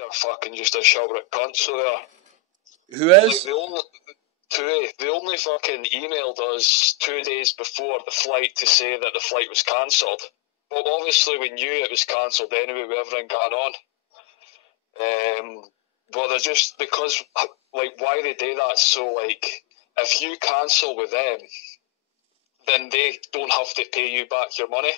They're fucking just a chivalric cunt, so they're... Who is? Like, they only fucking emailed us 2 days before the flight to say that the flight was cancelled. Well, obviously we knew it was cancelled anyway with everything going on. But they're just, because, like, why they do that, so, like, if you cancel with them, then they don't have to pay you back your money.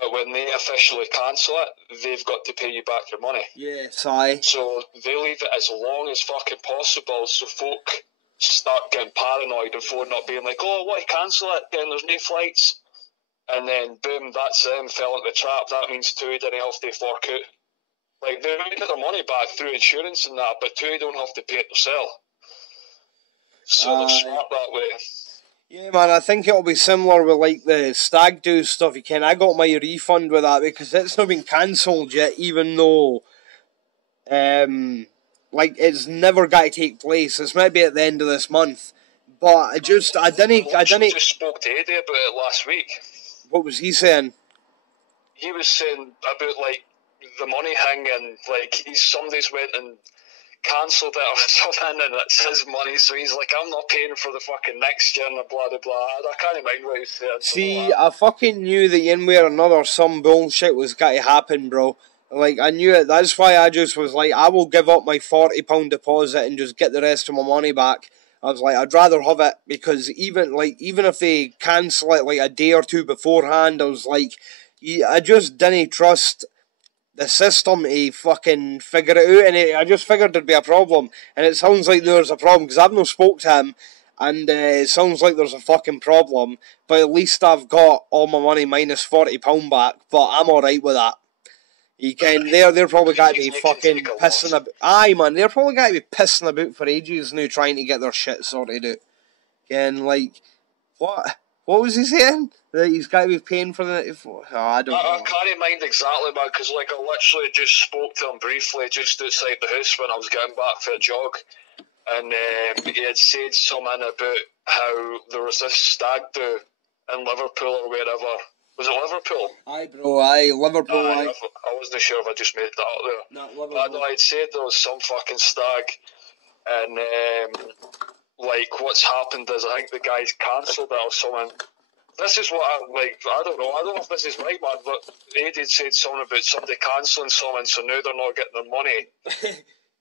But when they officially cancel it, they've got to pay you back your money. Yes, aye. So they leave it as long as fucking possible, so folk start getting paranoid and phoning up being like, oh, I want to cancel it, then there's no flights. And then, boom, that's them, fell into the trap. That means TUI didn't have to fork out. Like, they get their money back through insurance and that, but TUI don't have to pay it themselves. So they're smart that way. Yeah, man, I think it'll be similar with, like, the stag do stuff. You can. I got my refund with that because it's not been cancelled yet, even though, like, it's never got to take place. It's maybe at the end of this month. But I didn't... I just spoke to Eddie about it last week. What was he saying? He was saying about, like, the money hanging, like, somebody's went and cancelled it or something, and it's his money, so he's like, I'm not paying for the fucking next year, and blah, blah, blah. I can't mind what he was saying. See, I fucking knew that in way or another some bullshit was got to happen, bro. Like, I knew it. That's why I just was like, I will give up my £40 deposit and just get the rest of my money back. I was like, I'd rather have it, because even if they cancel it like a day or two beforehand, I was like, I just didn't trust the system to fucking figure it out, and I just figured there'd be a problem, and it sounds like there's a problem, because I've not spoke to him, and it sounds like there's a fucking problem, but at least I've got all my money minus £40 back, but I'm alright with that. You can, they're probably got to be fucking pissing about. Aye, man, they're probably got to be pissing about for ages now, trying to get their shit sorted out. Again, like, what was he saying? That he's got to be paying for the... I don't know. I can't mind exactly, man, because, like, I literally just spoke to him briefly just outside the house when I was getting back for a jog, and he had said something about how there was this stag do in Liverpool or wherever. Was it Liverpool? Aye, bro, aye, Liverpool, aye. I wasn't sure if I just made that up there. No, Liverpool. But no, I'd said there was some fucking stag, and, like, what's happened is I think the guy's cancelled it or something. This is what I don't know if this is right, man, but Eddie said something about somebody cancelling something, so now they're not getting their money.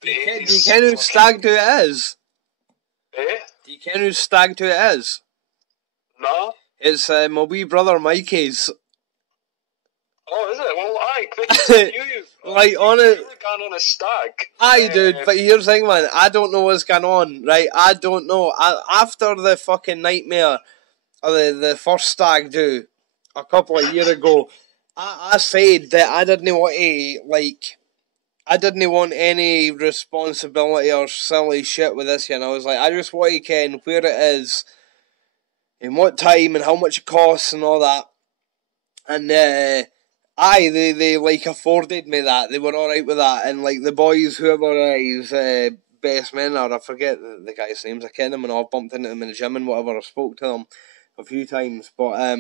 Do you ken who stag do it is? Eh? Do you ken who stag do it is? No. It's my wee brother Mikey's. Oh, is it? Well, aye, you like on it. Gone on a stag. Aye, dude. But here's the thing, man. I don't know what's going on, right? I don't know. After the fucking nightmare, or the first stag do, a couple of years ago, I said that I didn't want to, like, I didn't want any responsibility or silly shit with this, and I was like, I just want to ken where it is, in what time, and how much it costs, and all that. And, aye, they like, afforded me that. They were alright with that. And, like, the boys, whoever his best men are, I forget the guy's names, I ken them, and I've bumped into them in the gym and whatever, I spoke to them a few times, but,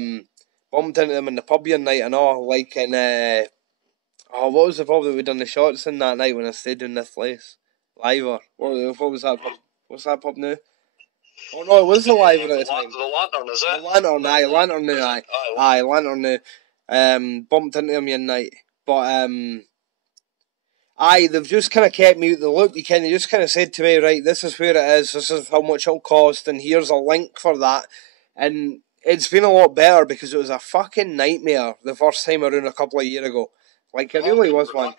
bumped into them in the pub one night and all, like, in, what was the pub that we done the shots in that night when I stayed in this place? Liver. What was that pub? What's that pub now? Oh no, it was the Liver at the time. The Lantern, is it? The Lantern, aye, Lantern now, aye. Aye, Lantern now. Bumped into him one night. But, aye, they've just kind of kept me out the loop. They just kind of said to me, right, this is where it is, this is how much it'll cost, and here's a link for that. And it's been a lot better because it was a fucking nightmare the first time around a couple of years ago. Like, it really was one.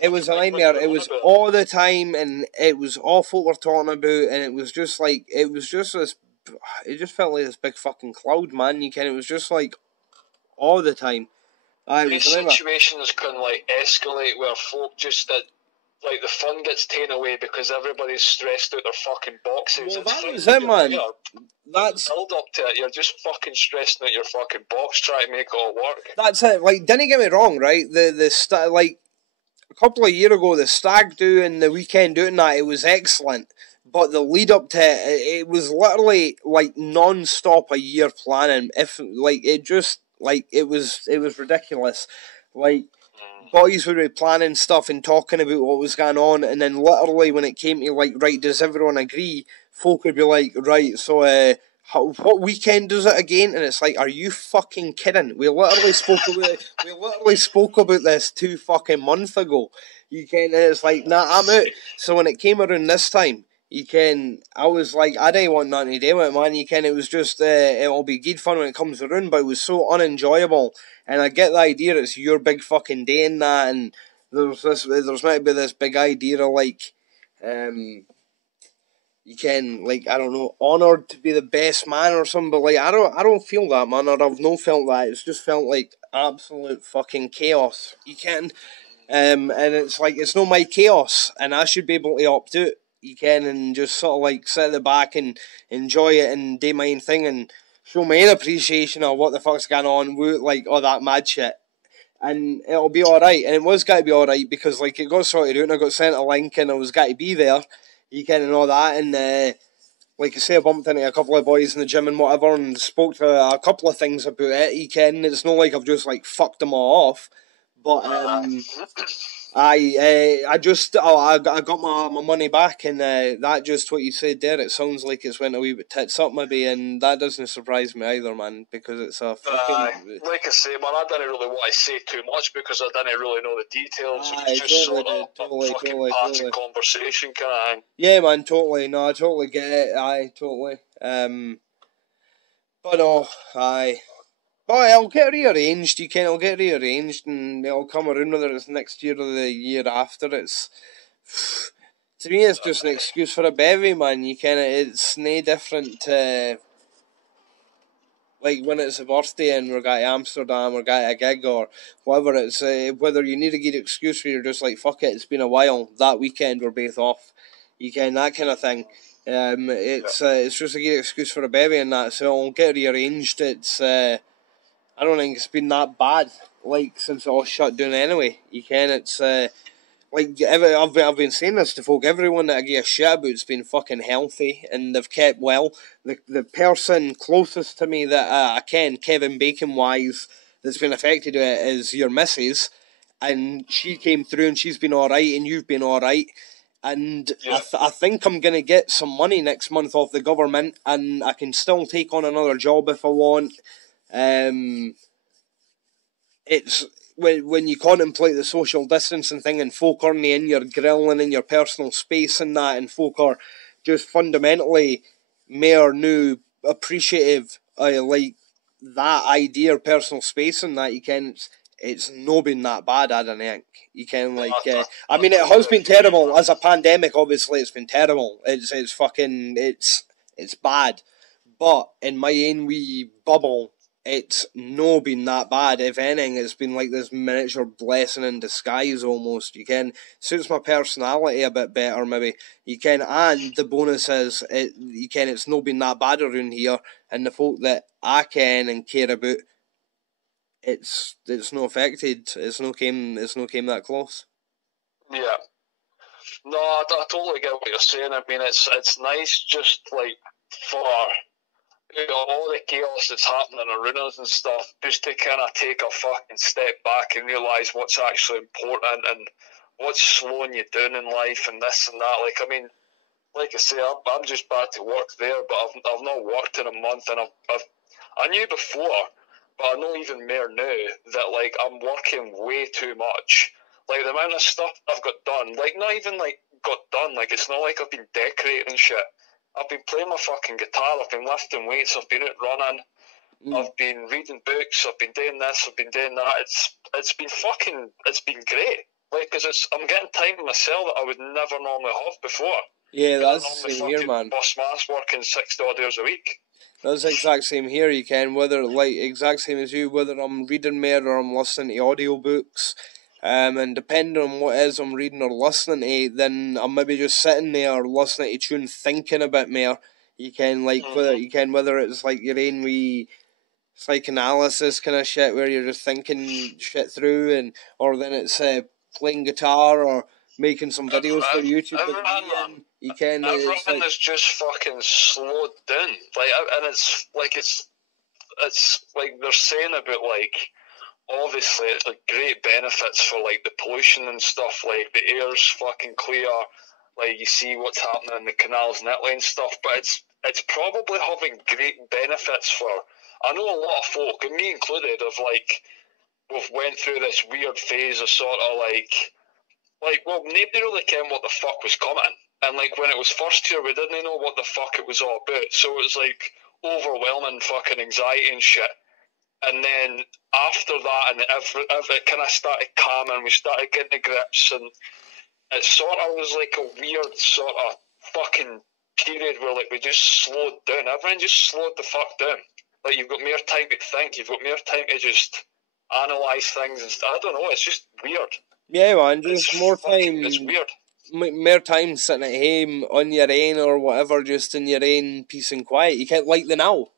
It was a nightmare. It was all the time, and it was awful we're talking about, and it was just like, it just felt like this big fucking cloud, man. It was just like, all the time. These situations can, like, escalate where folk just, like, the fun gets taken away because everybody's stressed out their fucking boxes. Well, that was it, man. That's build up to it. You're just fucking stressing out your fucking box trying to make it all work. That's it. Like, didn't get me wrong, right? Like, a couple of years ago, the stag do and the weekend doing that, it was excellent. But the lead up to it, it was literally like non-stop a year planning. If like it just like it was ridiculous. Like boys would be planning stuff and talking about what was going on, and then literally when it came to like, right, does everyone agree? Folk would be like, right, so what weekend is it again? And it's like, are you fucking kidding? We literally spoke about this 2 fucking months ago. You can, and it's like, nah, I'm out. So when it came around this time, you can, I was like, I didn't want nothing to do with it, man. You can, it was just, it'll be good fun when it comes around, but it was so unenjoyable. And I get the idea it's your big fucking day in that, and there's meant to be this big idea of like, you can, like, I don't know, honoured to be the best man or something, but like, I don't feel that, man, or I've no felt that. It's just felt like absolute fucking chaos. You can, and it's like, it's not my chaos, and I should be able to opt out. You can, and just sort of like sit at the back and enjoy it and do my own thing and show my own appreciation of what the fuck's going on with like all that mad shit. And it'll be alright. And it was going to be alright because like it got sorted out and I got sent a link and I was going to be there. You can, and all that. And like I say, I bumped into a couple of boys in the gym and whatever and spoke to a couple of things about it. You can, it's not like I've just like fucked them all off. But I got my money back, and that just what you said there. It sounds like it's went a wee bit tits up maybe, and that doesn't surprise me either, man, because it's a fucking. Like I say, man, I didn't really want to say too much because I didn't really know the details. It was just totally, a fucking passing conversation kind of thing. Yeah, man, totally. No, I totally get it. Totally. But no, But it'll get rearranged, it'll get rearranged and it'll come around whether it's next year or the year after. It's, to me, it's just an excuse for a bevy, man. It's no different to, like, when it's a birthday and we're going to Amsterdam or going to a gig or whatever. It's, whether you need a good excuse where you're just like, fuck it, it's been a while, that weekend we're both off. That kind of thing. It's just a good excuse for a bevy and that, so it'll get rearranged. It's, I don't think it's been that bad, like, since it all shut down anyway. It's, like, I've been saying this to folk, everyone that I give a shit about's been fucking healthy, and they've kept well. The person closest to me that I ken, Kevin Bacon-wise, that's been affected by it is your missus, and she came through and she's been alright, and you've been alright. And yeah. I think I'm going to get some money next month off the government, and I can still take on another job if I want. It's when you contemplate the social distancing thing and folk aren't in your grill and in your personal space and that, and folk are just fundamentally more new appreciative like that idea of personal space and that, it's no been that bad, I don't think. I mean, it has been terrible as a pandemic. Obviously, it's been terrible. It's bad, but in my own wee bubble, it's no been that bad. If anything, it's been like this miniature blessing in disguise almost. Suits my personality a bit better maybe. And the bonus is it's no been that bad around here, and the folk that I can and care about, it's no affected. It's no came that close. Yeah. No, I totally get what you're saying. I mean, it's nice just like for all the chaos that's happening around us and stuff, just to kind of take a fucking step back and realise what's actually important and what's slowing you down in life and this and that. Like, I mean, like I say, I'm just back to work there, but I've not worked in a month, and I knew before, but I know even more now that like I'm working way too much. Like the amount of stuff I've got done, like not even like got done, like it's not like I've been decorating and shit. I've been playing my fucking guitar, I've been lifting weights, I've been out running, I've been reading books, I've been doing this, I've been doing that. It's been great. Like, because I'm getting time to myself that I would never normally have before. Yeah, that's the same here, man. Bust my ass working 60 odd hours a week. That's the exact same here, whether, like, exact same as you, whether I'm reading more or I'm listening to audiobooks. And depending on what it is I'm reading or listening to, then I'm maybe just sitting there listening to tune, thinking a bit more. Whether it's like your own wee psychoanalysis kind of shit where you're just thinking shit through, or then it's playing guitar or making some videos for YouTube. Everything is just fucking slowed down. Like, and it's like they're saying about like obviously it's like great benefits for like the pollution and stuff, like the air's fucking clear, like you see what's happening in the canals in Italy and stuff, but it's probably having great benefits for, I know a lot of folk, and me included, of like, we've went through this weird phase of sort of like, well, nobody really knew what the fuck was coming. And like when it was first here, we didn't know what the fuck it was all about. So it was like overwhelming fucking anxiety and shit. And then after that, and if it kind of started calming, we started getting to grips, and it sort of was like a weird sort of fucking period where like we just slowed down. Everyone just slowed the fuck down. Like you've got more time to think, you've got more time to just analyse things and stuff. I don't know, it's just weird. Yeah, man, just more time. It's weird. More time sitting at home on your own or whatever, just in your own peace and quiet. You can't like the now.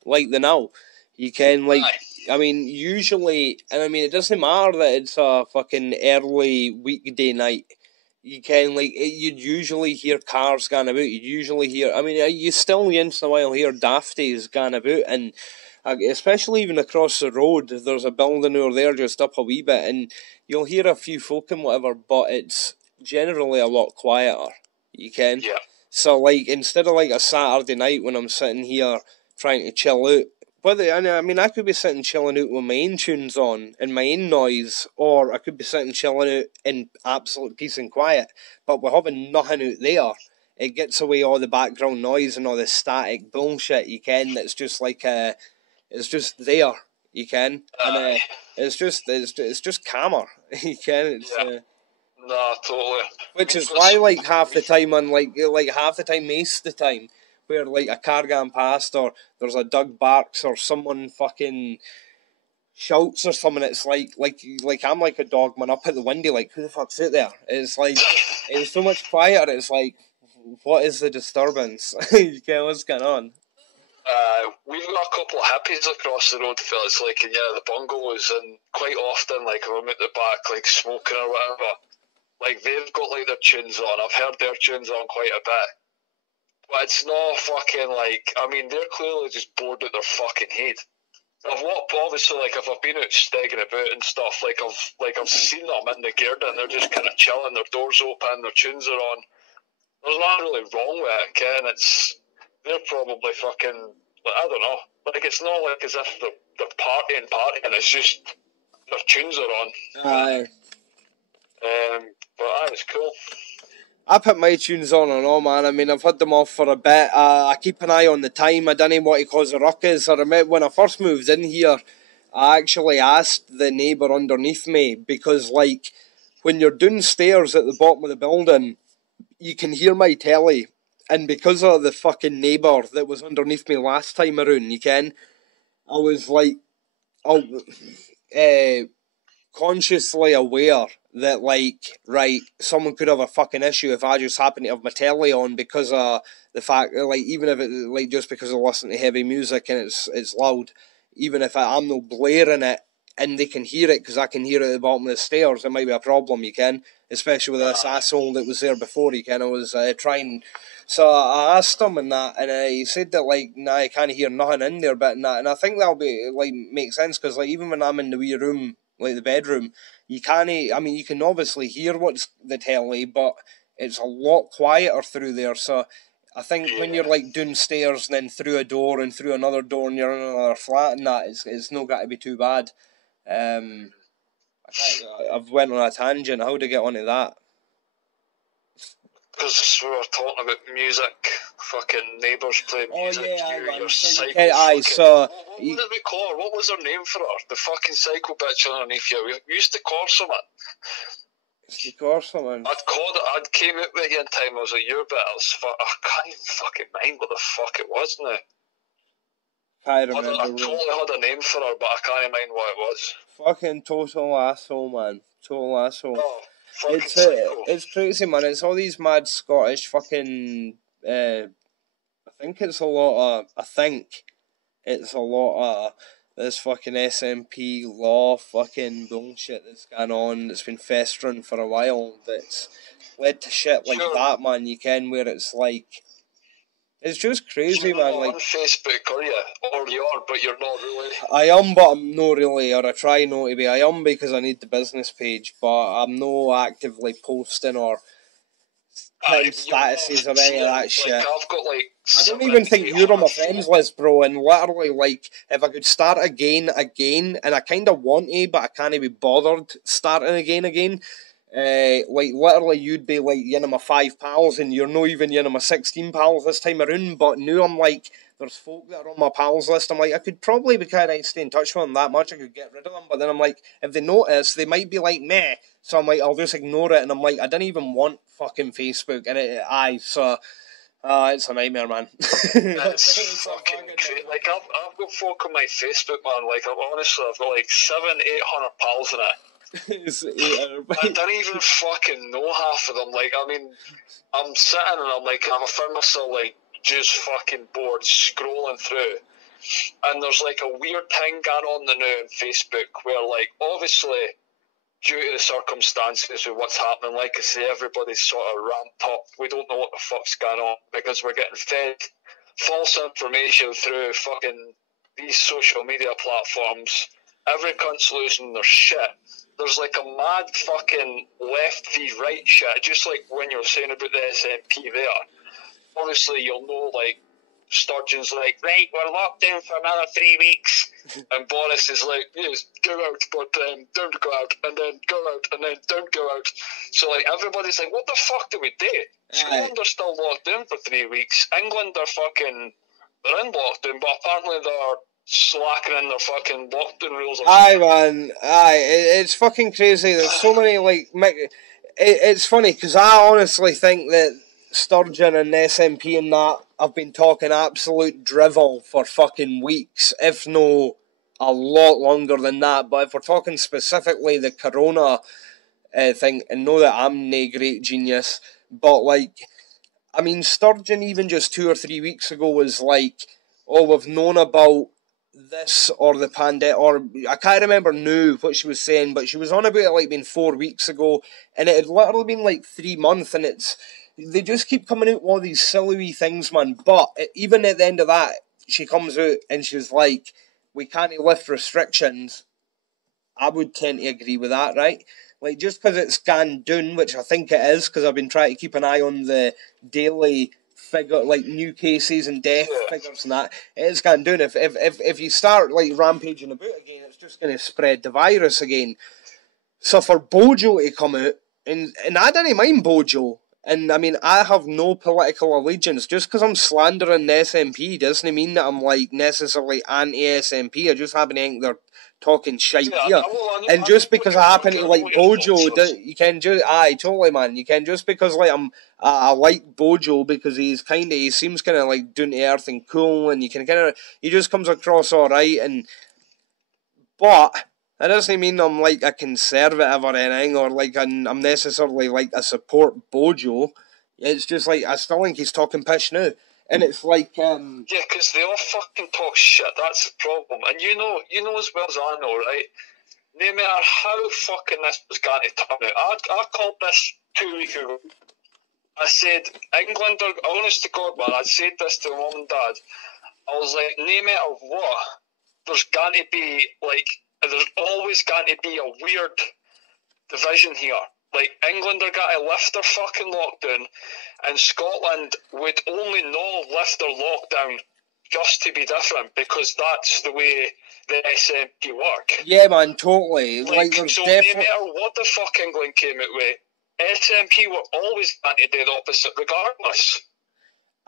You can like. Aye. I mean, usually, and I mean, it doesn't matter that it's a fucking early weekday night. You can, like, you'd usually hear cars going about. You'd usually hear, I mean, you still once in a while hear dafties going about, and especially even across the road, there's a building over there just up a wee bit, and you'll hear a few folk and whatever, but it's generally a lot quieter. You can? Yeah. So, like, instead of, like, a Saturday night when I'm sitting here trying to chill out, I mean, I could be sitting chilling out with my own tunes on and my own noise, or I could be sitting chilling out in absolute peace and quiet, but we're having nothing out there. It gets away all the background noise and all the static bullshit, you can, that's just like, it's just there, you can, and it's just calmer, you can, it's... Yeah. Nah, totally. Which is why, like, half the time, half the time, most of the time, where, like, a car going past, or there's a dog barks, or someone fucking shouts or something, it's like I'm like a dog, man, up at the window, like, who the fuck's out there? It's like, it's so much quieter, it's like, what is the disturbance? You get what's going on? We've got a couple of hippies across the road, fellas, like, in, the bungalows, and quite often, like, if I'm at the back, like, smoking or whatever, like, they've got, like, their tunes on. I've heard their tunes on quite a bit. But it's not fucking, like, I mean, they're clearly just bored out their fucking head. I've walked, obviously, like, if I've been out stegging about and stuff, I've seen them in the garden, they're just kind of chilling, their doors open, their tunes are on. There's nothing really wrong with it, Ken. They're probably fucking, like, I don't know. Like, it's not like as if they're partying, it's just their tunes are on. Aye. But aye, it's cool. I put my tunes on and all, man. I mean, I've had them off for a bit. I keep an eye on the time. I didn't want to cause a ruckus. I remember when I first moved in here, I actually asked the neighbour underneath me, because, like, when you're downstairs at the bottom of the building, you can hear my telly. And because of the fucking neighbour that was underneath me last time around, you can, I was, like, consciously aware that, like, right, someone could have a fucking issue if I just happen to have my telly on, because of the fact that, like, even if it, like, just because I listen to heavy music and it's loud, even if I'm no blaring it and they can hear it, because I can hear it at the bottom of the stairs, it might be a problem, you can, especially with this asshole that was there before, you can. I was trying, so I asked him and that, and he said that, like, nah, I can't hear nothing in there, but nah, and I think that'll be, like, make sense, because, like, even when I'm in the wee room, like the bedroom, you can't, I mean, you can obviously hear what's the telly, but it's a lot quieter through there, so I think when you're, like, downstairs and then through a door and through another door and you're in another flat and that, it's not got to be too bad. I've went on a tangent. How to get onto that? Because we were talking about music, fucking neighbours playing music. So what did we call her? What was her name for her? The fucking psycho bitch underneath you. We used to call someone. I'd came out with you in time. I was like, you're better. I can't even fucking mind what the fuck it was now. I totally had a name for her, but I can't mind what it was. Fucking total asshole, man. Total asshole. Oh, it's crazy, man. It's all these mad Scottish fucking. I think it's a lot of this fucking SNP law fucking bullshit that's going on. That's been festering for a while. That's led to shit like that, man. You can, where it's like, It's just crazy, You're man. not Like, on Facebook, are you? Or you are, but you're not really. I am, but I'm not really, or I try not to be. I am because I need the business page, but I'm no actively posting or putting statuses or any of that shit. Like, I've got like. I don't even think you're on my friends list, bro. And literally, like, if I could start again, and I kind of want to, but I can't be bothered starting again. Like, literally, you'd be like, you know, my 5 pals, and you're not even, you know, my 16 pals this time around. But now I'm like, there's folk that are on my pals list. I'm like, I could probably be kind of stay in touch with them that much. I could get rid of them. But then I'm like, if they notice, they might be like, meh. So I'm like, I'll just ignore it. And I'm like, I didn't even want fucking Facebook. And so. It's a nightmare, man. It's fucking crazy. Like, I've got folk on my Facebook, man. Like, I've got like 700-800 pals in it. I don't even fucking know half of them. Like, I mean, I'm sitting and I'm like, I found myself like just fucking bored scrolling through, and there's like a weird thing going on now on Facebook where, like, obviously, due to the circumstances of what's happening, like I say, everybody's sort of ramped up. We don't know what the fuck's going on because we're getting fed false information through fucking these social media platforms. Every cunt's losing their shit. There's like a mad fucking left v right shit, just like when you're saying about the SNP there. Obviously, you'll know, like, Sturgeon's like, right, we're locked down for another 3 weeks. And Boris is like, yes, go out, but don't go out, and then go out, and then don't go out. So, like, everybody's like, what the fuck do we do? Scotland are still locked down for 3 weeks. England are they're in lockdown, but apparently they're slacking in their fucking lockdown rules. Aye, man. Aye, it's fucking crazy. There's so many, like, it's funny, because I honestly think that Sturgeon and SNP and that have been talking absolute drivel for fucking weeks, if no a lot longer than that. But if we're talking specifically the corona thing, and know that I'm no great genius, but, like, I mean, Sturgeon even just 2 or 3 weeks ago was like, oh, we've known about this or the pandemic, or I can't remember now what she was saying, but she was on about it like being 4 weeks ago, and it had literally been like 3 months, and they just keep coming out with all these silly wee things, man. But even at the end of that, she comes out and she's like, we can't lift restrictions. I would tend to agree with that, right? Like, just because it's gone down, which I think it is, because I've been trying to keep an eye on the daily figure, like, new cases and death figures and that, it's gone down. If you start, like, rampaging about again, it's just going to spread the virus again. So for Bojo to come out, and I didn't mind Bojo, and I mean, I have no political allegiance. Just because I'm slandering the SNP doesn't mean that I'm, like, necessarily anti-SNP. I just happen to think they're talking shite here. And just because I happen to like Bojo, you can just, aye, totally, man. You can just because, like, I like Bojo because he seems kind of like down to earth and cool, and he just comes across alright, but that doesn't mean I'm like a conservative or anything, or like I'm necessarily like I support Bojo. It's just like I still think he's talking pish now, and it's like yeah, because they all fucking talk shit. That's the problem, and you know as well as I know, right? No matter how fucking this was going to turn out, I called this 2 weeks ago. I said England are, honest to God, man. I said this to mum and dad. I was like, no matter what, there's going to be like. There's always going to be a weird division here. Like, England are going to lift their fucking lockdown, and Scotland would only not lift their lockdown just to be different, because that's the way the SNP work. Yeah, man, totally. Like so no matter what the fuck England came out with, SNP were always going to do the opposite regardless.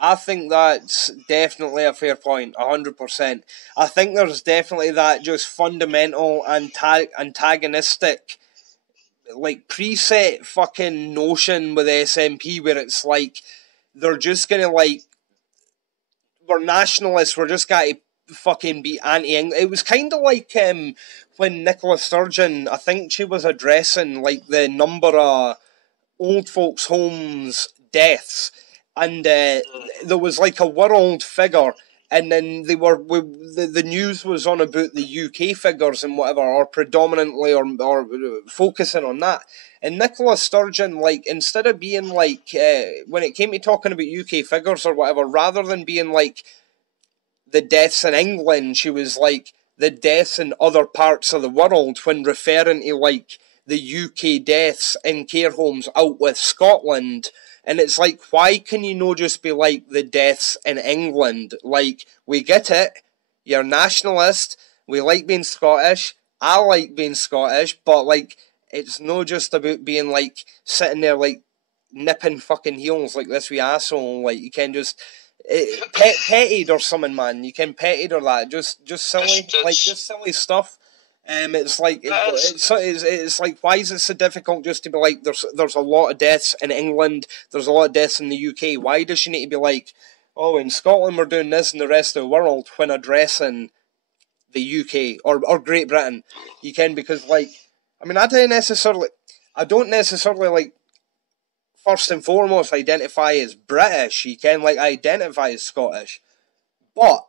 I think that's definitely a fair point, 100%. I think there's definitely that just fundamental antagonistic, like, preset fucking notion with SNP where it's like, they're just gonna, like, we're nationalists, we're just gonna fucking be anti-England. It was kind of like when Nicola Sturgeon, I think she was addressing, like, the number of old folks' homes deaths, and there was like a world figure, and then the news was on about the UK figures and whatever, or predominantly, or focusing on that. And Nicola Sturgeon, like, instead of being like, when it came to talking about UK figures or whatever, rather than being like the deaths in England, she was like the deaths in other parts of the world when referring to like the UK deaths in care homes out with Scotland. And it's like, why can you not just be like the deaths in England? Like, we get it, you're nationalist, we like being Scottish, I like being Scottish, but like, it's not just about being like sitting there like nipping fucking heels like this wee asshole. Like, you can just petted or something, man. You can petted or that. Just silly, like just silly stuff. It's like it's like, why is it so difficult just to be like, there's a lot of deaths in England, there's a lot of deaths in the UK. Why does she need to be like, oh, in Scotland we're doing this and the rest of the world, when addressing the UK or Great Britain? You can, because like, I mean, I don't necessarily like first and foremost identify as British. You can like identify as Scottish, but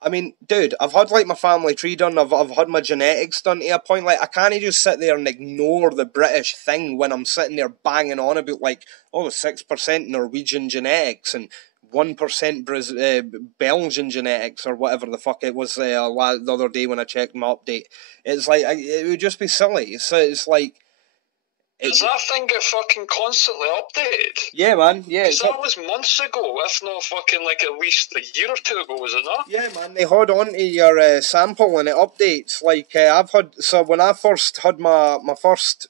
I mean, dude, I've had like my family tree done. I've had my genetics done to a point. Like, I can't just sit there and ignore the British thing when I'm sitting there banging on about like, oh, 6% Norwegian genetics and 1% Belgian genetics or whatever the fuck it was the other day when I checked my update. It's like, it would just be silly. So it's like, does that thing get fucking constantly updated? Yeah, man, yeah. Because that was months ago, if not fucking like at least a year or two ago, was it not? Yeah, man, they hold on to your sample and it updates. Like, I've had, so when I first had my first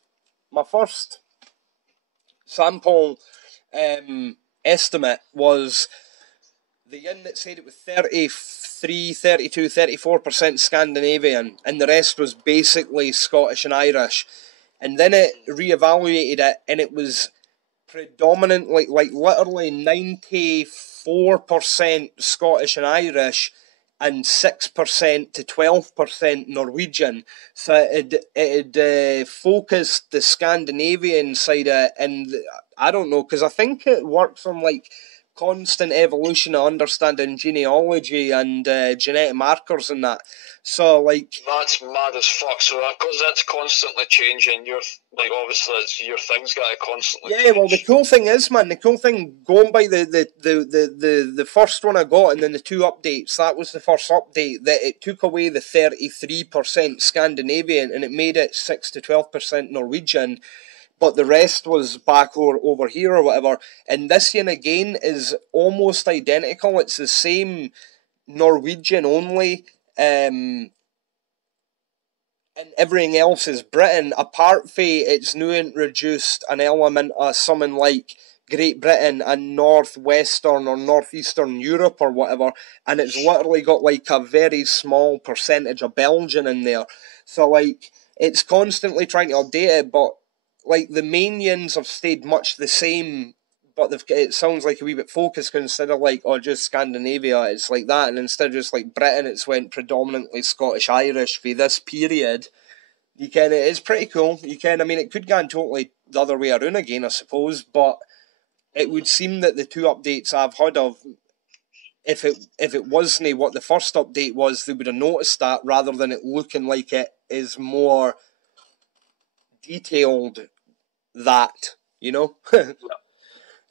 sample estimate was the unit said it was 33, 32, 34% Scandinavian, and the rest was basically Scottish and Irish. And then it reevaluated it, and it was predominantly, like literally 94% Scottish and Irish, and 6% to 12% Norwegian. So it focused the Scandinavian side of it, and I don't know, because I think it works on like constant evolution of understanding genealogy and genetic markers and that. So like, that's mad as fuck. So because that's constantly changing, your like obviously it's, your thing's got to constantly change. Well, the cool thing is, man, going by the first one I got and then the two updates, that was the first update, that it took away the 33% Scandinavian and it made it 6 to 12% Norwegian, but the rest was back over here or whatever. And this one again is almost identical. It's the same Norwegian only, and everything else is Britain, apart from it's now introduced an element of something like Great Britain and northwestern or northeastern Europe or whatever, and it's literally got like a very small percentage of Belgian in there. So like, it's constantly trying to update it, but like the main ones have stayed much the same, but it sounds like a wee bit focused, instead of like, oh, just Scandinavia, it's like that, and instead of just like Britain, it's went predominantly Scottish-Irish for this period. You can, it's pretty cool. You can, I mean, it could go totally the other way around again, I suppose, but it would seem that the two updates I've heard of, if it wasn't what the first update was, they would have noticed that, rather than it looking like it is more detailed, that, you know?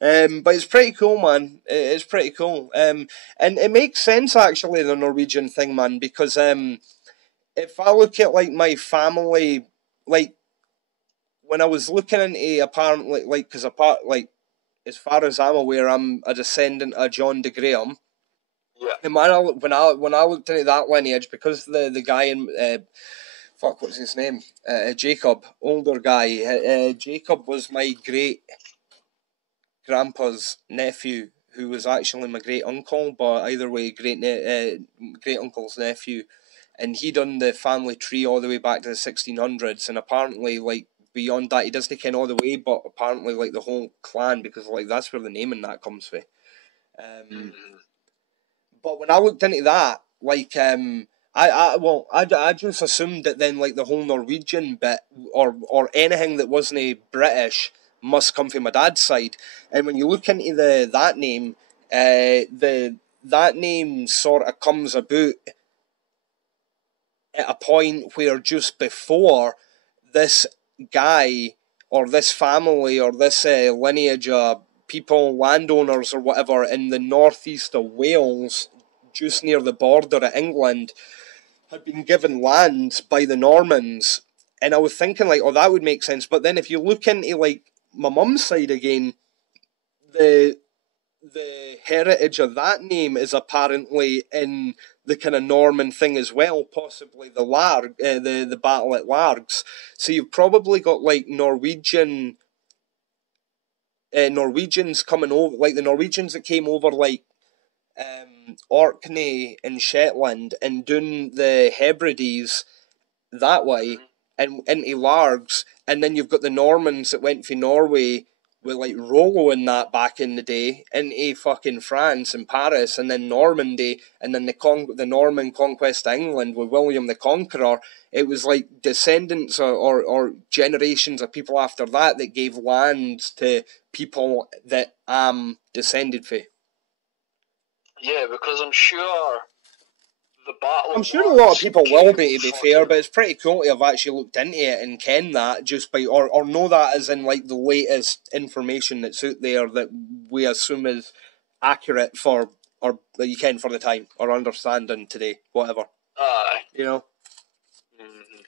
But it's pretty cool, man. It's pretty cool. And it makes sense, actually, the Norwegian thing, man, because if I look at, like, my family, like, when I was looking into, apparently, like, because as far as I'm aware, I'm a descendant of John de Graham. Yeah. And when I looked into that lineage, because the guy in... what's his name? Jacob, older guy. Jacob was my great-grandpa's nephew, who was actually my great-uncle, but either way, great-uncle's nephew. And he done the family tree all the way back to the 1600s, and apparently, like, beyond that, he doesn't ken all the way, but apparently, like, the whole clan, because, like, that's where the name and that comes from. But when I looked into that, like, I just assumed that then, like, the whole Norwegian bit, or anything that wasn't British, must come from my dad's side. And when you look into that name, the that name sort of comes about at a point where just before this guy or this family or this lineage of people, landowners or whatever in the northeast of Wales, just near the border of England, had been given land by the Normans. And I was thinking, like, oh, that would make sense. But then if you look into, like, my mum's side again, the heritage of that name is apparently in the kind of Norman thing as well, possibly the the battle at Largs. So you've probably got like Norwegians coming over, like the Norwegians that came over like Orkney and Shetland and doing the Hebrides that way and into Largs, and then you've got the Normans that went from Norway with like Rollo and that back in the day into fucking France and Paris, and then Normandy, and then the Norman conquest of England with William the Conqueror. It was like descendants or generations of people after that that gave land to people that I'm descended from. Yeah, because I'm sure the battle. I'm sure a lot of people will be, to be fair, but it's pretty cool to have actually looked into it and ken that just by, or know that as in like the latest information that's out there that we assume is accurate for, or that you can for the time, or understanding today, whatever. Aye. You know? Mm-hmm.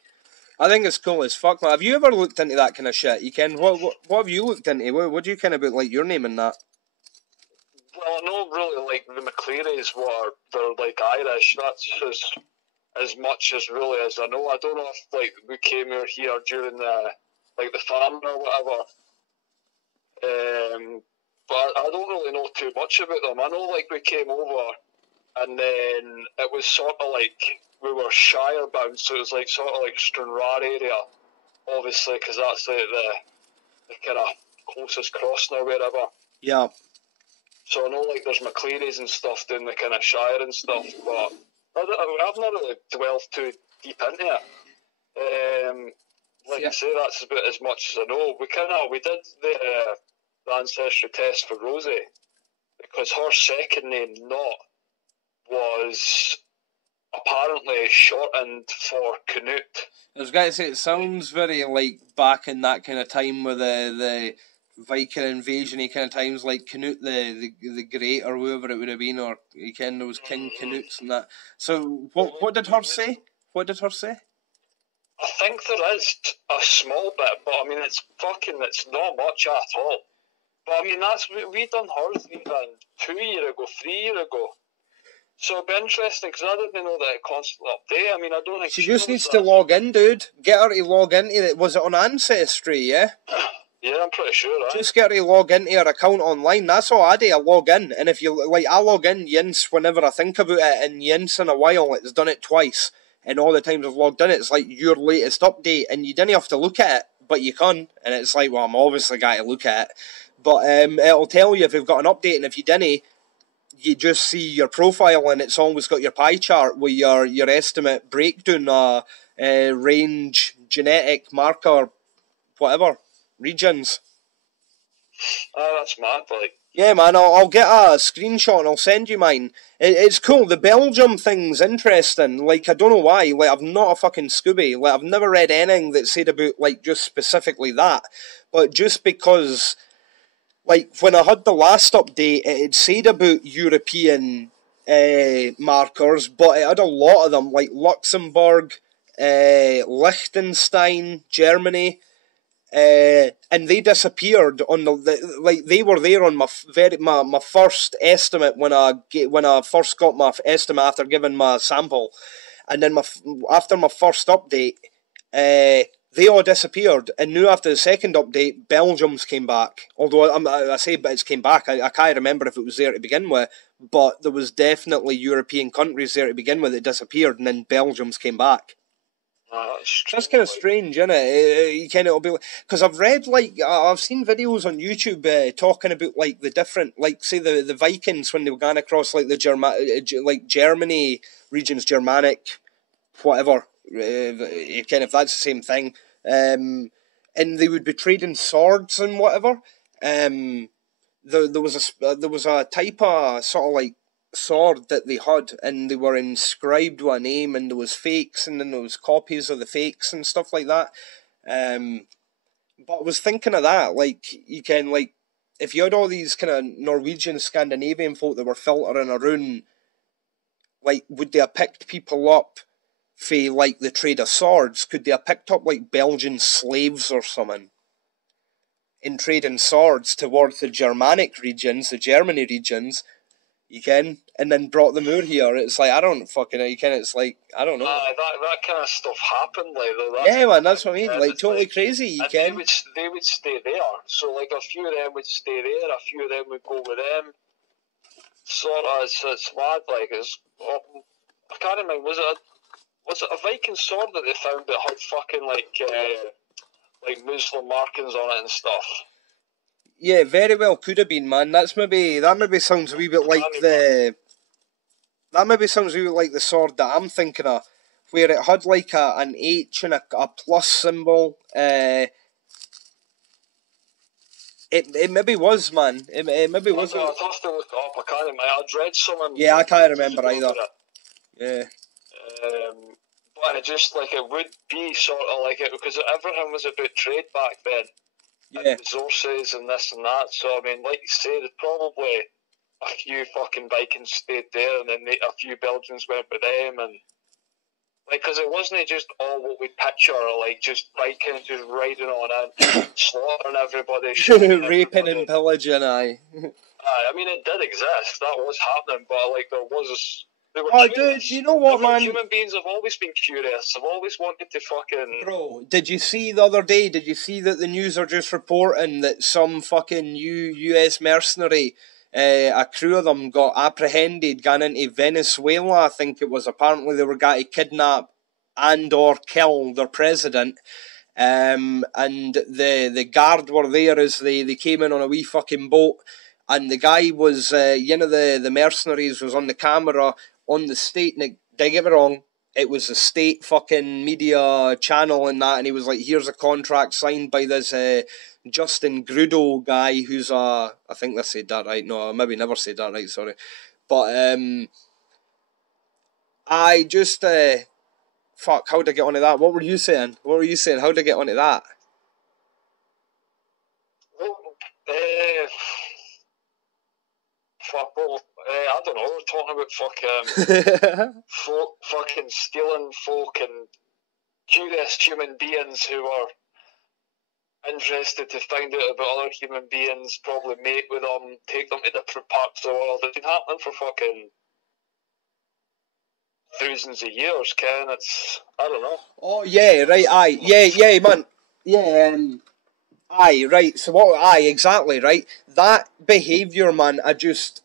I think it's cool as fuck, man. Have you ever looked into that kind of shit? You can. What have you looked into? What do you kind of about like your name and that? Well, I know really like the McClearys they're like Irish. That's as much as really as I know. I don't know if like we came over here during the famine or whatever. But I don't really know too much about them. I know like we came over and then it was sort of like we were Shire bound, so it was like sort of like Stranraer area, obviously, because that's like the kind of closest crossing or wherever. Yeah. So I know like there's McClearys and stuff doing the kind of Shire and stuff, but I've not really delved too deep into it. I say, that's about as much as I know. We did the ancestry test for Rosie because her second name, Not, was apparently shortened for Canute. I was going to say, it sounds very like back in that kind of time with the Viking invasion-y kind of times, like Canute the Great or whoever it would have been, or you can those King Canutes and that. So what did her say? What did her say? I think there is a small bit, but I mean it's not much at all. But I mean we done hers even 2 years ago, 3 years ago. So it'd be interesting because I didn't know that it constantly update. I mean I don't think she just needs to log in, dude. Get her to log into it. Was it on Ancestry? Yeah. Yeah, I'm pretty sure, right? Just get her to log into her account online. That's all I do. I log in. And if you, like, I log in once whenever I think about it, and once in a while it's done it twice. And all the times I've logged in, it's like your latest update, and you didn't have to look at it, but you can. And it's like, well, I'm obviously got to look at it. But it'll tell you if you've got an update, and if you didn't, you just see your profile, and it's always got your pie chart with your estimate breakdown, range, genetic marker, whatever. Regions. Oh, that's mad, like. Yeah, man, I'll get a screenshot and I'll send you mine. It's cool. The Belgium thing's interesting. Like, I don't know why. Like, I'm not a fucking Scooby. Like, I've never read anything that said about, like, just specifically that. But just because, like, when I had the last update, it had said about European markers, but it had a lot of them, like Luxembourg, Liechtenstein, Germany. And they disappeared on like they were there on my first estimate when I first got my estimate after giving my sample, and then after my first update, they all disappeared, and now after the second update, Belgium's came back. Although I say it's came back, I can't remember if it was there to begin with, but there was definitely European countries there to begin with that disappeared, and then Belgium's came back. That's kind of strange, isn't it? You kind of be because I've read I've seen videos on YouTube talking about like the different, like say the Vikings when they were going across like the Germany regions, Germanic, whatever. Kind of that's the same thing. And they would be trading swords and whatever. There was a type of sort of like sword that they had, and they were inscribed with a name, and there was fakes, and then there was copies of the fakes and stuff like that. But I was thinking of that, like, you can, like, if you had all these kind of Norwegian, Scandinavian folk that were filtering around, like, would they have picked people up for, like, the trade of swords? Could they have picked up, like, Belgian slaves or something in trading swords towards the Germanic regions, the Germany regions, you can, and then brought them out here? It's like, I don't fucking know, you can, it's like, I don't know. That kind of stuff happened, like, though. Yeah, man, that's what I mean, like, totally like, crazy, you can. They would stay there, so, like, a few of them would stay there, a few of them would go with them. Sort of, it's mad, like, I can't remember, was it a Viking sword that they found that had fucking, like Muslim markings on it and stuff? Yeah, very well could have been, man. That maybe sounds a wee bit like the sword that I'm thinking of, where it had like an H and a plus symbol. It maybe was, man. It maybe was. I'd have to look it up. I can't remember. I'd read something. Yeah, I can't remember either. Yeah. But it just, like, it would be sort of like it, because everything was about trade back then. Yeah. And resources and this and that. So, I mean, like you say, there's probably a few fucking Vikings stayed there, and then a few Belgians went with them, and, like, because it wasn't just all what we picture, like, just Vikings just riding on and slaughtering everybody. Raping and pillaging, aye. I mean, it did exist. That was happening, but, like, there was... Dude, you know what, man? Human beings have always been curious. Have always wanted to fucking... Bro, did you see the other day, that the news are just reporting that some fucking US mercenary, a crew of them got apprehended, gone into Venezuela, I think it was. Apparently they were going to kidnap and or kill their president. And the guard were there as they came in on a wee fucking boat. And the guy was, the mercenaries was on the camera on the state, and don't get me wrong, it was a state fucking media channel and that, and he was like, here's a contract signed by this Justin Grudeau guy who's I think I said that right, no, I maybe never said that right, sorry, but I just, fuck, how'd I get onto that? What were you saying? How'd I get onto that? I don't know, we're talking about fucking stealing folk and curious human beings who are interested to find out about other human beings, probably mate with them, take them to different parts of the world. It's been happening for fucking thousands of years, Ken. It's, I don't know. Oh, yeah, right, aye. Yeah, man. Yeah, aye, right, so exactly, right? That behaviour, man, I just,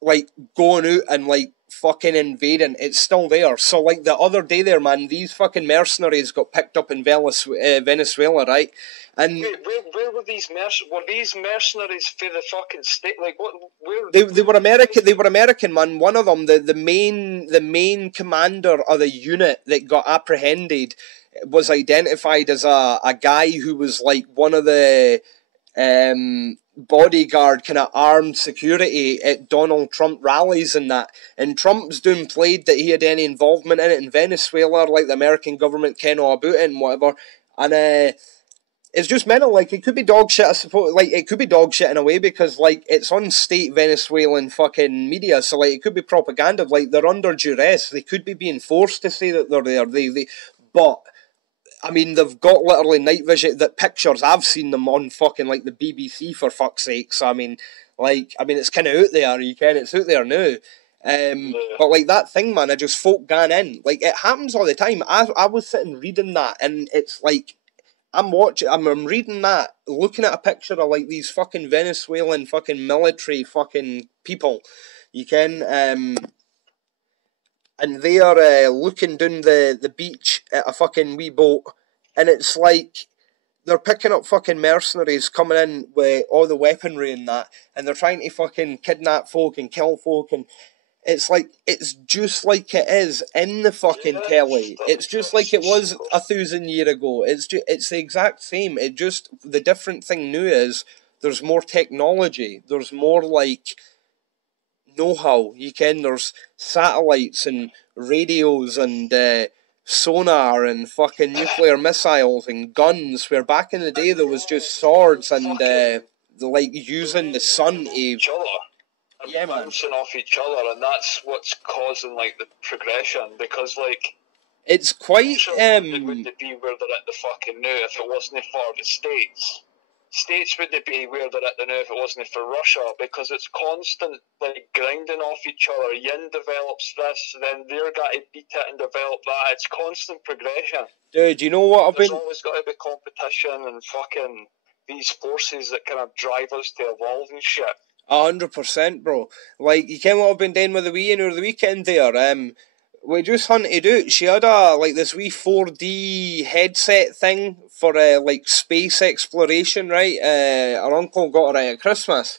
like, going out and, like, fucking invading, it's still there. So, like, the other day there, man, these fucking mercenaries got picked up in Venezuela, right? And where were these mercenaries for the fucking state? Like, what? Where? They were American. They were American, man. One of them, the main commander of the unit that got apprehended, was identified as a guy who was like one of the bodyguard kind of armed security at Donald Trump rallies and that. And Trump's downplayed that he had any involvement in it in Venezuela, like the American government ken all about it and whatever. And it's just mental. Like, it could be dog shit, I suppose. Like, it could be dog shit in a way because, like, it's on state Venezuelan fucking media. So, like, it could be propaganda. Like, they're under duress. They could be being forced to say that they're there. But I mean, they've got literally night vision, that pictures, I've seen them on fucking, like, the BBC, for fuck's sake. So, I mean, it's kind of out there, it's out there now. But, like, that thing, man, I just folk gone in. Like, it happens all the time. I was sitting reading that, and it's like, I'm reading that, looking at a picture of, like, these fucking Venezuelan fucking military fucking people, and they are looking down the beach at a fucking wee boat, and it's like they're picking up fucking mercenaries coming in with all the weaponry and that, and they're trying to fucking kidnap folk and kill folk, and it's like, it's just like it is in the fucking telly. It's just like it was 1,000 years ago. It's the exact same. The different thing now is there's more technology. There's more, like, know-how. You ken there's satellites and radios and sonar and fucking nuclear missiles and guns, where back in the day there was just swords and like using the sun to... each other. And yeah, man. bouncing off each other, and that's what's causing like the progression, because like it's quite it wouldn't be where they're at the fucking now if it wasn't for the States. States wouldn't be where they're at the now if it wasn't for Russia, because it's constant like grinding off each other. Yin develops this, then they're got to beat it and develop that. It's constant progression. Dude, you know what There's always got to be competition and fucking these forces that kind of drive us to evolve and shit. 100%, bro. Like, you ken what I've been doing with the wee over the weekend there? We just hunted out. She had this wee 4D headset thing for like space exploration, right? Our uncle got her at Christmas.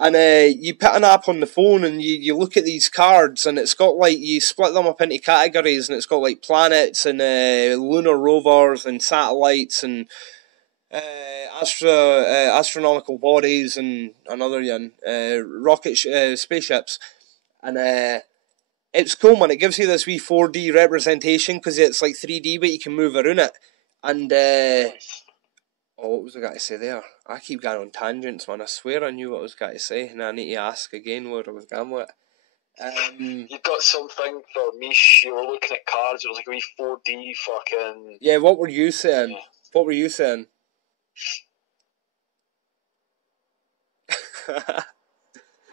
And you put an app on the phone and you look at these cards, and it's got like, you split them up into categories, and it's got like planets and lunar rovers and satellites and astronomical bodies and another rocket spaceships. And it's cool, man. It gives you this wee 4D representation because it's like 3D, but you can move around it. And what was I going to say there? I keep going on tangents, man. I swear I knew what I was going to say, and I need to ask again where I was going with it. You got something for Mish. You were looking at cards. It was like a wee 4D fucking... Yeah, what were you saying? Yeah. What were you saying?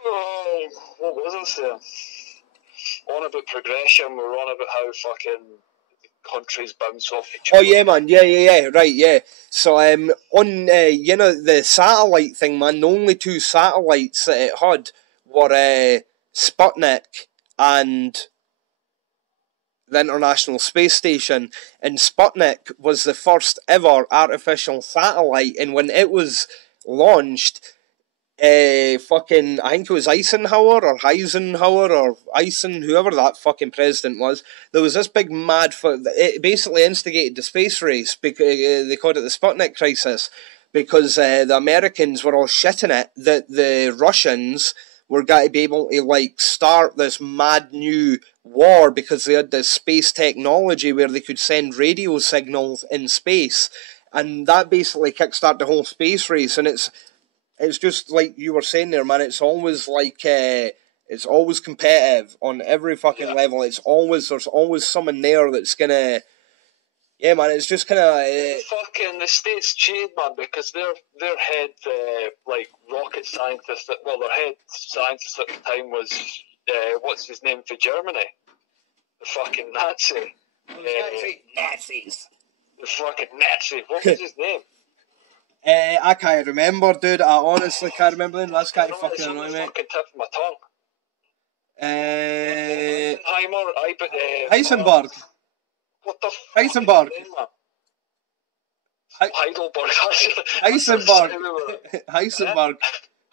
Oh, what was I saying? On about progression, we're on about how fucking countries bounce off each other. Oh yeah, man, yeah, right, yeah. So on the satellite thing, man, the only two satellites that it had were Sputnik and the International Space Station, and Sputnik was the first ever artificial satellite, and when it was launched, I think it was Eisenhower or whoever that fucking president was, there was this big it basically instigated the space race, because they called it the Sputnik crisis, because the Americans were all shitting it that the Russians were going to be able to like start this mad new war because they had this space technology where they could send radio signals in space, and that basically kickstarted the whole space race. And it's just like you were saying there, man. It's always like it's always competitive on every fucking level. There's always someone there that's gonna. Yeah, man. It's just kind of fucking the States cheated, man, because their head like rocket scientist. Their head scientist at the time was what's his name for Germany? The fucking Nazi. Nazis. The fucking Nazi. What was his name? I can't remember, dude. I honestly can't remember them. That's kind of fucking annoying, mate. Fucking tip of my tongue. Heisenberg. What the Heisenberg. Heidelberg. Heisenberg.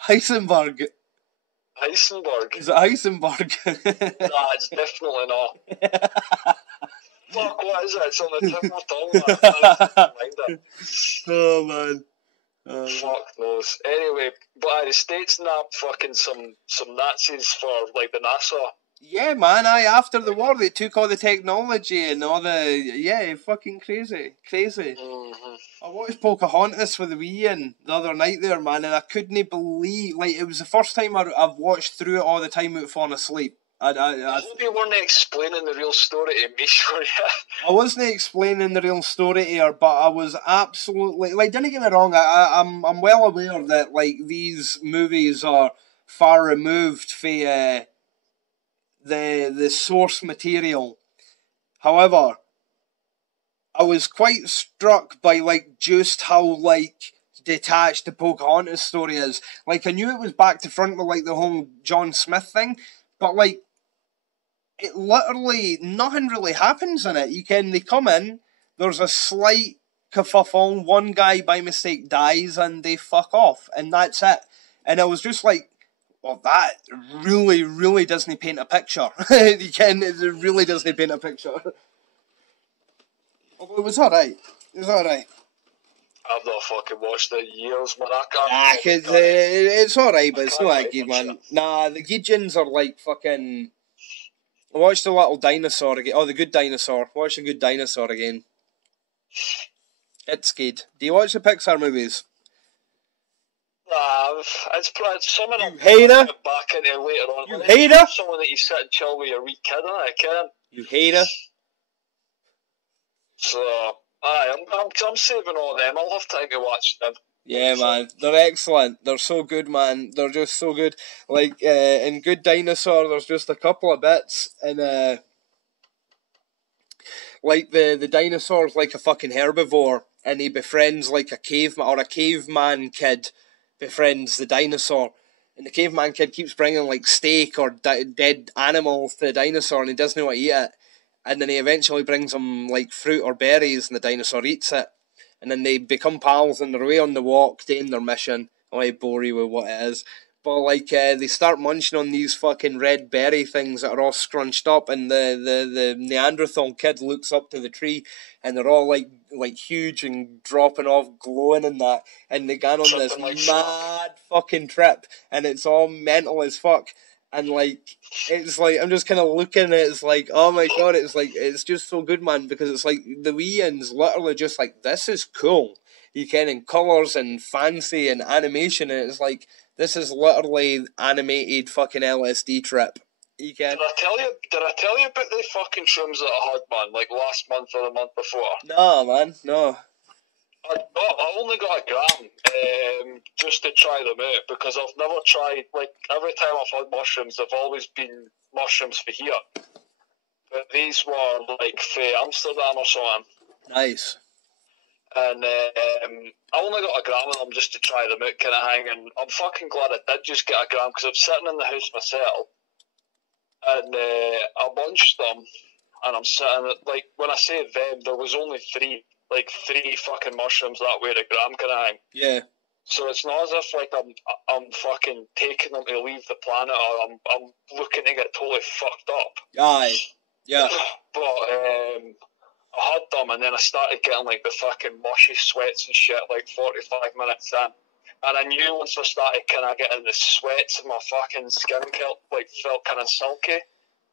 Heisenberg. Heisenberg. Is it Heisenberg? Nah, it's definitely not. Fuck, what is it? It's on the tip of my tongue, man. Oh, man. Fuck knows. Anyway, but the States nabbed fucking some Nazis for like the NASA. Yeah, man. After the war, they took all the technology and all the fucking crazy. Mm-hmm. I watched Pocahontas with the wee Ian the other night there, man, and I couldn't believe it was the first time I've watched through it all the time without falling asleep. I hope you weren't explaining the real story to me, sure, yeah. I wasn't explaining the real story to her, but I was absolutely... don't get me wrong, I'm well aware that, these movies are far removed from the source material. However, I was quite struck by, just how, detached the Pocahontas story is. I knew it was back to front with, the whole John Smith thing, but, it literally, nothing really happens in it. They come in, there's a slight kerfuffle, one guy by mistake dies, and they fuck off, and that's it. And I was just that really, really doesn't paint a picture. It really doesn't paint a picture. Although it was alright. I've not fucking watched it in years, man. I can't. It's alright, but it's not that good, watch man. Nah, the Gideons are like fucking. Watch the Little Dinosaur again. Oh, the Good Dinosaur. Watch the Good Dinosaur again. It's good. Do you watch the Pixar movies? Nah, it's something You I'll hater. get back into later on. You hater. Someone that you sit and chill with your wee kid, I can. You hater. So, I'm saving all them. I'll have time to watch them. Yeah, man, they're excellent. They're so good, man. They're just so good. Like in Good Dinosaur, there's just a couple of bits, and like the dinosaur's like a fucking herbivore, and he befriends like a caveman kid befriends the dinosaur, and the caveman kid keeps bringing like steak or dead animals to the dinosaur, and he doesn't know how to eat it, and then he eventually brings him like fruit or berries, and the dinosaur eats it. And then they become pals on their way on the walk, doing their mission. I might bore you with what it is. But like they start munching on these fucking red berry things that are all scrunched up, and the Neanderthal kid looks up to the tree, and they're all like huge and dropping off, glowing and that, and they go on this mad fucking trip, and it's all mental as fuck. And like it's like I'm just kind of looking at it, it's like, oh my god, it's like it's just so good, man, because it's like the wee ends literally just like, this is cool, you can, in colours and fancy and animation, and it's like, this is literally animated fucking LSD trip. You can. Did I tell you about the fucking shrooms that I had, man, like last month or the month before? No, man, no. I only got a gram just to try them out, because I've never tried, like, every time I've had mushrooms, they've always been mushrooms for here. But these were, like, for Amsterdam or something. Nice. And I only got a gram of them just to try them out, kind of thing, and I'm fucking glad I did just get a gram, because I'm sitting in the house myself, and I munched them, and I'm sitting, like, when I say them, there was only three fucking mushrooms that weighed a gram, kind of thing. Yeah. So it's not as if like I'm fucking taking them to leave the planet, or I'm looking to get totally fucked up. Aye. Yeah. But I had them, and then I started getting like the fucking mushy sweats and shit like 45 minutes in. And I knew once I started kind of getting the sweats and my fucking skin felt kind of silky,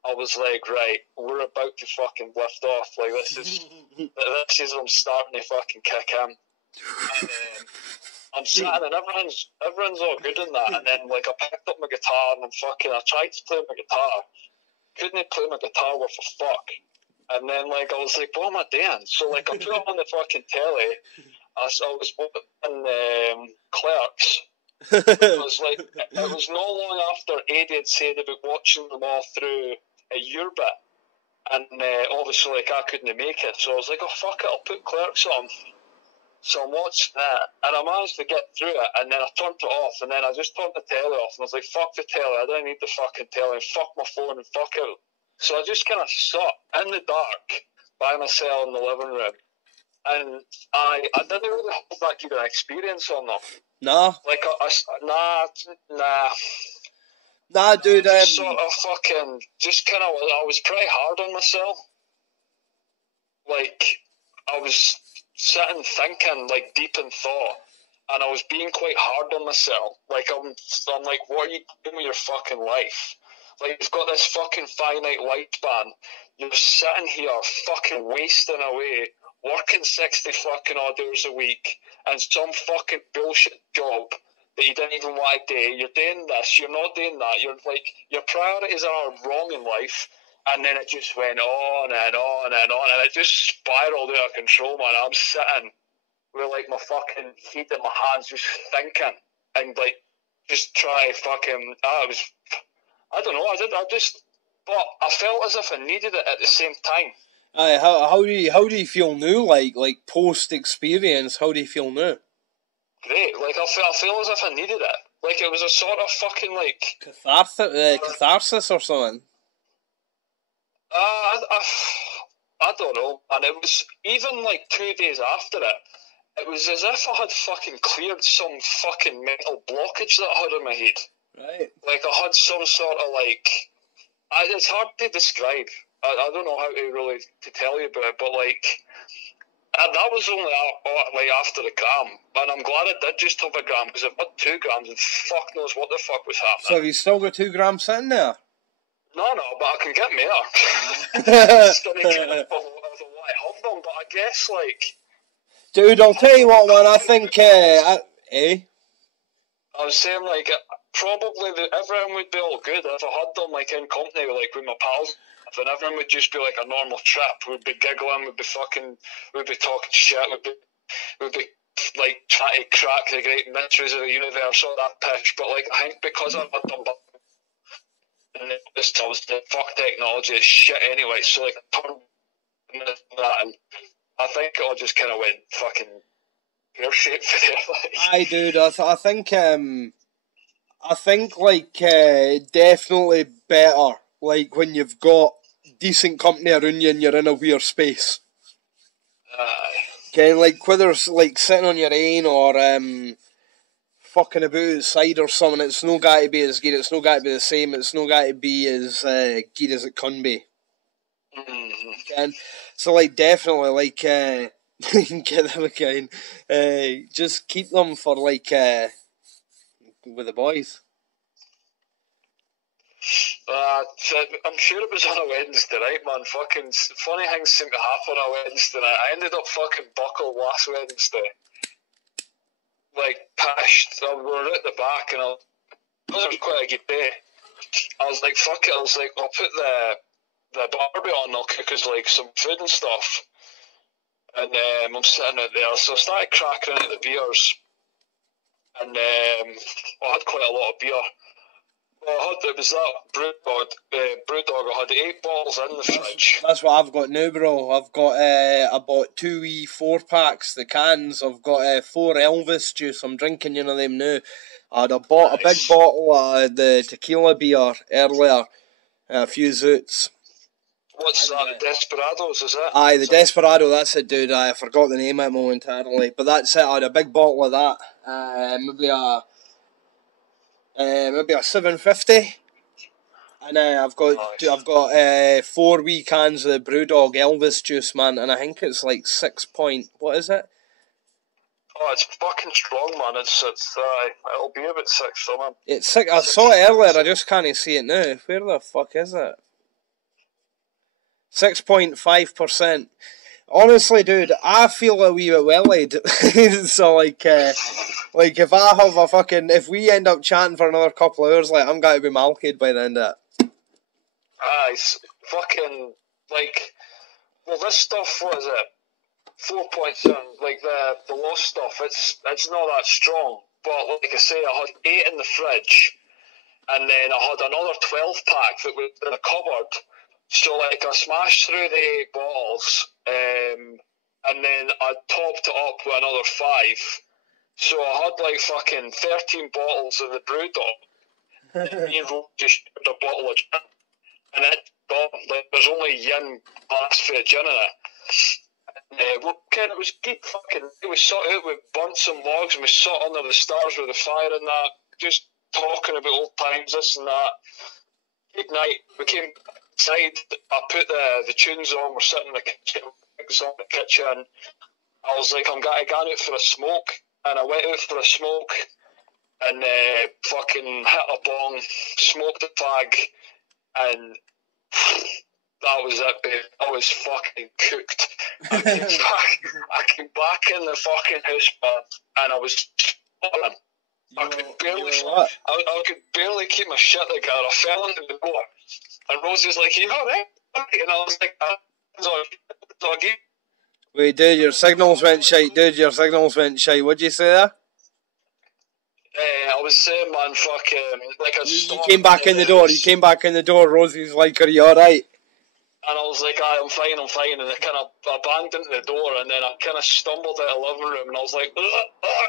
I was like, right, we're about to fucking lift off. Like, this is I'm starting to fucking kick in. And I'm sitting, and everyone's all good in that. And then, like, I picked up my guitar, and I tried to play my guitar. Couldn't play my guitar worth a fuck. And then, like, I was like, what am I doing? So, like, I put it on the fucking telly. I was watching Clerks. Because, like, it was not long after Eddie had said about watching them all through a year bit, and obviously, like, I couldn't make it, so I was like, oh fuck it, I'll put Clerks on. So I'm watching that, and I managed to get through it, and then I turned it off, and then I just turned the telly off, and I was like, fuck the telly, I don't need the fucking telly, and fuck my phone, and fuck out. So I just kind of sat in the dark by myself in the living room, and I didn't really have that good an experience on them. No. Like, nah. Nah, dude. Just sort of fucking, just kind of, I was pretty hard on myself. Like, I was sitting thinking, like, deep in thought, and I was being quite hard on myself. Like, I'm like, what are you doing with your fucking life? Like, you've got this fucking finite lifespan. You're sitting here fucking wasting away, working 60 fucking odd hours a week, and some fucking bullshit job that you didn't even want to do. You're doing this, you're not doing that. You're like, your priorities are wrong in life. And then it just went on and on and on, and it just spiraled out of control, man. I'm sitting with like my fucking feet in my hands, just thinking, and like just try fucking. I don't know. But I felt as if I needed it at the same time. Aye, how do you feel now? Like post experience, how do you feel now? Great. Like I feel as if I needed it. Like it was a sort of fucking like catharsis or something. I don't know. And it was even like 2 days after it. It was as if I had fucking cleared some fucking mental blockage that I had in my head. Right. Like I had some sort of like. It's hard to describe. I don't know how to really to tell you about it, but like And that was only like after a gram, and I'm glad I did just have a gram, because if I had 2 grams, and fuck knows what the fuck was happening. So have you still got 2 grams sitting there? No, but I can get more. Just gonna get it of what I have them, but I guess, like... Dude, I'll tell you what, man, I think, I was saying, like, probably everyone would be all good if I had them, like, in company, like, with my pals, and everyone would just be like a normal trip. We'd be giggling, we'd be talking shit, we'd be like trying to crack the great mysteries of the universe, all that pitch. But like, I think because I had them, and this was the fuck technology is shit anyway. So like, I turned that, and I think it all just kind of went fucking pear shaped for there. Like. Aye, dude, I think like definitely better. Like when you've got decent company around you and you're in a weird space. Aye. Okay, like whether it's like sitting on your own or fucking about outside or something, it's no got to be as good, it's no got to be the same, it's no got to be as good as it can be. Mm-hmm. Okay? So like definitely like get them again. Just keep them for like with the boys. I'm sure it was on a Wednesday night, man. Fucking funny things seem to happen on a Wednesday night. I ended up fucking buckled last Wednesday. Like, pissed. We were at the back, and it was quite a good day. I was like, fuck it. I was like, I'll put the barbie on, I'll cook us like some food and stuff. And I'm sitting out there, so I started cracking into the beers. And I had quite a lot of beer. Well, it was that Brewdog. I had 8 bottles in the fridge. That's what I've got now, bro. I've got I bought 2 wee 4-packs, the cans. I've got 4 Elvis juice. I'm drinking them now. I bought a big bottle of the tequila beer earlier, a few Zoots. What's that? The Desperados, is it? Aye, the Desperado. That's it, dude. I forgot the name of it momentarily, but that's it. I had a big bottle of that. Maybe a 750, and I've got 4 wee cans of the Brewdog Elvis juice, man, and I think it's like 6 point. What is it? Oh, it's fucking strong, man. It'll be about 6 something. It's 6. I saw it earlier. I just can't see it now. Where the fuck is it? 6.5%. Honestly, dude, I feel a wee bit well-laid. So, like if I have if we end up chatting for another couple of hours, like, I'm going to be malked by the end of it. It's fucking, like, well, this stuff, what is it? 4.7, like, the lost stuff, it's not that strong. But, like I say, I had 8 in the fridge, and then I had another 12-pack that was in a cupboard. So, like, I smashed through the 8 bottles, and then I topped it up with another 5. So I had, like, fucking 13 bottles of the Brewdog. And me and Ro just a bottle of gin. And like, there's only yin glass for a gin in it. And it was good fucking. We sat out, we burnt some logs, and we sat under the stars with the fire and that, just talking about old times, this and that. Good night. We came inside, I put the tunes on, we're sitting in the kitchen, I was like, I'm going out for a smoke, and I went out for a smoke, and fucking hit a bong, smoked a fag, and that was it, babe. I was fucking cooked. I came back in the fucking house, man, and I was falling. I could barely keep my shit together. I fell into the door. And Rosie's like, you alright? And I was like, doggy. Wait, dude, your signals went shite. What'd you say there? I was saying, man, like you came back in the door. Rosie's like, are you alright? And I was like, I'm fine. And I kind of banged into the door, and then I kind of stumbled out of the living room, and I was like, and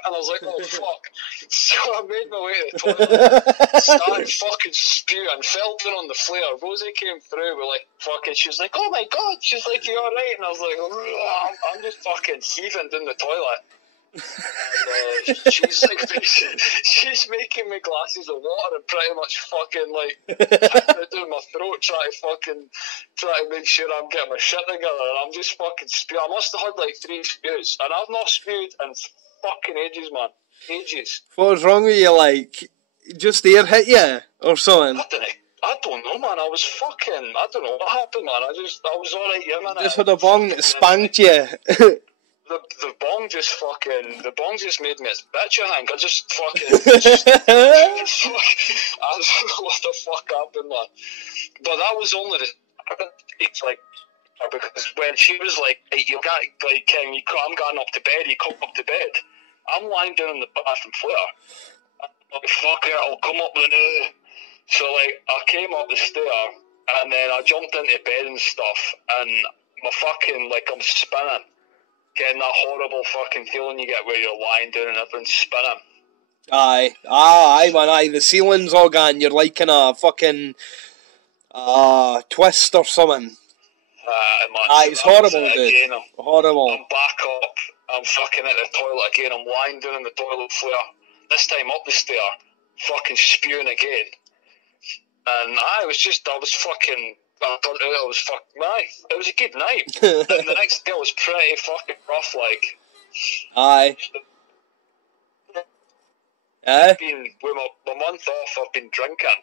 I was like, oh, fuck. So I made my way to the toilet, started fucking spewing, fell down on the flare. Rosie came through with, like, fucking, she was like, oh my God. She's like, you alright? And I was like, I'm just fucking heaving down the toilet. And she's like, she's making me glasses of water and pretty much fucking like putting it down my throat, trying to make sure I'm getting my shit together. And I'm just fucking I must have had like 3 spews, and I've not spewed in fucking ages, man. Ages. What was wrong with you? Like, just air hit you or something? I don't know, man. I was fucking. I don't know what happened, man. I was alright, yeah, man. Just had a bong that spanked you. The bong just made me its bitch, I think. I just fucking I don't know what the fuck happened, man. But that was only it's like, because when she was like, hey, you got like King, I'm going up to bed, you come up to bed. I'm lying down in the bathroom floor. I'm like, fuck it, I'll come up the new. So like I came up the stair and then I jumped into bed and stuff, and my fucking, like, I'm spinning. Getting that horrible fucking feeling you get where you're lying down and everyone's spinning. Aye, man, aye. The ceiling's all gone. You're like in a fucking twist or something. Man, it's horrible, dude. Again, horrible. I'm back up. I'm fucking at the toilet again. I'm lying down in the toilet floor. This time up the stair. Fucking spewing again. And I was fucking... I turned out it was a good night. And the next day was pretty fucking rough, like. Aye. With my month off, I've been drinking.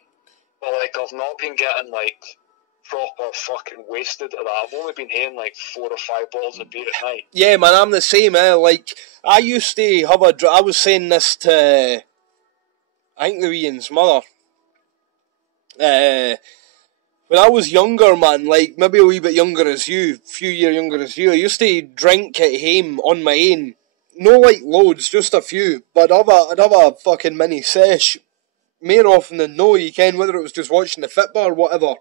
But, like, I've not been getting, like, proper fucking wasted at that. I've only been hitting, like, 4 or 5 bottles of beer at night. Yeah, man, I'm the same, Like, I used to have I was saying this to, I think, the Ian's mother. When I was younger, man, like, maybe a wee bit younger as you, a few years younger as you, I used to drink at home on my own. No, like, loads, just a few. But I'd have a fucking mini sesh. More often than no, you can, whether it was just watching the football or whatever.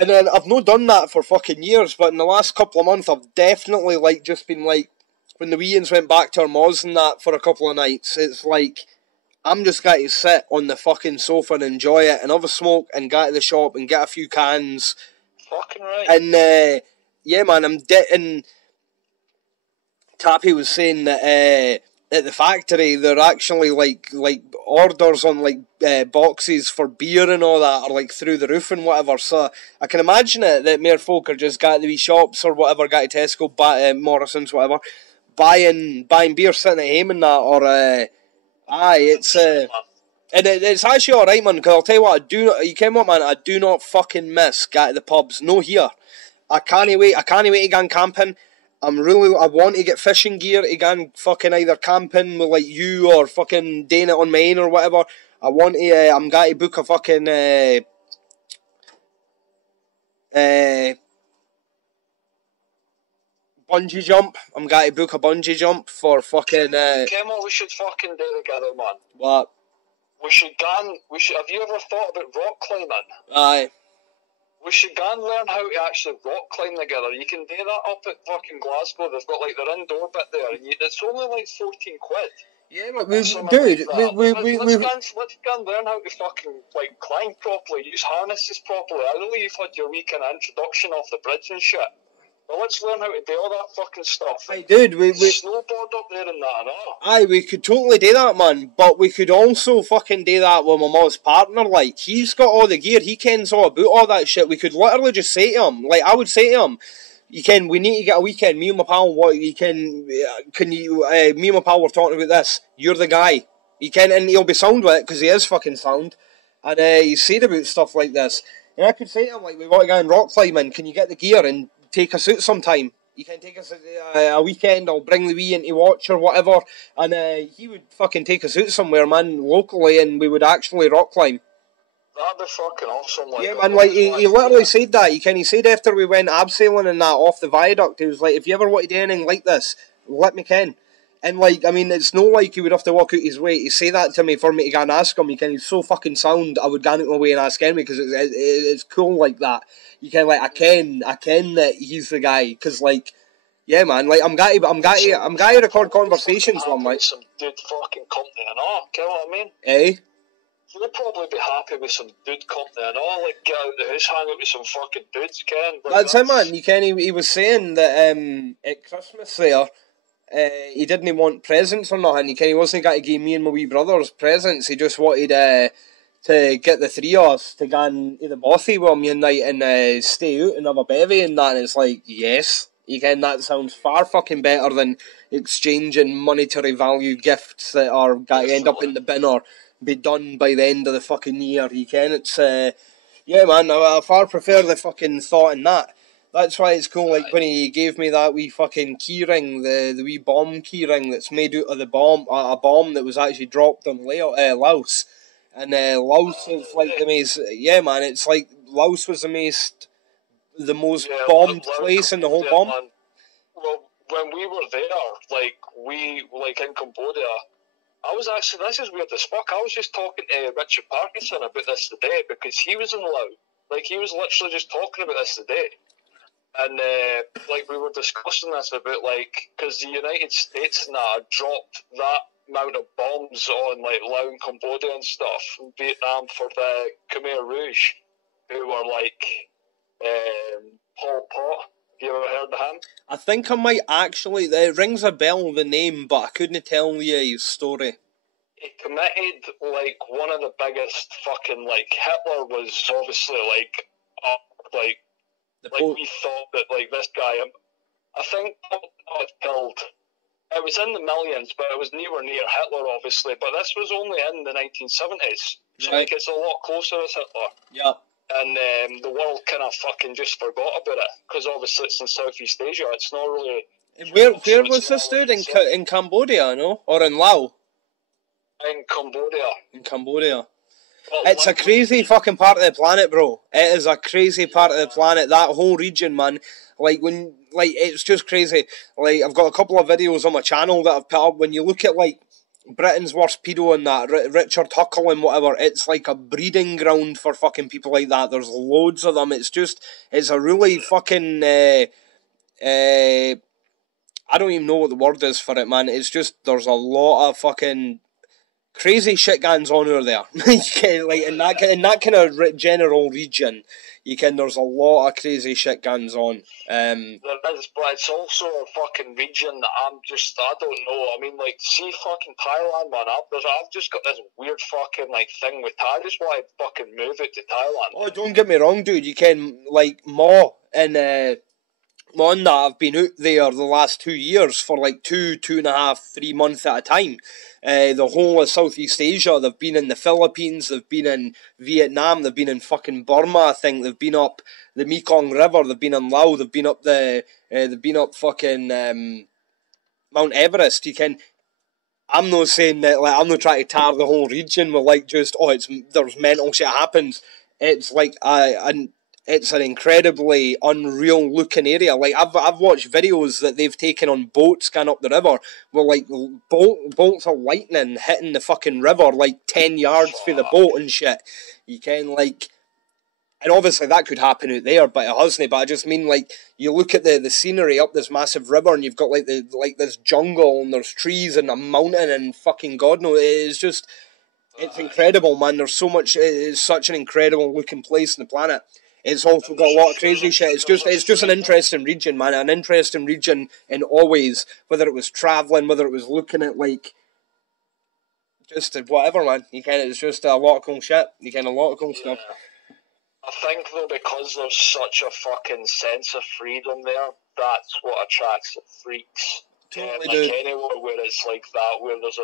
And then I've not done that for fucking years, but in the last couple of months, I've definitely, like, just been, like, when the Ians went back to our moz and that for a couple of nights, it's like... I'm just going to sit on the fucking sofa and enjoy it and have a smoke and go to the shop and get a few cans. Fucking right. And, yeah, man, and Tappy was saying that at the factory they're actually, like orders on, like, boxes for beer and all that are, like, through the roof and whatever. So I can imagine it that more folk are just going to the wee shops or whatever, go to Tesco, Morrison's, whatever, buying beer sitting at home and that, or... Aye, it's and it's actually alright, man, because I'll tell you what, you came up, man, I do not fucking miss going to the pubs, no here. I can't wait to go camping. I want to get fishing gear to go fucking either camping with, like, you or fucking doing it on my own or whatever. I'm going to book a fucking bungee jump. I'm going to book a bungee jump for fucking... what we should fucking do together, man? What? We should, have you ever thought about rock climbing? Aye. We should go and learn how to actually rock climb together. You can do that up at fucking Glasgow. They've got, like, their indoor bit there. And it's only like 14 quid. Yeah, but let's go and learn how to fucking, like, climb properly, use harnesses properly. I know you've had your wee kind of introduction off the bridge and shit. Well, let's learn how to do all that fucking stuff. Aye, dude, we snowboard up there and that and all. Aye, we could totally do that, man. But we could also fucking do that with my mom's partner. Like, he's got all the gear. He kens all about all that shit. We could literally just say to him, like, I would say to him, we need to get a weekend. Me and my pal, me and my pal were talking about this. You're the guy. And he'll be sound with it, because he is fucking sound. And he's said about stuff like this. And I could say to him, like, we want to go and rock climbing. Can you get the gear and take us out sometime? You can take us a weekend. I'll bring the wee in to watch or whatever, and he would fucking take us out somewhere, man, locally, and we would actually rock climb. That'd be fucking awesome. Like, yeah, man, like, he literally said that. He said after we went abseiling and that off the viaduct, he was like, if you ever want to do anything like this, let me ken. And, like, I mean, it's no like he would have to walk out his way to say that to me for me to go and ask him. He's so fucking sound, I would go out my way and ask him, because it's cool like that. You can, like, I ken that he's the guy, because, like, yeah, man, like, I'm going to record conversations with him, like. Some dude fucking company and all, you know what I mean? Eh? You'll probably be happy with some dude company and all, like, get out the house, hang out with some fucking dudes, Ken. Like, that's it, man. He was saying that at Christmas there, he didn't want presents or nothing. He wasn't going to give me and my wee brothers presents. He just wanted to get the three of us to go and to the bothy with me one night and stay out and have a bevy and that. And it's like, yes, that sounds far fucking better than exchanging monetary value gifts that are going to end up in the bin or be done by the end of the fucking year. It's yeah, man, I far prefer the fucking thought in that. That's why it's cool, like, when he gave me that wee fucking keyring, the wee bomb keyring that's made out of a bomb that was actually dropped on Laos. And Laos is like the most, yeah, man, it's like Laos was the most bombed place in the whole bomb. Man. Well, when we were there, like in Cambodia, I was actually, this is weird as fuck, I was just talking to Richard Parkinson about this today, because he was in Laos. Like, he was literally just talking about this today. And, like, we were discussing this about, like, because the United States now dropped that amount of bombs on, like, Laos and Cambodia and stuff in Vietnam for the Khmer Rouge, who were, like, Pol Pot. Have you ever heard of him? I think I might actually, it rings a bell, the name, but I couldn't tell you his story. He committed, like, one of the biggest fucking, like, Hitler was obviously, like, we thought that, like, this guy, I think got killed. It was in the millions, but it was nowhere near Hitler, obviously. But this was only in the 1970s. So, like, it's a lot closer as Hitler. Yeah. And the world kind of fucking just forgot about it. Because obviously it's in Southeast Asia. It's not really... Where was this dude? In Cambodia, no? Or in Laos? In Cambodia. In Cambodia. It's a crazy fucking part of the planet, bro. It is a crazy part of the planet. That whole region, man. Like, it's just crazy. Like, I've got a couple of videos on my channel that I've put up. When you look at, like, Britain's Worst Pedo and that, Richard Huckle and whatever, it's like a breeding ground for fucking people like that. There's loads of them. It's a really fucking, I don't even know what the word is for it, man. It's just, there's a lot of fucking crazy shit going on over there. Like, in that kind of general region, there's a lot of crazy shit going on. There is, but it's also a fucking region that I don't know. I mean, like, see fucking Thailand, man. I've just got this weird fucking, like, thing with Thailand. I just want to fucking move it to Thailand. Oh, don't get me wrong, dude. You can, like, Ma and Mon that have been out there the last 2 years for like 2.5, 3 months at a time. The whole of Southeast Asia, they've been in the Philippines, they've been in Vietnam, they've been in fucking Burma, I think, they've been up the Mekong River, they've been in Laos, they've been up fucking Mount Everest. I'm not saying that, like, I'm not trying to tar the whole region with, like, just, there's mental shit happens. It's like it's an incredibly unreal looking area. Like, I've watched videos that they've taken on boats going up the river where, like, bolts of lightning hitting the fucking river like 10 yards for the boat and shit. Like, and obviously that could happen out there, but it hasn't. But I just mean, like, you look at the scenery up this massive river and you've got like this jungle and there's trees and a mountain and fucking God knows, it's incredible, man. There's so much. It's such an incredible looking place on the planet. It's also got a lot of crazy shit. It's just an interesting region, man. An interesting region in all ways. Whether it was travelling, whether it was looking at, like, just whatever, man. It's just a lot of cool shit. A lot of cool stuff. I think, though, because there's such a fucking sense of freedom there, that's what attracts the freaks. Totally, like anywhere where it's like that, where there's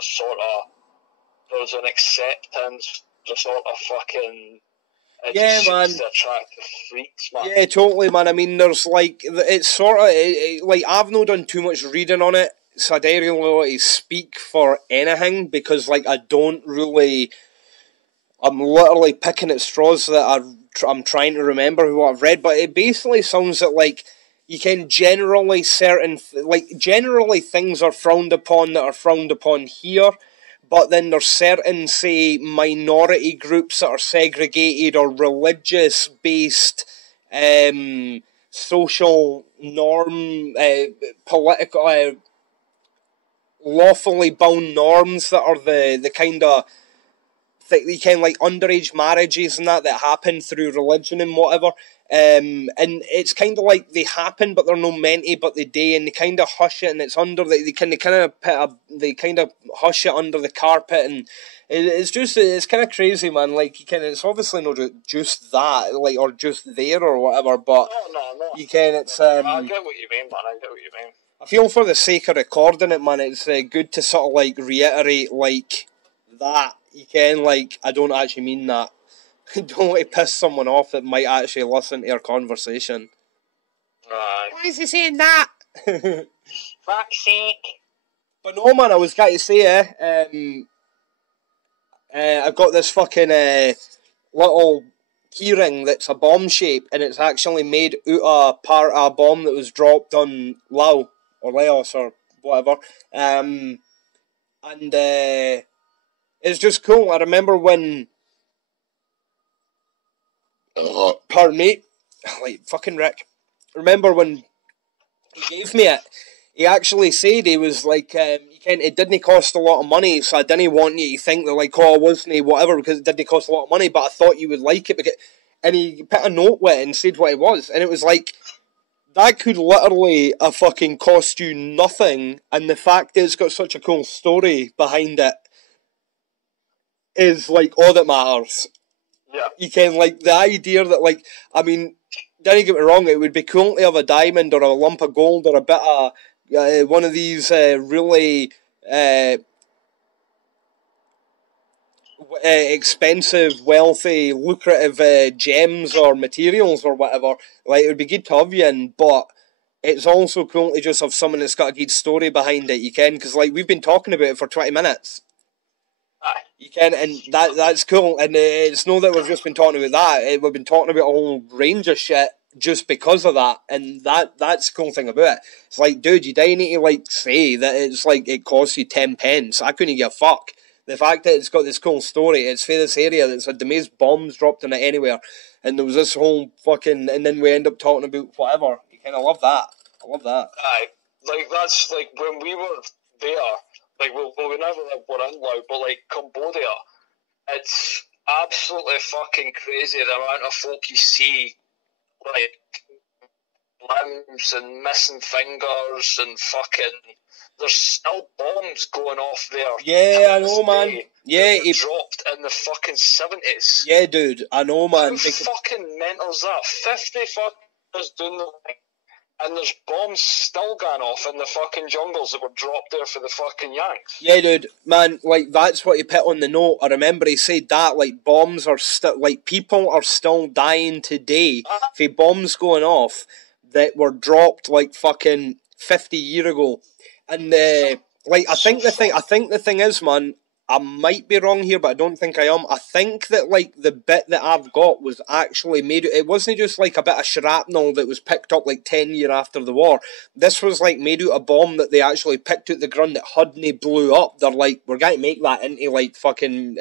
there's an acceptance, a sort of fucking... Yeah, man. To attract the freaks, man. Yeah, totally, man. I mean, there's, like, it's sort of, like, I've not done too much reading on it, so I don't really want to speak for anything, because, like, I'm literally picking at straws that I'm trying to remember what I've read, but it basically sounds that, like, you can generally things are frowned upon that are frowned upon here, but then there's certain, say, minority groups that are segregated or religious-based social norm, political, lawfully bound norms that are the kind of, like underage marriages and that happen through religion and whatever. And it's kind of like they happen, but they're no menty, but they do, and they kind of hush it, and it's under they kind of hush it under the carpet, and it's kind of crazy, man. Like it's obviously not just that, like, or just there or whatever, but no. you can. It's I get what you mean, man. I get what you mean. I feel for the sake of recording it, man, it's good to sort of like reiterate like that. You can, like, I don't actually mean that. Don't want to piss someone off that might actually listen to our conversation. Right. Why is he saying that? Fuck's sake. But no, man, I was going to say, I've got this fucking little keyring that's a bomb shape, and it's actually made out of part of a bomb that was dropped on Laos or Laos or whatever. And it's just cool. I remember when... Pardon me. Like, fucking Rick. Remember when he gave me it, he actually said, he was like, it didn't cost a lot of money, so I didn't want you to think that, like, oh, it wasn't whatever, because it didn't cost a lot of money, but I thought you would like it. And he put a note with it and said what it was, and it was like, that could literally fucking cost you nothing, and the fact that it's got such a cool story behind it is, like, all that matters. Yeah. You can, like, the idea that, like, I mean, don't get me wrong, it would be cool to have a diamond or a lump of gold or a bit of one of these really expensive, wealthy, lucrative gems or materials or whatever. Like, it would be good to have you in, but it's also cool to just have someone that's got a good story behind it, you can, because, like, we've been talking about it for 20 minutes. Aye. You can, and that's cool, and it's not that we've just been talking about that, we've been talking about a whole range of shit just because of that, and that's the cool thing about it. It's like, dude, you don't need to, like, say that it's like it costs you 10 pence. I couldn't give a fuck. The fact that it's got this cool story, it's for this area that's had the most bombs dropped on it anywhere, and there was this whole fucking, and then we end up talking about whatever. You kind of love that. I love that. Aye. Like, that's, like, when we were there, like, we never were in Laos, but, like, Cambodia, it's absolutely fucking crazy the amount of folk you see, like, limbs and missing fingers and fucking... There's still bombs going off there. Yeah, I know, man. Yeah, he dropped in the fucking 70s. Yeah, dude, I know, man. How fucking mental is that? 50 fuckers doing the thing, and there's bombs still going off in the fucking jungles that were dropped there for the fucking Yanks. Yeah, dude, man, like, that's what he put on the note. I remember he said that, like, bombs are still, like, people are still dying today for bombs going off that were dropped, like, fucking 50 years ago. And, like, I think the thing is, man, I might be wrong here, but I don't think I am. I think that, like, the bit that I've got was actually made... It wasn't just, like, a bit of shrapnel that was picked up, like, 10 years after the war. This was, like, made out of a bomb that they actually picked out the ground that hadn't blew up. They're like, we're going to make that into, like, fucking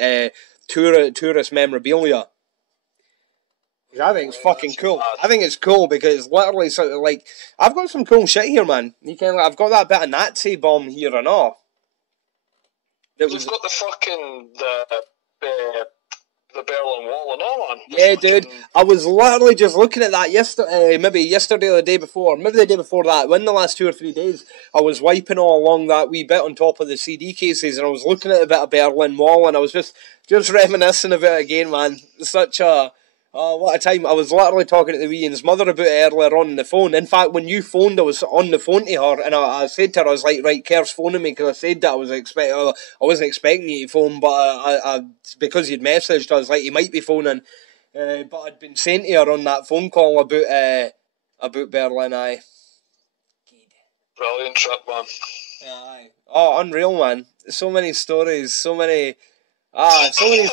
tourist memorabilia. I think it's fucking cool. I think it's cool because it's literally sort of like, I've got some cool shit here, man. You can, like, I've got that bit of Nazi bomb here and all. You've got the fucking the Berlin Wall and all, man. Yeah, dude. I was literally just looking at that yesterday, maybe yesterday or the day before, maybe the day before that. Within the last 2 or 3 days, I was wiping all along that wee bit on top of the CD cases, and I was looking at a bit of Berlin Wall, and I was just reminiscing about it again, man. Such a... Oh, what a time. I was literally talking to the wee Ian's mother about it earlier on the phone. In fact, when you phoned, I was on the phone to her, and I said to her, I was like, right, Ker's phoning me, because I said that I wasn't expecting you to phone, but I because you'd messaged, I was like, you might be phoning. But I'd been saying to her on that phone call about Berlin, aye. Brilliant trip, man. Aye. Oh, unreal, man. So many stories, so many stories.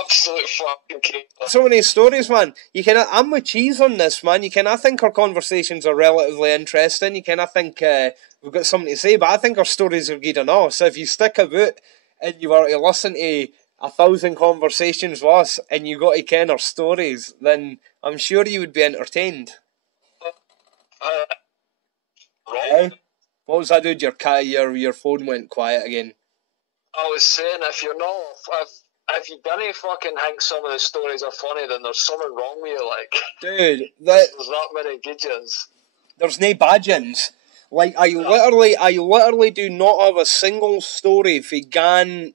Absolute fucking cake. So many stories, man. I'm with Cheese on this, man. I think our conversations are relatively interesting. I think we've got something to say, but I think our stories are good enough. So if you stick about and you were to listen to 1,000 conversations with us and you got to ken our stories, then I'm sure you would be entertained. Right. What was that, dude? Your phone went quiet again. I was saying, if if you didn't fucking think some of the stories are funny, then there's something wrong with you, like. Dude, There's that many good ones. There's no bad ones. Like, I literally do not have a single story for Gan.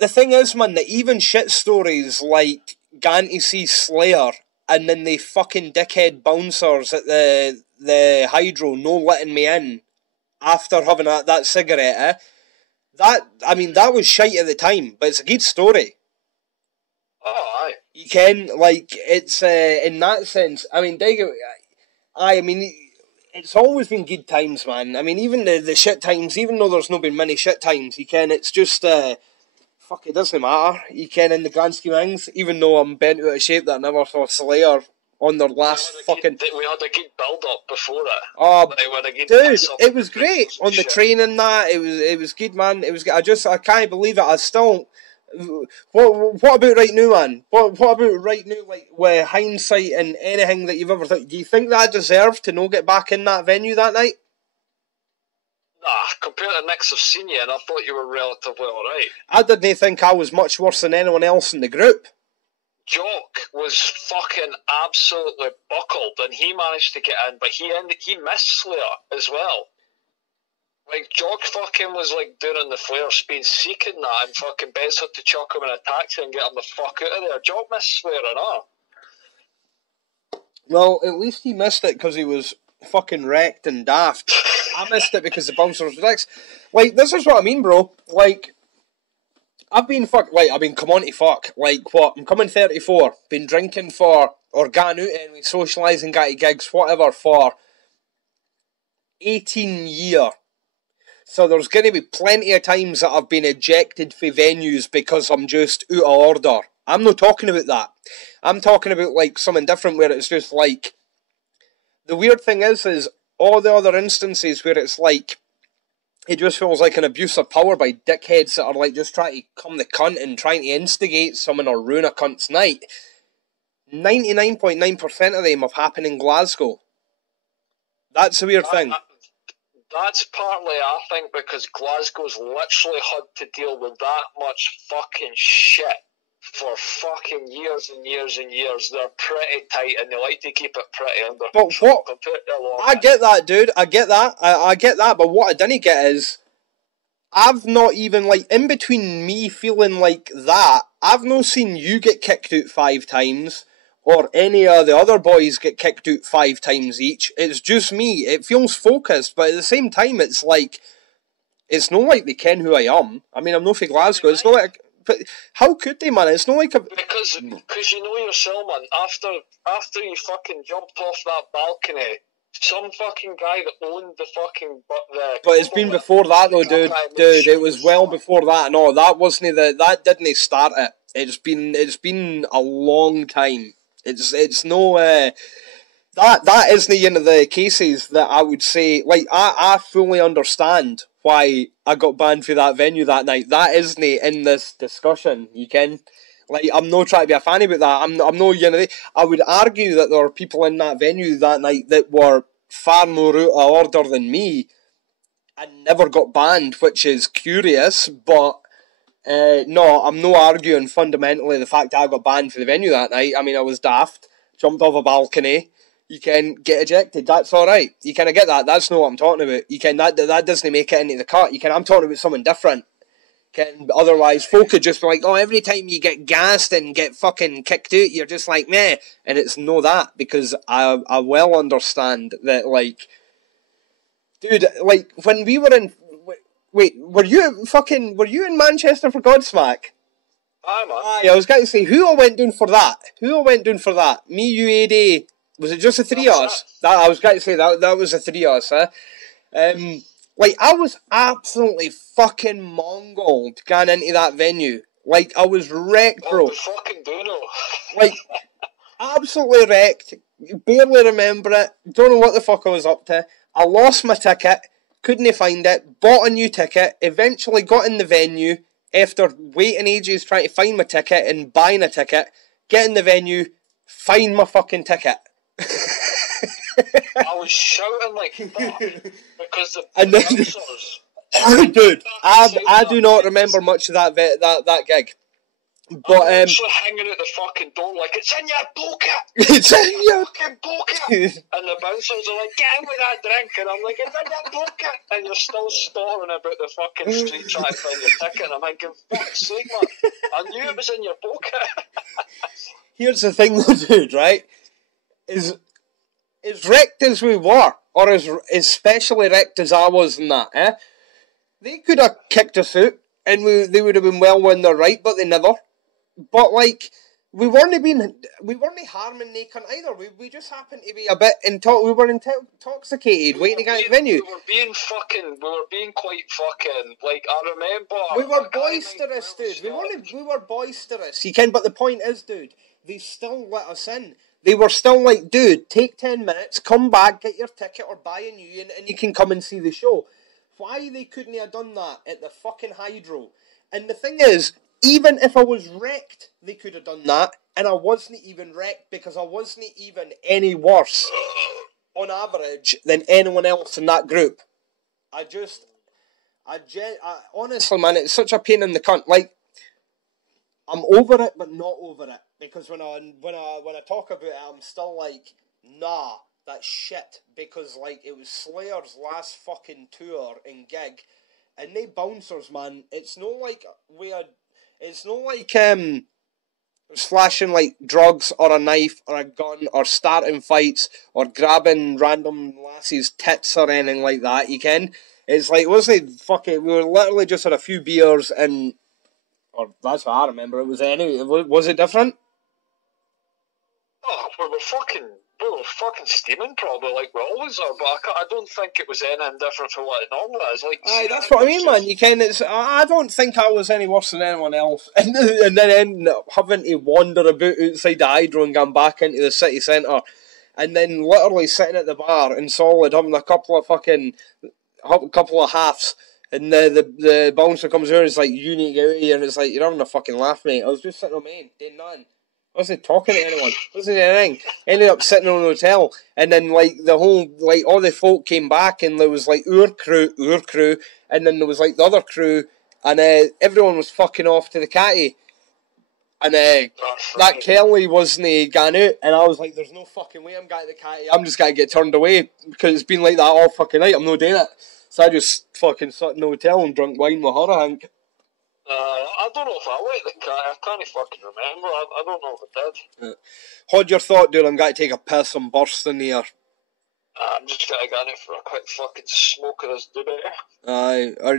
The thing is, man, that even shit stories like Gan to see Slayer and then the fucking dickhead bouncers at the Hydro no letting me in after having that cigarette, that was shite at the time, but it's a good story. Oh, aye. You can, like, it's, in that sense, I mean, it's always been good times, man. I mean, even the shit times, even though there's not been many shit times, you can, it's just, fuck, it doesn't matter. You can, in the grand scheme of things, even though I'm bent out of shape that I never saw Slayer on their last fucking... We had a good build-up before it. Oh, dude, it was great. On the shit. train and that, it was good, man. It was good. I can't believe it. I still... What about right now, man? What about right now, like, with hindsight and anything that you've ever thought? Do you think that I deserved to not get back in that venue that night? Nah, compared to Knicks I've seen you, and I thought you were relatively alright. I didn't think I was much worse than anyone else in the group. Jock was fucking absolutely buckled, and he managed to get in, but he missed Slayer as well. Like, Jock fucking was, like, doing on the flare speed, seeking that, and fucking Bez had to chuck him in a taxi and get him the fuck out of there. Jock missed Slayer and all. Well, at least he missed it because he was fucking wrecked and daft. I missed it because the bouncer was dicks. Like, this is what I mean, bro. Like, I've been come on to fuck. Like, what? I'm coming 34. Been drinking for, or going out anyway, socialising, going to gigs, whatever, for 18 years. So there's going to be plenty of times that I've been ejected for venues because I'm just out of order. I'm not talking about that. I'm talking about, like, something different where it's just like... The weird thing is all the other instances where it's like... It just feels like an abuse of power by dickheads that are, like, just trying to come the cunt and trying to instigate someone or ruin a cunt's night. 99.9% of them have happened in Glasgow. That's a weird thing. That's partly, I think, because Glasgow's literally had to deal with that much fucking shit for fucking years and years and years. They're pretty tight and they like to keep it pretty under control. I get that, dude. I get that. I get that, but what I didn't get is I've not even, like, in between me feeling like that, I've not seen you get kicked out 5 times. Or any of the other boys get kicked out 5 times each. It's just me. It feels focused, but at the same time, it's like... It's not like they ken who I am. I mean, I'm not from Glasgow. It's not like... But how could they, man? It's not like a... Because you know yourself, man. After you fucking jumped off that balcony, some fucking guy that owned the fucking... But it's been before that, though, dude. Dude, it was well before that. No, that wasn't the... That didn't start it. It's been a long time. It's no that isn't one of the cases that I would say, like, I fully understand why I got banned for that venue that night. That isn't in this discussion, you can. Like, I'm not trying to be a fan about that. I'm not I would argue that there are people in that venue that night that were far more out of order than me and never got banned, which is curious, but no, I'm not arguing fundamentally the fact that I got banned for the venue that night. I mean, I was daft, jumped off a balcony. You can get ejected. That's all right. You kind of get that. That's not what I'm talking about. You can that doesn't make it into the cut. I'm talking about something different. Otherwise, folk could just be like, oh, every time you get gassed and get fucking kicked out, you're just like, meh. And it's no that, because I well understand that, like, dude, like, when we were in... Wait, were you in Manchester for Godsmack? Aye, man. Aye, I was going to say, who all went down for that? Me, you, AD. Was it just the 3 of us? I was going to say, that was the 3 of us, huh? Like, I was absolutely fucking mongold going into that venue. Like, I was wrecked, bro. Oh, fucking do know. Like, absolutely wrecked. Barely remember it. Don't know what the fuck I was up to. I lost my ticket. Couldn't find it, bought a new ticket, eventually got in the venue after waiting ages trying to find my ticket and buying a ticket, get in the venue, find my fucking ticket. I was shouting like fuck because the bouncers Dude, I do not remember much of that gig. But I'm actually hanging at the fucking door like, it's in your pocket! It's in your fucking pocket! And the bouncers are like, get in with that drink! And I'm like, it's in your pocket! And you're still stalling about the fucking street trying to find your ticket. And I'm thinking, fuck's sake, man. I knew it was in your pocket. Here's the thing though, dude, right? As wrecked as we were, or as especially wrecked as I was in that, they could have kicked us out, and they would have been well within their right, but they never. But like, we weren't harming Nathan either. We just happened to be a bit we were intoxicated, waiting to get in the venue. We were being quite fucking, like, I remember. We were boisterous, dude. We were boisterous. You can, but the point is, dude, they still let us in. They were still like, dude, take 10 minutes, come back, get your ticket or buy a new one, and you can come and see the show. Why they couldn't have done that at the fucking Hydro? And the thing is, even if I was wrecked, they could have done that, and I wasn't even wrecked because I wasn't even any worse on average than anyone else in that group. Honestly, man, it's such a pain in the cunt. Like, I'm over it, but not over it, because when I talk about it, I'm still like, nah, that's shit, because like it was Slayer's last fucking tour and gig, and they bouncers, man. It's not like flashing like drugs or a knife or a gun or starting fights or grabbing random lassies' tits or anything like that. You can. It's like, wasn't fucking? We were literally just had a few beers and, or that's what I remember. Was it different? Oh, we were fucking steaming, probably, like we always are, but I don't think it was anything different from what it normally is. Like, aye, that's what I mean, man. You can. I don't think I was any worse than anyone else, and then end up having to wander about outside the Hydro and going back into the city centre, and then literally sitting at the bar in Solid having a couple of halves. And the bouncer comes over and it's like, you need to get out of here, and it's like, you're having a fucking laugh, mate. I was just sitting on mine, doing nothing. I wasn't talking to anyone. Wasn't anything. Ended up sitting in an hotel, and then like all the folk came back, and there was like our crew, and then there was like the other crew, and everyone was fucking off to the catty, and that Kelly wasn't gone out, and I was like, there's no fucking way I'm going to the catty. I'm just going to get turned away because it's been like that all fucking night. I'm not doing it. So I just fucking sat in the hotel and drunk wine with her, I think. I don't know if I went the cat. I can't fucking remember. I don't know if I did. Yeah. Hold your thought, dude. I'm going to take a piss and burst in here. I'm just going to get in it for a quick fucking smoke of this doobie. Aye. Are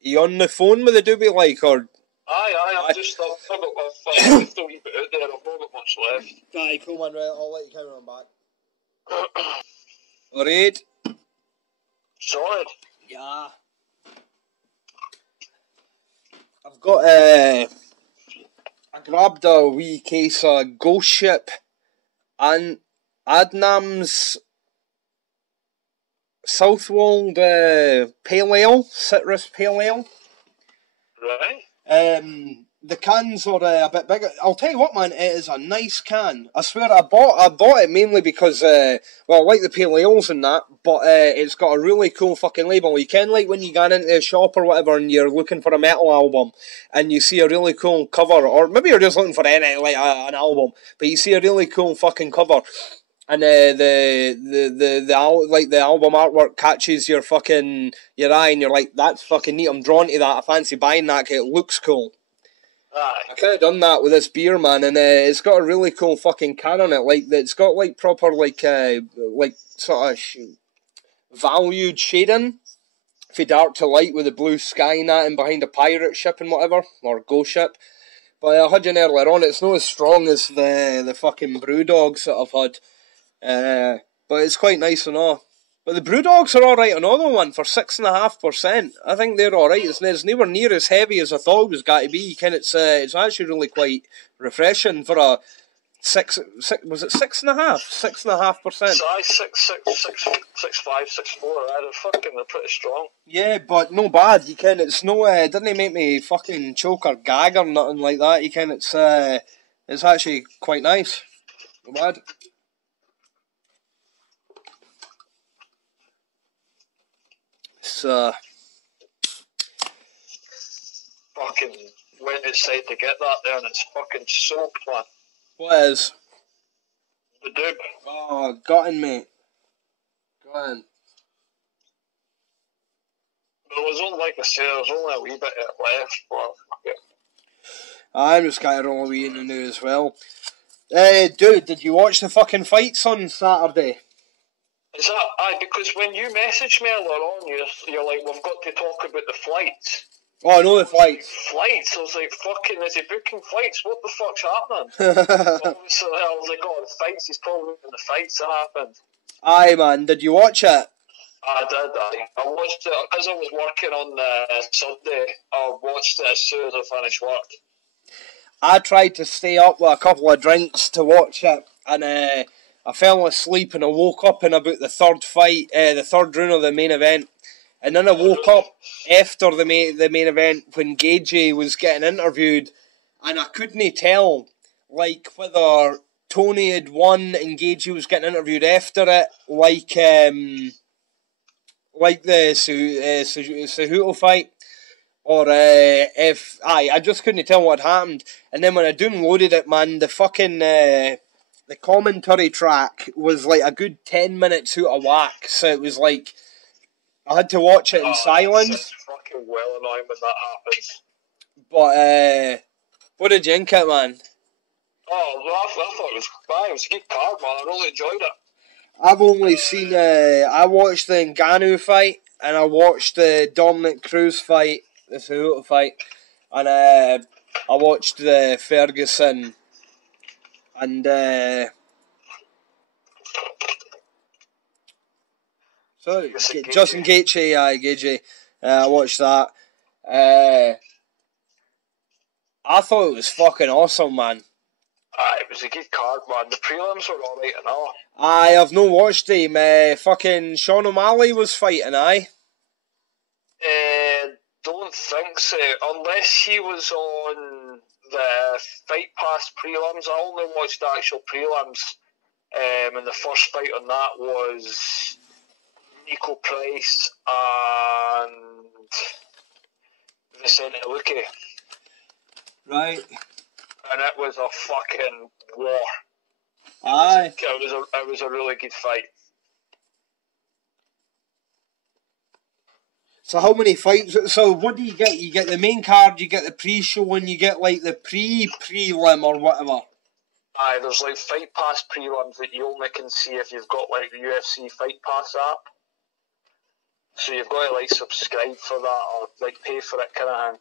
you on the phone with the doobie, like, or? Aye. I've got a wee bit out there. I've not got much left. Aye, cool, man. Right, I'll let you carry on back. Alright. Sorted. Yeah. I've got I grabbed a wee case of Ghost Ship and Adnam's Southwold Pale Ale, Citrus Pale Ale. Right. The cans are a bit bigger. I'll tell you what, man, it is a nice can. I swear, I bought it mainly because, I like the pale ales and that, but it's got a really cool fucking label. You can, like, when you go into a shop or whatever and you're looking for a metal album and you see a really cool cover, or maybe you're just looking for an album, but you see a really cool fucking cover, and the album artwork catches your eye, and you're like, that's fucking neat. I'm drawn to that. I fancy buying that because it looks cool. Aye. I kind of done that with this beer, man, and it's got a really cool fucking can on it. Like, it's got like proper sort of valued shading, for dark to light with the blue sky and that, and behind a pirate ship and whatever, or ghost ship. But I had you earlier on. It's not as strong as the fucking brew dogs that I've had, but it's quite nice and all. But the Brewdogs are alright, another one, for 6.5%. I think they're alright. It's nowhere near as heavy as I thought it was going to be. It's actually really quite refreshing for a 6, was it 6.5? 6.5%. Size 6.5, 6.4, they're pretty strong. Yeah, but no bad. It's no, it didn't make me fucking choke or gag or nothing like that. It's actually quite nice. No bad. fucking went outside to get that there, and it's fucking soaked, man. What is? The doob. Oh, gutting, mate. Gutting. There was only, like I said, there was only a wee bit left, but yeah. I'm just kind of rolling wee in the new as well. Dude, did you watch the fucking fights on Saturday? Is that, aye, because when you messaged me earlier on, you're like, we've got to talk about the flights. Oh, I know the flights. Flights? I was like, fucking, is he booking flights? What the fuck's happening? Obviously, I was like, oh, the fights, he's probably in the fights that happened. Aye, man, did you watch it? I did, I watched it, because I was working on Sunday, I watched it as soon as I finished work. I tried to stay up with a couple of drinks to watch it, and I fell asleep and I woke up in about the third fight, the third round of the main event. And then I woke up after the main event when Gagey was getting interviewed, and I couldn't tell like whether Tony had won and Gagey was getting interviewed after it, like the Cejudo fight, or if I just couldn't tell what happened. And then when I downloaded it, man, the fucking the commentary track was like a good 10 minutes out of whack, so it was like I had to watch it in silence. It's fucking well annoying when that happens. But what did you think it, man? Oh, well, I thought it was fine. It was a good card, man. I really enjoyed it. I've only seen I watched the Ngannou fight and I watched the Dominic Cruz fight, the Cejudo fight, and I watched the Ferguson and sorry, Justin Gaethje, Gaethje. I watched that. I thought it was fucking awesome, man. It was a good card, man. The prelims were alright and all. I've not watched him. Fucking Sean O'Malley was fighting, Don't think so. Unless he was on the Fight Pass prelims. I only watched the actual prelims. And the first fight on that was Nico Price and Vicente Luque. Right. And it was a fucking war. Aye. It was a really good fight. So how many fights? So what do you get? You get the main card, you get the pre-show, and you get like the prelim or whatever. Aye, there's like Fight Pass prelims that you only can see if you've got like the UFC Fight Pass app. So you've got to like subscribe for that or like pay for it kind of thing.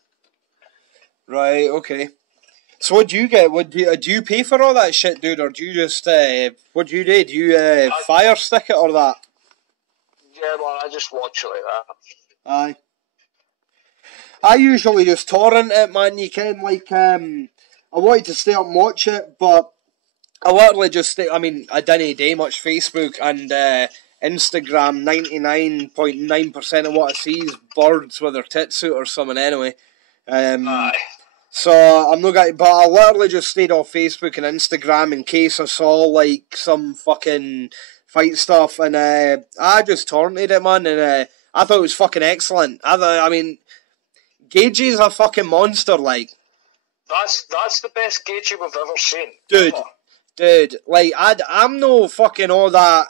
Right. Okay. So what do you get? Do you pay for all that shit, dude, or do you just what do you do? Do you fire stick it or that? Yeah, man, I just watch it like that. Aye. I usually just torrent it, man. You can I wanted to stay up and watch it, but I literally just stay. I mean, I didn't do much Facebook and Instagram. 99.9% of what I see is birds with their tits out or something. Anyway. Aye. So I'm not going, but I literally just stayed off Facebook and Instagram in case I saw like some fucking fight stuff, and I just torrented it, man, and I thought it was fucking excellent. I mean, Gagey's a fucking monster, like. That's the best Gaethje we've ever seen. Dude, like I'm no fucking all that.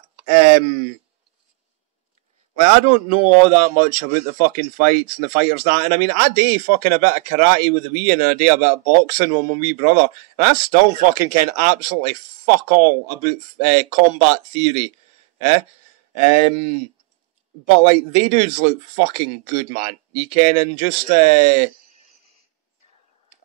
Like, I don't know all that much about the fucking fights and the fighters that, and I mean, I do fucking a bit of karate with the wee and I do a bit of boxing with my wee brother, and I still fucking can absolutely fuck all about combat theory, but like, they dudes look fucking good, man. You can, and just I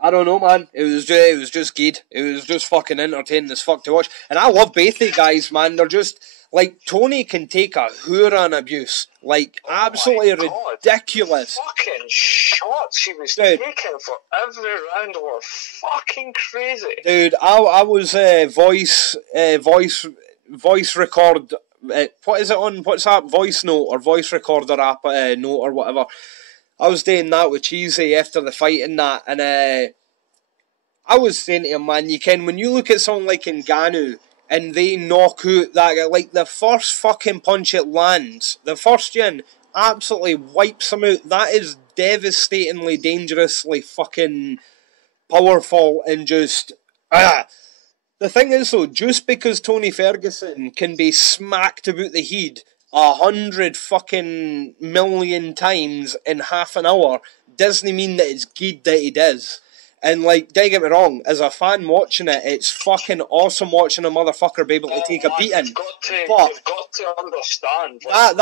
don't know, man. It was just good. It was just fucking entertaining as fuck to watch, and I love both the guys, man. They're just. Like, Tony can take a hoorah abuse. Like, absolutely ridiculous. The fucking shots he was taking for every round were fucking crazy. Dude, I was voice record. What is it on? What's that? Voice note or voice recorder app note or whatever. I was doing that with Cheesy after the fight and that. And I was saying to him, man, you can, when you look at someone like Ngannou, and they knock out that guy, like the first fucking punch it lands, the first gen absolutely wipes him out. That is devastatingly, dangerously fucking powerful and just... The thing is, though, just because Tony Ferguson can be smacked about the head 100 fucking million times in half an hour doesn't mean that it's good that he does. And, like, don't get me wrong, as a fan watching it, it's fucking awesome watching a motherfucker be able to take a beating. You've got to understand. Like,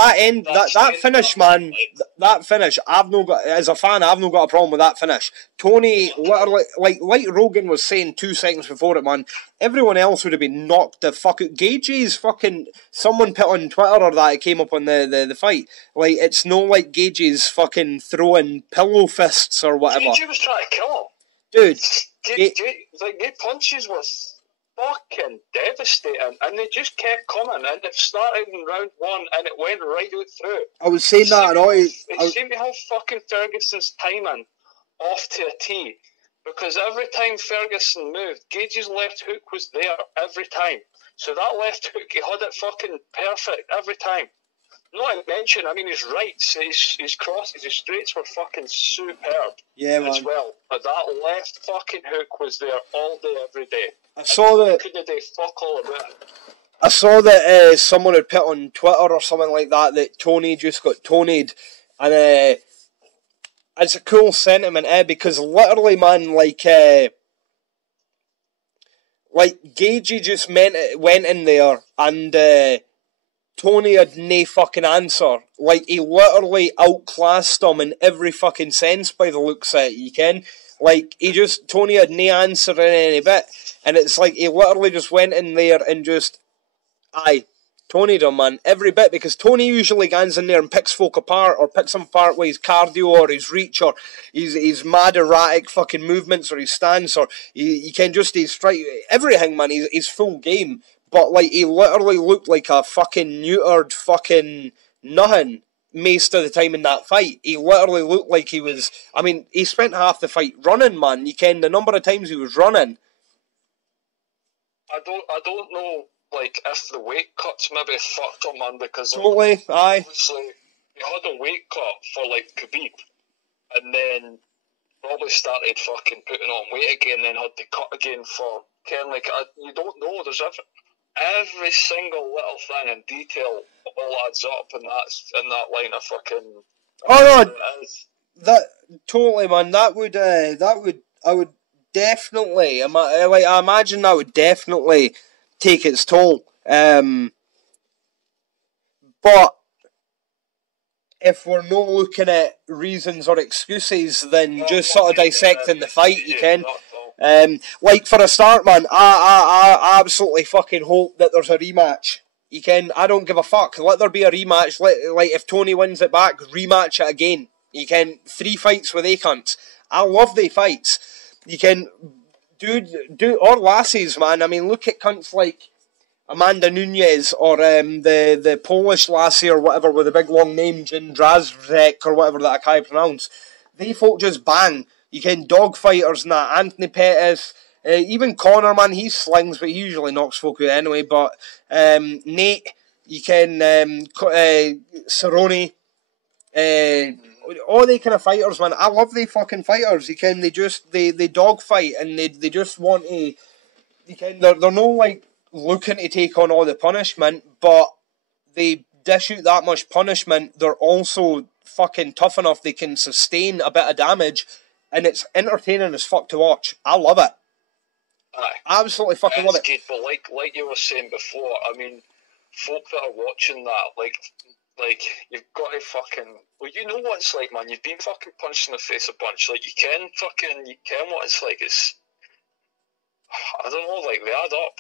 that finish, man, that finish, I've no got, as a fan, I've no got a problem with that finish. Tony, literally, like Rogan was saying 2 seconds before it, man, everyone else would have been knocked the fuck out. Gage's fucking, someone put on Twitter or that it came up on the fight. Like, it's no like Gage's fucking throwing pillow fists or whatever. Gage was trying to kill him. Dude, the punches were fucking devastating, and they just kept coming, and it started in round 1, and it went right out through. I was saying that, and it seemed to have fucking Ferguson's timing off to a T, because every time Ferguson moved, Gage's left hook was there every time. So that left hook, he had it fucking perfect every time. Not to mention, I mean, his rights, his crosses, his straights were fucking superb. Yeah, man. As well. But that left fucking hook was there all day, every day. I saw that. Couldn't do fuck all about it. I saw that someone had put on Twitter or something like that Tony just got Tony'd. And it's a cool sentiment, because literally, man, like Gagey just went in there and Tony had no fucking answer. Like, he literally outclassed him in every fucking sense by the looks of it, you can. Like, Tony had no answer in any bit. And it's like, he literally just went in there and just, Tony'd him, man, every bit. Because Tony usually goes in there and picks folk apart, or picks them apart with his cardio, or his reach, or his mad erratic fucking movements, or his stance, or you can just, his strike, everything, man, he's full game. But, like, he literally looked like a fucking neutered fucking nothing most of the time in that fight. He literally looked like he was... I mean, he spent half the fight running, man. You can, the number of times he was running. I don't know, like, if the weight cuts maybe fucked him, man, because... Totally, aye. Obviously, he had a weight cut for, like, Khabib, and then probably started fucking putting on weight again, then had to cut again for Ken. Like, you don't know, there's every single little thing in detail all adds up in that line of fucking... Oh no, that totally, man. I would definitely, I imagine that would definitely take its toll. But if we're not looking at reasons or excuses, then just sort of dissecting the fight, you can. Like, for a start, man, I absolutely fucking hope that there's a rematch. You can, I don't give a fuck. Let there be a rematch. Like, if Tony wins it back, rematch it again. You can, 3 fights with cunts. I love the fights. You can do or lassies, man. I mean, look at cunts like Amanda Nunes, or the Polish lassie or whatever with the big long name, Jędrzejczyk or whatever that I can't pronounce. They folk just bang. You can dog fighters and that. Anthony Pettis, even Conor, man, he slings, but he usually knocks folk out anyway. But Nate, you can Cerrone, all they kind of fighters, man. I love they fucking fighters. You can, they dog fight, and they just want to. You can, they're no like looking to take on all the punishment, but they dish out that much punishment. They're also fucking tough enough they can sustain a bit of damage. And it's entertaining as fuck to watch. I love it. Aye. Absolutely fucking love it. Good, but like you were saying before, I mean, folk that are watching that, like you've got to fucking... Well, you know what it's like, man. You've been fucking punched in the face a bunch. Like, you can what it's like. It's... I don't know, like, they add up.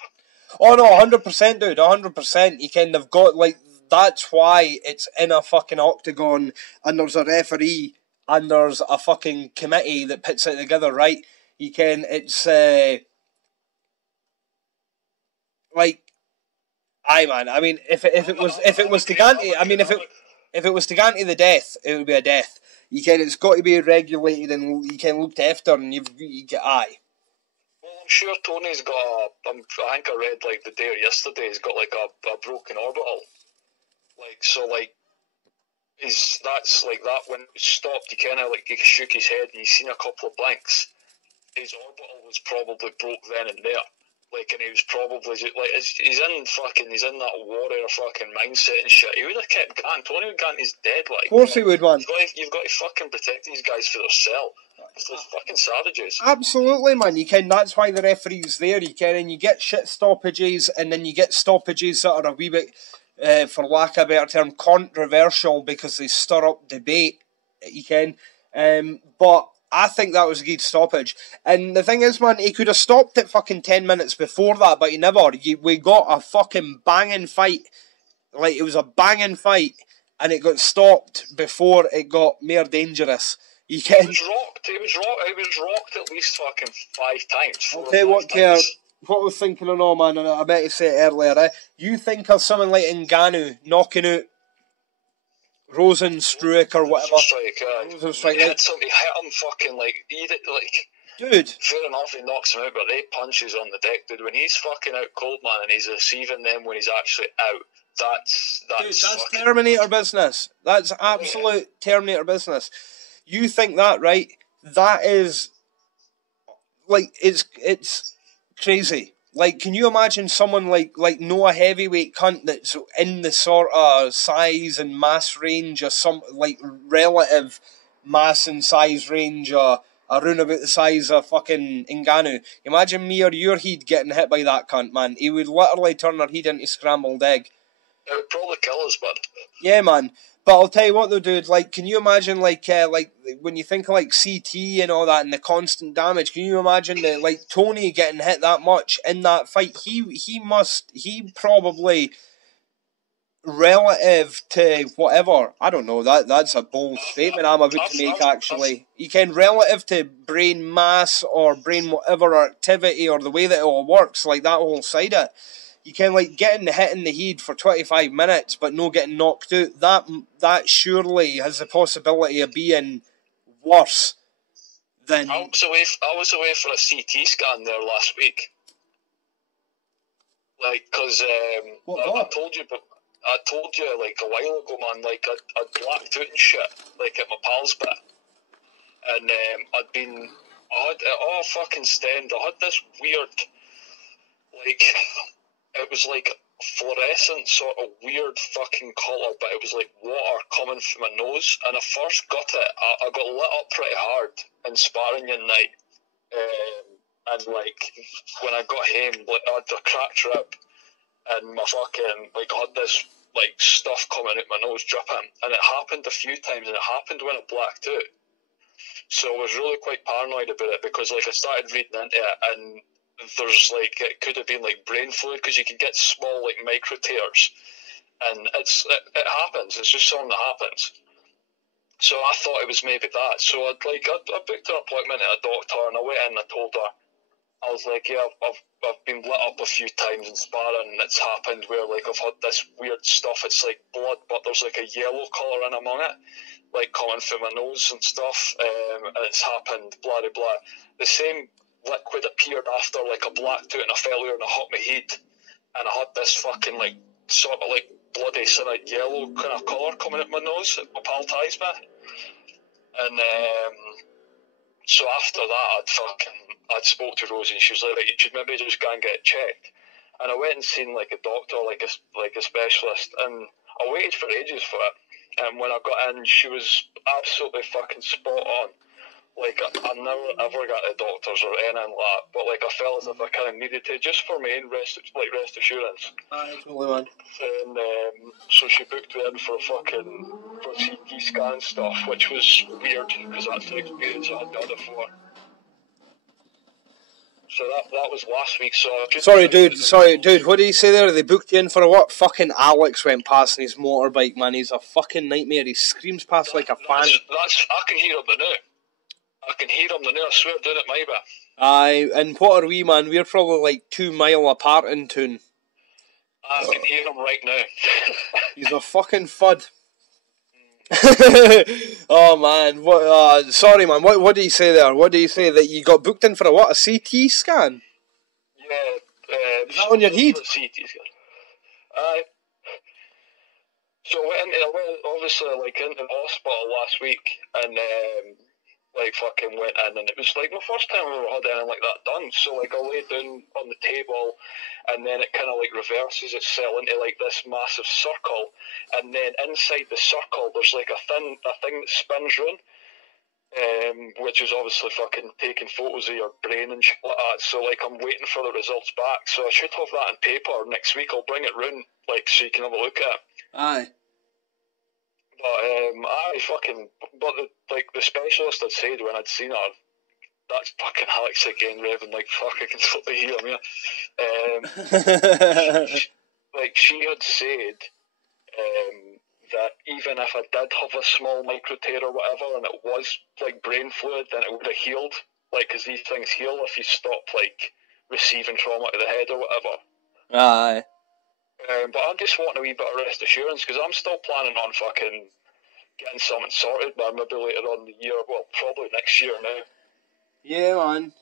Oh, no, 100%, dude. 100%. You can, they've got, like... That's why it's in a fucking octagon, and there's a referee, and there's a fucking committee that puts it together, right? You can, it's, like, aye, man. I mean, if it was to guarantee, I mean, if it was to guarantee the death, it would be a death. You can, it's got to be regulated and you can looked after, and you get aye. Well, I'm sure Tony's got I think I read like the day or yesterday he's got like a broken orbital. Like, so like that's like that when it stopped. He kind of like he shook his head and he seen a couple of blinks. His orbital was probably broke then and there. Like, and he was probably just, like, he's in that warrior fucking mindset and shit. He would have kept going. Tony Gant's dead, like. Of course he would, man. You've got to fucking protect these guys for themselves. They're fucking savages. Absolutely, man. You can. That's why the referee's there. You can, and you get shit stoppages, and then you get stoppages that are a wee bit, for lack of a better term, controversial because they stir up debate. You can, but I think that was a good stoppage. And the thing is, man, he could have stopped it fucking 10 minutes before that, but he never. We got a fucking banging fight. Like, it was a banging fight, and it got stopped before it got more dangerous. You can. He was rocked at least fucking 5 times. I'll tell you what, Kerr, what I was thinking of, man, and I bet you said it earlier, you think of someone like Ngannou knocking out Rosenstruck or whatever. Rosenstruck. He hit him fucking like, dude. Fair enough, he knocks him out, but they punches on the deck, dude. When he's fucking out cold, man, and he's receiving them when he's actually out, that's Terminator business. That's absolute Terminator business. You think that, right? That is, like, it's crazy. Like, can you imagine someone like Noah Heavyweight cunt that's in the sort of size and mass range of some, like, relative mass and size range around about the size of fucking Ngannou. Imagine me or your head getting hit by that cunt, man. He would literally turn our head into scrambled egg. It would probably kill us, bud. Yeah, man. But I'll tell you what though, dude, like, can you imagine, like when you think of, like, CT and all that and the constant damage, can you imagine that, like, Tony getting hit that much in that fight? He probably, relative to whatever, I don't know, that's a bold statement I'm about to make, actually. You can, relative to brain mass or brain whatever or activity or the way that it all works, like, that whole side of it. You can, like, getting hit in the head for 25 minutes but no getting knocked out. That surely has the possibility of being worse than... I was away for a CT scan there last week. Like, because I told you like a while ago, man, like I'd blacked out and shit, like at my pal's bit. And I had fucking stand. I had this weird, like... It was like fluorescent sort of weird fucking colour, but it was like water coming from my nose. And I first got it, I got lit up pretty hard in sparring one night. And like when I got home, like I had a cracked rib, and my fucking like I had this like stuff coming out my nose dripping, and it happened a few times, and it happened when I blacked out. So I was really quite paranoid about it because like I started reading into it and. There's like it could have been like brain fluid because you can get small like micro tears, and it happens. It's just something that happens. So I thought it was maybe that. So I booked an appointment at a doctor, and I went in and I told her, I was like, yeah, I've been lit up a few times in sparring, and it's happened where like I've had this weird stuff. It's like blood, but there's like a yellow colour in among it, like coming from my nose and stuff, and it's happened. Blah blah blah. The same liquid appeared after like a blacked out and I fell over and I hit my head, and I had this fucking like sort of like bloody sort of yellow kind of colour coming out my nose at my pal ties me. And so after that I'd spoke to Rosie and she was like, you should maybe just go and get it checked. And I went and seen like a doctor, like a specialist, and I waited for ages for it. And when I got in, she was absolutely fucking spot on. Like, I never ever got the doctors or anything like that, but like I felt as if I kind of needed to, just for my own rest assurance. Totally, man. And so she booked me in for CT scan stuff, which was weird because that's the experience I had done before. So that was last week. So sorry, dude. What did he say there? They booked you in for a what? Fucking Alex went past in his motorbike, man. He's a fucking nightmare. He screams past like a fan. I can hear him now. I can hear him now, I swear, down at my bit. Aye, and what are we, man? We're probably like 2 miles apart in tune. I can hear him right now. He's a fucking fud. Oh, man. What? Sorry, man. What did he say there? What did he say? That you got booked in for a what? A CT scan? Yeah. Is that on your head? CT scan. Aye. So I went obviously like into the hospital last week, and like fucking went in, and it was like my first time I ever had anything like that done. So like I laid down on the table, and then it kind of like reverses itself into like this massive circle, and then inside the circle there's like a thing that spins round. Which is obviously fucking taking photos of your brain and shit like that. So like I'm waiting for the results back. So I should have that in paper next week. I'll bring it round like so you can have a look at it. Aye. But the specialist had said when I'd seen her, that's fucking Alex again, Revan. Like fuck, I can totally hear him here. Like she had said, that even if I did have a small micro tear or whatever, and it was like brain fluid, then it would have healed. Like, because these things heal if you stop like receiving trauma to the head or whatever. Aye. But I'm just wanting a wee bit of rest assurance because I'm still planning on fucking getting something sorted by maybe later on in the year. Well, probably next year now. Yeah, man.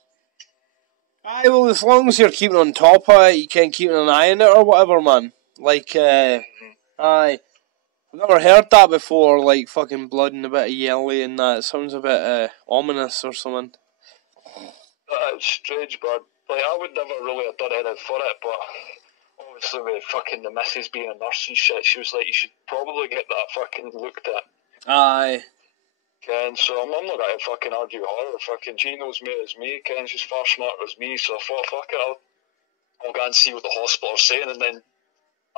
Aye, well, as long as you're keeping on top of it, you can keep an eye on it or whatever, man. Like, aye. I've never heard that before, like fucking blood and a bit of yellow and that. It sounds a bit ominous or something. It's strange, but like I would never really have done anything for it, but obviously with fucking the missus being a nurse and shit, she was like, you should probably get that fucking looked at. Aye. Ken, so I'm not going to fucking argue with her. Fucking she knows me as me. Ken's just far smarter as me, so I thought, fuck it, I'll go and see what the hospital are saying, and then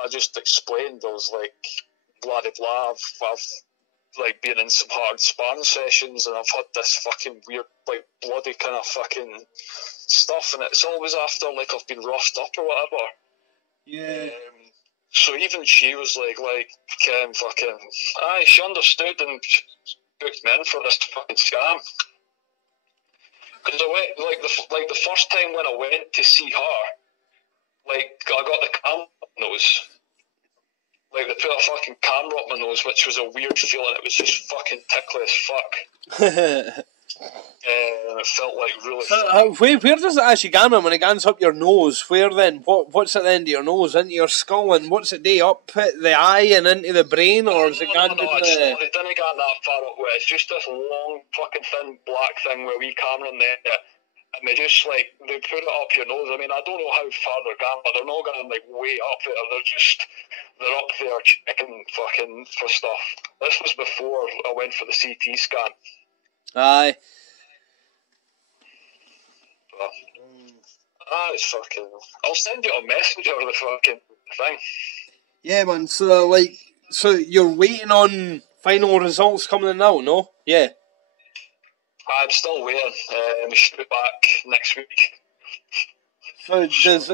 I just explained, I was like, blah de blah, I've like been in some hard sparring sessions and I've had this fucking weird like bloody kind of fucking stuff, and it's always after like I've been roughed up or whatever. Yeah. So even she was like fucking aye, she understood and she booked me in for this fucking scam. Because I went like the first time when I went to see her, like I got the camera nose. Like, they put a fucking camera up my nose, which was a weird feeling. It was just fucking tickly as fuck. And it felt like really where does it actually go when it gans up your nose? Where then? What's at the end of your nose? Into your skull? And what's it do? Up at the eye and into the brain? Or is it gone No, it didn't get that far up where it's just this long fucking thin black thing with a wee camera in there. And they just like, they put it up your nose. I mean, I don't know how far they're going, but they're not going like way up there. They're up there checking fucking for stuff. This was before I went for the CT scan. Aye. It's fucking... I'll send you a message over the fucking thing. Yeah, man. So you're waiting on final results coming in now, no? Yeah. I'm still waiting. We should be back next week. So does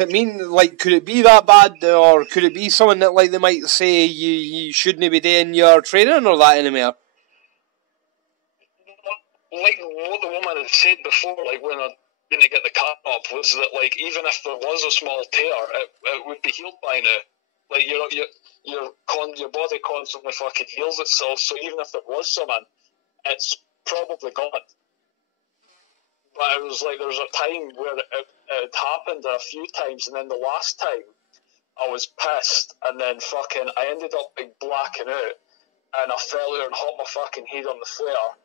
it mean like could it be that bad, or could it be something that like they might say you shouldn't be doing your training or that anymore? Like what the woman had said before, like when I didn't get the cut up, was that like even if there was a small tear, it would be healed by now. Like your body constantly fucking heals itself. So even if there was something, it's probably gone. But it was like there was a time where it happened a few times, and then the last time I was pissed, and then fucking I ended up like blacking out, and I fell out and hit my fucking head on the flare.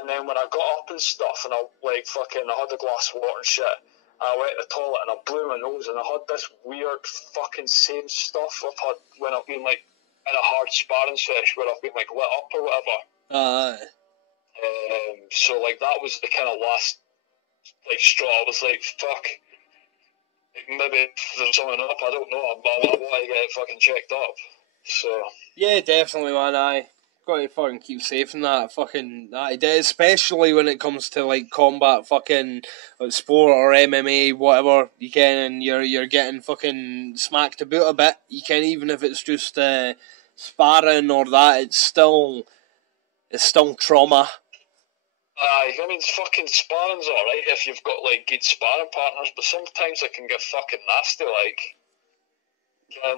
And then when I got up and stuff, and I like fucking I had a glass of water and shit, I went to the toilet and I blew my nose, and I had this weird fucking same stuff I've had when I've been like in a hard sparring session where I've been like lit up or whatever. So like that was the kind of last like straw. I was like, fuck, maybe there's something up. I don't know. I want to get it fucking checked up. So yeah, definitely, man. I got to fucking keep safe in that fucking especially when it comes to like combat fucking sport or MMA, whatever you can, and you're getting fucking smacked about a bit. You can, even if it's just sparring or that, it's still trauma. I mean, fucking sparring's alright if you've got like good sparring partners, but sometimes it can get fucking nasty.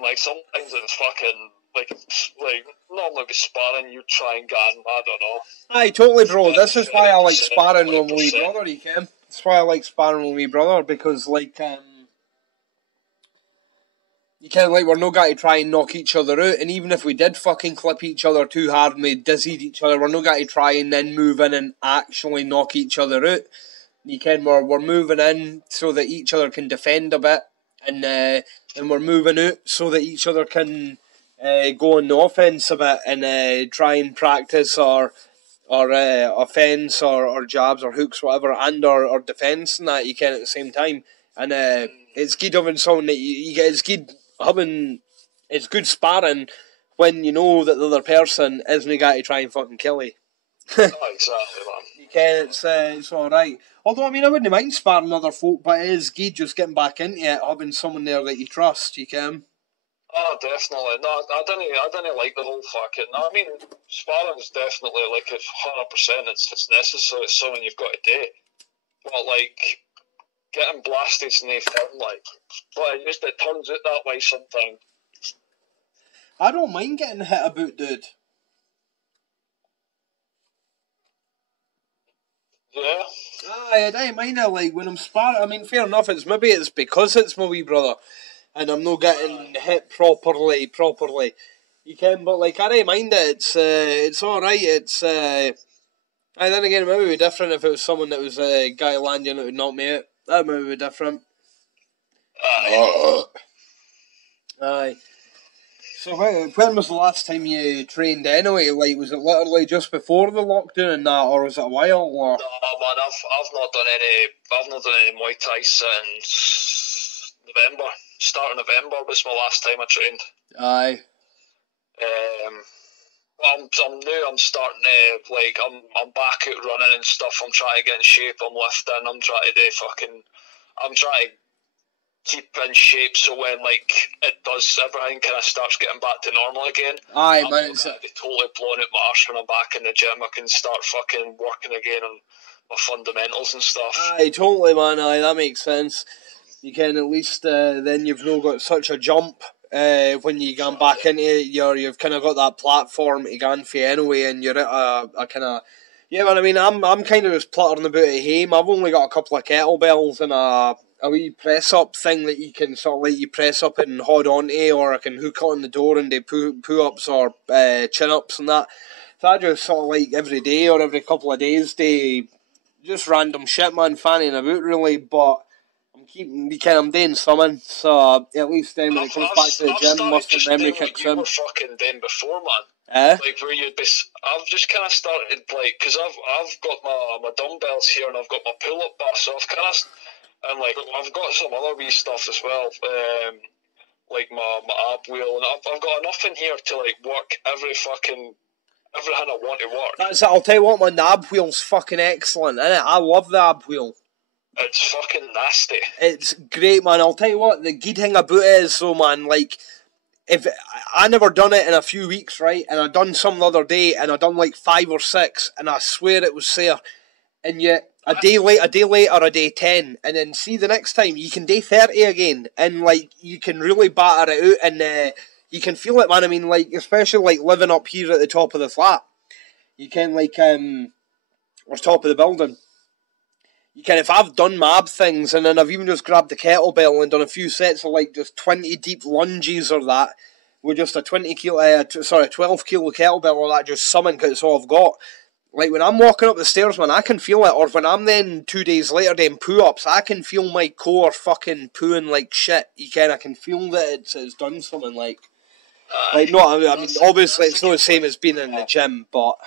Like sometimes it's fucking like normally with sparring you try and gun. I don't know. Aye, totally, bro. This is why I like sparring with my wee brother. You can. That's why I like sparring with my brother, because like You kind of like, we're not going to try and knock each other out, and even if we did fucking clip each other too hard and we dizzied each other, we're not going to try and then move in and actually knock each other out. You can, we're moving in so that each other can defend a bit, and we're moving out so that each other can go on the offense a bit and try and practice our offense or jabs or hooks, whatever, and our defense and that you can at the same time. And it's good having someone that you get. It's good having. It's good sparring when you know that the other person isn't going to try and fucking kill you. Oh, exactly, man. You can. It's all right. Although, I mean, I wouldn't mind sparring other folk, but it is good just getting back into it, having someone there that you trust. You can. Oh, definitely. No, I didn't like the whole fucking. No, I mean, sparring is definitely like 100%. It's necessary. It's something you've got to do. But like getting blasted is no fun. Like, but it turns out that way sometimes. I don't mind getting hit about, dude. Yeah. I don't mind it, like, when I'm sparring. I mean, fair enough, it's because it's my wee brother and I'm not getting hit properly. You can, but like, I don't mind it. It's alright. It's and then again, it might be different if it was someone that was a guy landing that would knock me out. That might be different. Aye. So when was the last time you trained anyway? Like, was it literally just before the lockdown and that, or was it a while? Or? No, man, I've not done any Muay Thai since November. Start of November was my last time I trained. Aye. I'm starting to, like, I'm back out running and stuff. I'm trying to get in shape. I'm lifting. I'm trying to keep in shape so when, like, it does, everything kind of starts getting back to normal again. Aye, I'm man. not going to be totally blown out my arse when I'm back in the gym. I can start fucking working again on my fundamentals and stuff. Aye, totally, man. Aye, that makes sense. You can at least then you've not got such a jump when you get back into it. You've kind of got that platform to go for anyway, and you're at a kind of. Yeah, man, I mean, I'm kind of just pluttering about at home. I've only got a couple of kettlebells and a wee press-up thing that you can sort of like you press up and hold on to, or I can hook it on the door and do pull-ups or chin-ups and that. So I just sort of like every day or every couple of days do just random shit, man, fanning about really, but I'm doing something, so at least then when it comes back to the gym, muscle memory kicks in. You were fucking doing before, man. Like where you'd be, I've just kind of started like, because I've got my dumbbells here and I've got my pull-up bar, so I've kind of, and like I've got some other wee stuff as well, like my ab wheel, and I've got enough in here to like work everything I want to work. That's it. I'll tell you what, man, the ab wheel's fucking excellent, innit? I love the ab wheel. It's fucking nasty. It's great, man. I'll tell you what, the good thing about it is, so man, like, if I never done it in a few weeks, right, and I done some the other day, and I done like 5 or 6, and I swear it was there, and yet a day later, a day 10, and then see the next time you can day 30 again, and like you can really batter it out, and you can feel it, man. I mean, like especially like living up here at the top of the flat, you can like or top of the building. You can, if I've done my ab things and then I've even just grabbed the kettlebell and done a few sets of like just 20 deep lunges or that with just a 12 kilo kettlebell or that, just summon because it's all I've got. Like when I'm walking up the stairs, man, I can feel it. Or when I'm then 2 days later doing pull-ups, I can feel my core fucking pooing like shit. I can feel that it's done something like. Like no, I mean obviously it's not the same as being in the gym, but.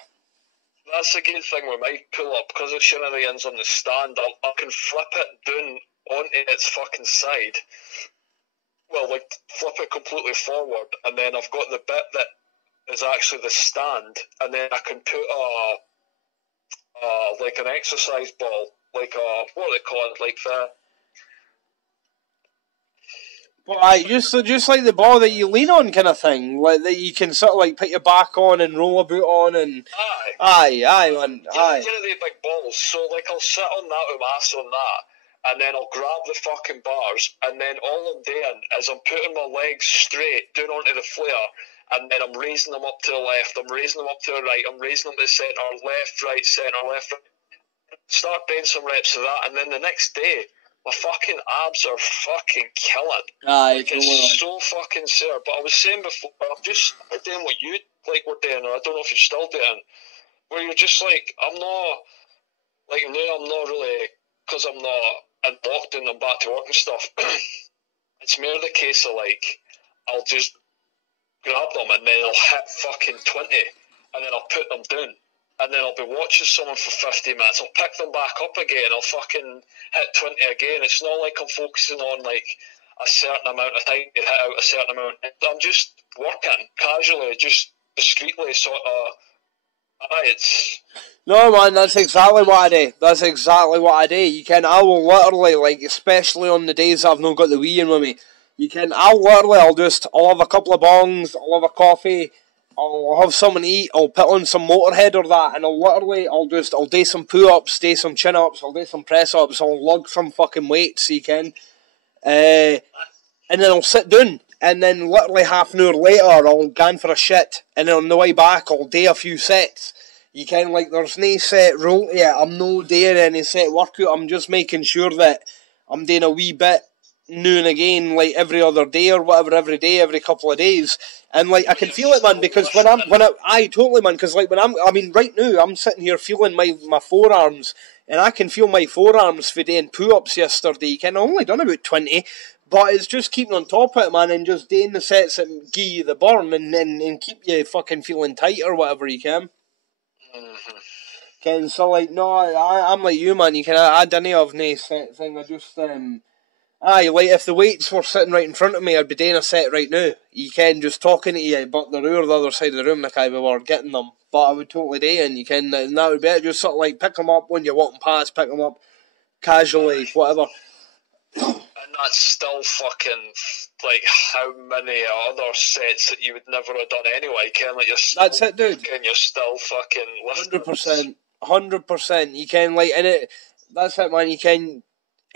That's the good thing with my pull-up, because the shenanigans on the stand, I can flip it down onto its fucking side. Well, like, flip it completely forward, and then I've got the bit that is actually the stand, and then I can put like an exercise ball, like what do they call it, like the... But just like the ball that you lean on kind of thing, like that you can sort of like put your back on and roll a boot on and... Aye, man, aye. You know the big balls, so like I'll sit on that with my ass on that, and then I'll grab the fucking bars, and then all I'm doing is I'm putting my legs straight down onto the flare, and then I'm raising them up to the left, I'm raising them up to the right, I'm raising them to the centre, left, right, centre, left, right. Start doing some reps of that, and then the next day, my fucking abs are fucking killing. Aye, like, it's so fucking sore. But I was saying before, I'm just doing what you like were doing, or I don't know if you're still doing, where you're just like, I'm not, like, now I'm not really, because I'm not locked in and back to work and stuff. It's more the case of, like, I'll just grab them and then I'll hit fucking 20 and then I'll put them down. And then I'll be watching someone for 50 minutes. I'll pick them back up again. I'll fucking hit 20 again. It's not like I'm focusing on, like, a certain amount of time to hit out a certain amount. I'm just working casually, just discreetly, sort of. It's... No, man, that's exactly what I do. That's exactly what I do. I will literally, like, especially on the days I've not got the wee in with me, I'll have a couple of bongs, I'll have a coffee, I'll have something to eat, I'll put on some Motorhead or that, and I'll do some pull-ups, do some chin-ups, I'll do some press-ups, I'll lug some fucking weights, and then I'll sit down, and then literally half an hour later, I'll go for a shit, and then on the way back, I'll do a few sets. There's no set rule to it. I'm no doing any set workout. I'm just making sure that I'm doing a wee bit now and again, like every other day or whatever, every day, every couple of days. And, like, I can feel it, man, because totally, man, because, like, right now, I'm sitting here feeling my forearms, and I can feel my forearms for doing pull-ups yesterday. I only done about 20, but it's just keeping on top of it, man, and just doing the sets that give you the burn and keep you fucking feeling tight or whatever you can. Mm-hmm. So, like, no, I'm like you, man. I didn't have no set thing. I just, like, if the weights were sitting right in front of me, I'd be doing a set right now. Just talking to you, but they're over the other side of the room, like, we were getting them. But I would totally do, and and that would be it. Just sort of, like, pick them up when you're walking past, pick them up casually, whatever. And that's still fucking, like, how many other sets that you would never have done anyway, like, that's it, dude. You're still fucking lifting. 100%. And that's it, man.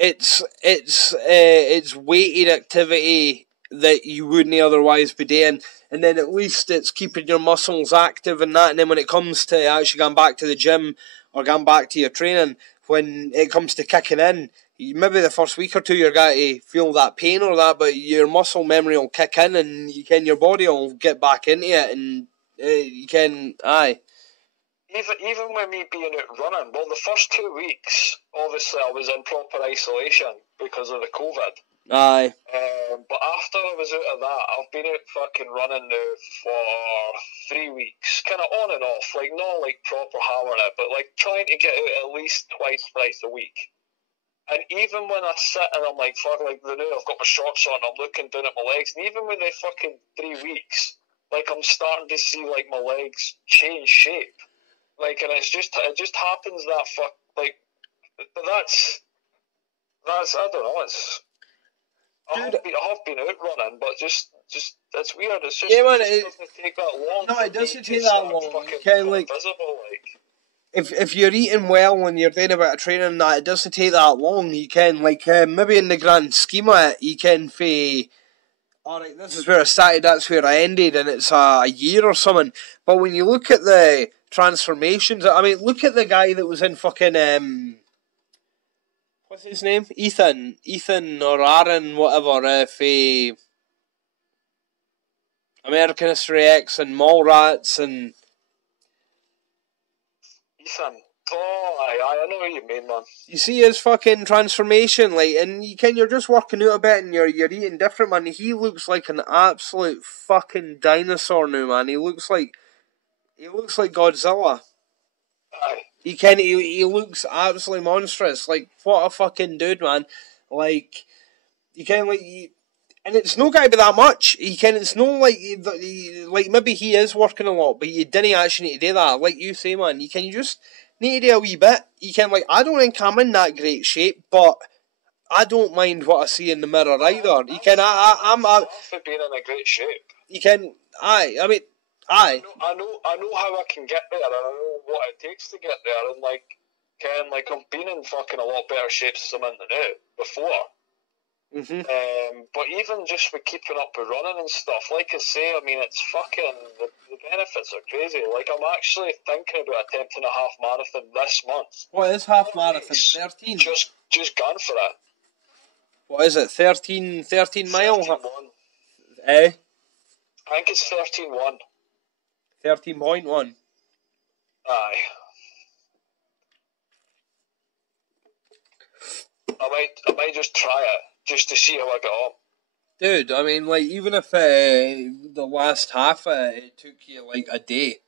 It's weighted activity that you wouldn't otherwise be doing, and then at least it's keeping your muscles active and that. And then when it comes to actually going back to the gym or going back to your training, when it comes to kicking in, maybe the first week or two you're going to feel that pain or that, but your muscle memory will kick in and your body will get back into it, and aye. Even with me being out running, well, the first 2 weeks, obviously I was in proper isolation because of the COVID. Aye. But after I was out of that, I've been out fucking running now for 3 weeks, kind of on and off, like not like proper hammering it, but like trying to get out at least thrice a week. And even when I sit and I'm like, fuck, like the new I've got my shorts on, I'm looking down at my legs, and even with the fucking 3 weeks, like I'm starting to see like my legs change shape. Like, and it just happens that that's I don't know. I have been out running, but just it's weird. It's just, man, it doesn't take that long. No, it doesn't take that long. You can, like, invisible, like. If you're eating well and you're doing a bit of training, that it doesn't take that long. You can, like, maybe in the grand scheme of it, you can say, alright, this is where I started, that's where I ended, and it's a year or something. But when you look at the transformations, I mean, look at the guy that was in fucking, what's his name? Ethan or Aaron, whatever, American History X and Mallrats and... Ethan. Oh, I know what you mean, man. You see his fucking transformation, like, and you're just working out a bit and you're eating different, man. He looks like an absolute fucking dinosaur now, man. He looks like Godzilla. Aye. He looks absolutely monstrous. Like, what a fucking dude, man. Like, and it's no guy by that much. It's no like maybe he is working a lot, but you didn't actually need to do that. Like you say, man, you just need to do a wee bit. I don't think I'm in that great shape, but I don't mind what I see in the mirror either. I'm for being in a great shape. I know how I can get there, and I know what it takes to get there, and I've been in fucking a lot better shape than I'm in now before. Mm-hmm. But even just with keeping up with running and stuff, like I say, I mean, it's fucking, the benefits are crazy. Like, I'm actually thinking about attempting a half marathon this month. What is half marathon? 13? Just gone for it. What is it, 13 mile? 13-1. Eh? I think it's 13-1. 13.1. Aye. I might just try it, just to see how I get on. Dude, I mean, like, even if the last half it took you like a day,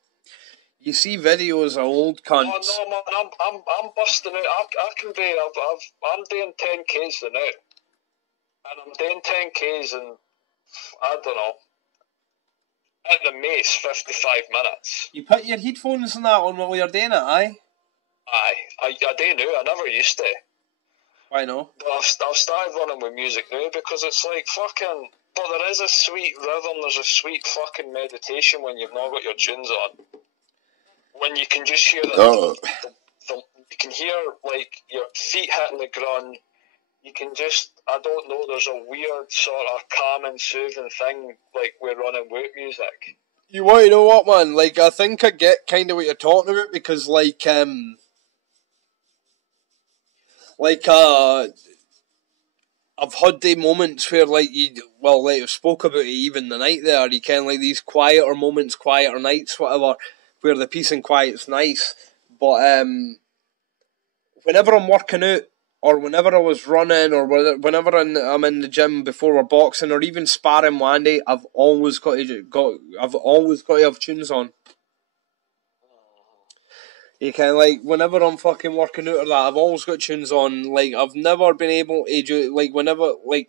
you see videos of old cunts. Oh no, man! I'm busting out. I can do. I'm doing 10Ks now, and I'm doing 10Ks in, I don't know, at the mace 55 minutes. You put your headphones and that on while you're doing it, aye? Aye, I do now. I never used to. Why no? But I've started running with music now because it's like fucking. But there is a sweet rhythm. There's a sweet fucking meditation when you've not got your tunes on. When you can just hear you can hear like your feet hitting the ground. You can just, I don't know, there's a weird sort of calming, soothing thing like we're running with music. You want to know what, man? Like, I think I get kind of what you're talking about because, I've had the moments where, like, I spoke about it even the night there, you can, like, these quieter moments, quieter nights, whatever, where the peace and quiet's nice, but, whenever I'm working out, or whenever I was running, or whenever I'm in the gym before we're boxing, or even sparring one day, I've always got to have tunes on. You can, like, whenever I'm fucking working out or that, I've always got tunes on. Like, I've never been able to do, like, whenever, like,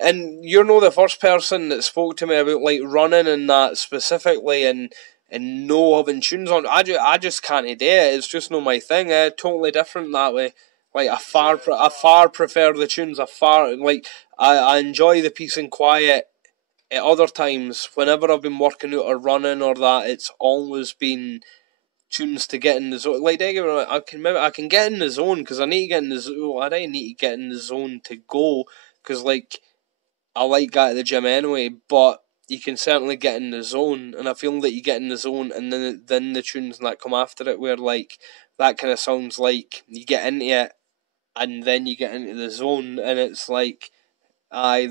and you're not the first person that spoke to me about, like, running and that specifically, and no having tunes on. I just can't do it. It's just not my thing. Totally different that way. Like, I far prefer the tunes. I enjoy the peace and quiet. At other times, whenever I've been working out or running or that, it's always been tunes to get in the zone. Like, I can get in the zone because I need to get in the zone. I don't need to get in the zone to go because, like, I like that at the gym anyway. But you can certainly get in the zone, and I feel that you get in the zone, and then the tunes that come after it, where like that kind of sounds like you get into it, and then you get into the zone, and it's like, aye.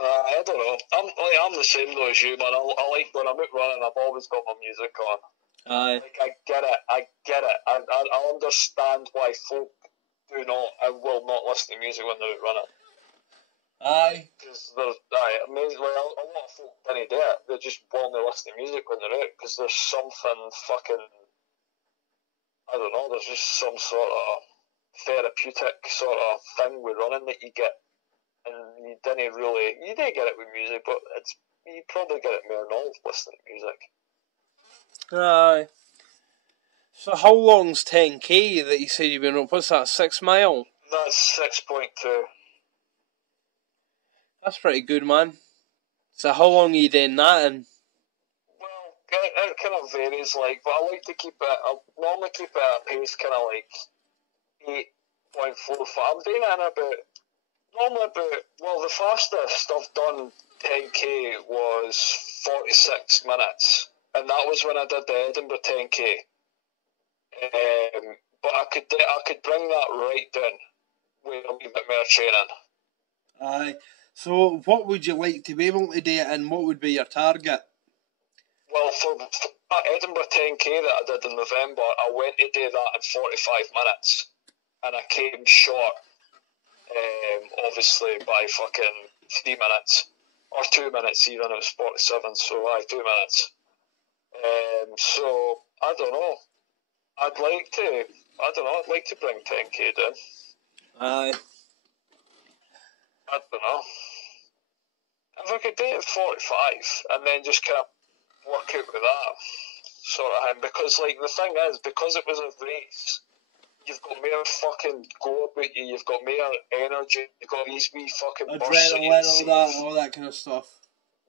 I don't know. I'm the same though as you, man. I like when I'm out running. I've always got my music on. Aye. Like I get it. I understand why folk do not. I will not listen to music when they're out running. Aye. Because there's amazingly a lot of folk don't do it. They just won't listen to music when they're out because there's something fucking. I don't know. There's just some sort of therapeutic sort of thing with running that you get. And you do get it with music, but you probably get it more now listening to music. Aye. So how long's 10K that you said you've been up? What's that, 6 mile? That's 6.2. That's pretty good, man. So how long are you doing that in? Well, it kind of varies, like, but I like to keep it, I normally keep it at a pace kind of like 8.45. I'm doing it in the fastest I've done 10K was 46 minutes, and that was when I did the Edinburgh 10K. But I could bring that right down with a wee bit more training. Aye. So what would you like to be able to do it, and what would be your target? Well, for that Edinburgh 10K that I did in November, I went to do that in 45 minutes, and I came short. Obviously by fucking 3 minutes or 2 minutes even. It was 47, so 2 minutes. So I don't know. I'd like to bring 10K down. Aye. I don't know. If I could do it at 45 and then just kind of work out with that sort of thing, because like the thing is, because it was a race, you've got more fucking go about you, you've got more energy, you've got these wee fucking bursts adrenaline, all that kind of stuff.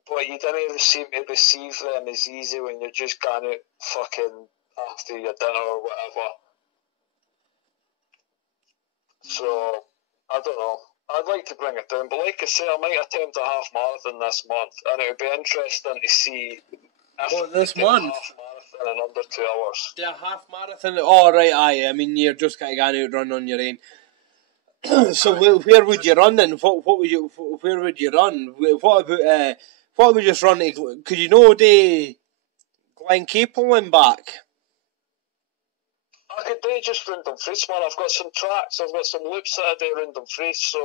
But you don't seem to receive them as easy when you're just going out fucking after your dinner or whatever. So, I don't know. I'd like to bring it down, but like I say, I might attempt a half marathon this month, and it would be interesting to see if this month? half marathon in under 2 hours. Yeah, half marathon. Oh, right, aye. I mean, you're just kind of going out run on your own. So where would you run then? Where would you run? What about what would you just run to? Could you know do Glen Capel and back? I could do just round Dumfries, man. I've got some tracks, I've got some loops that I do round Dumfries, so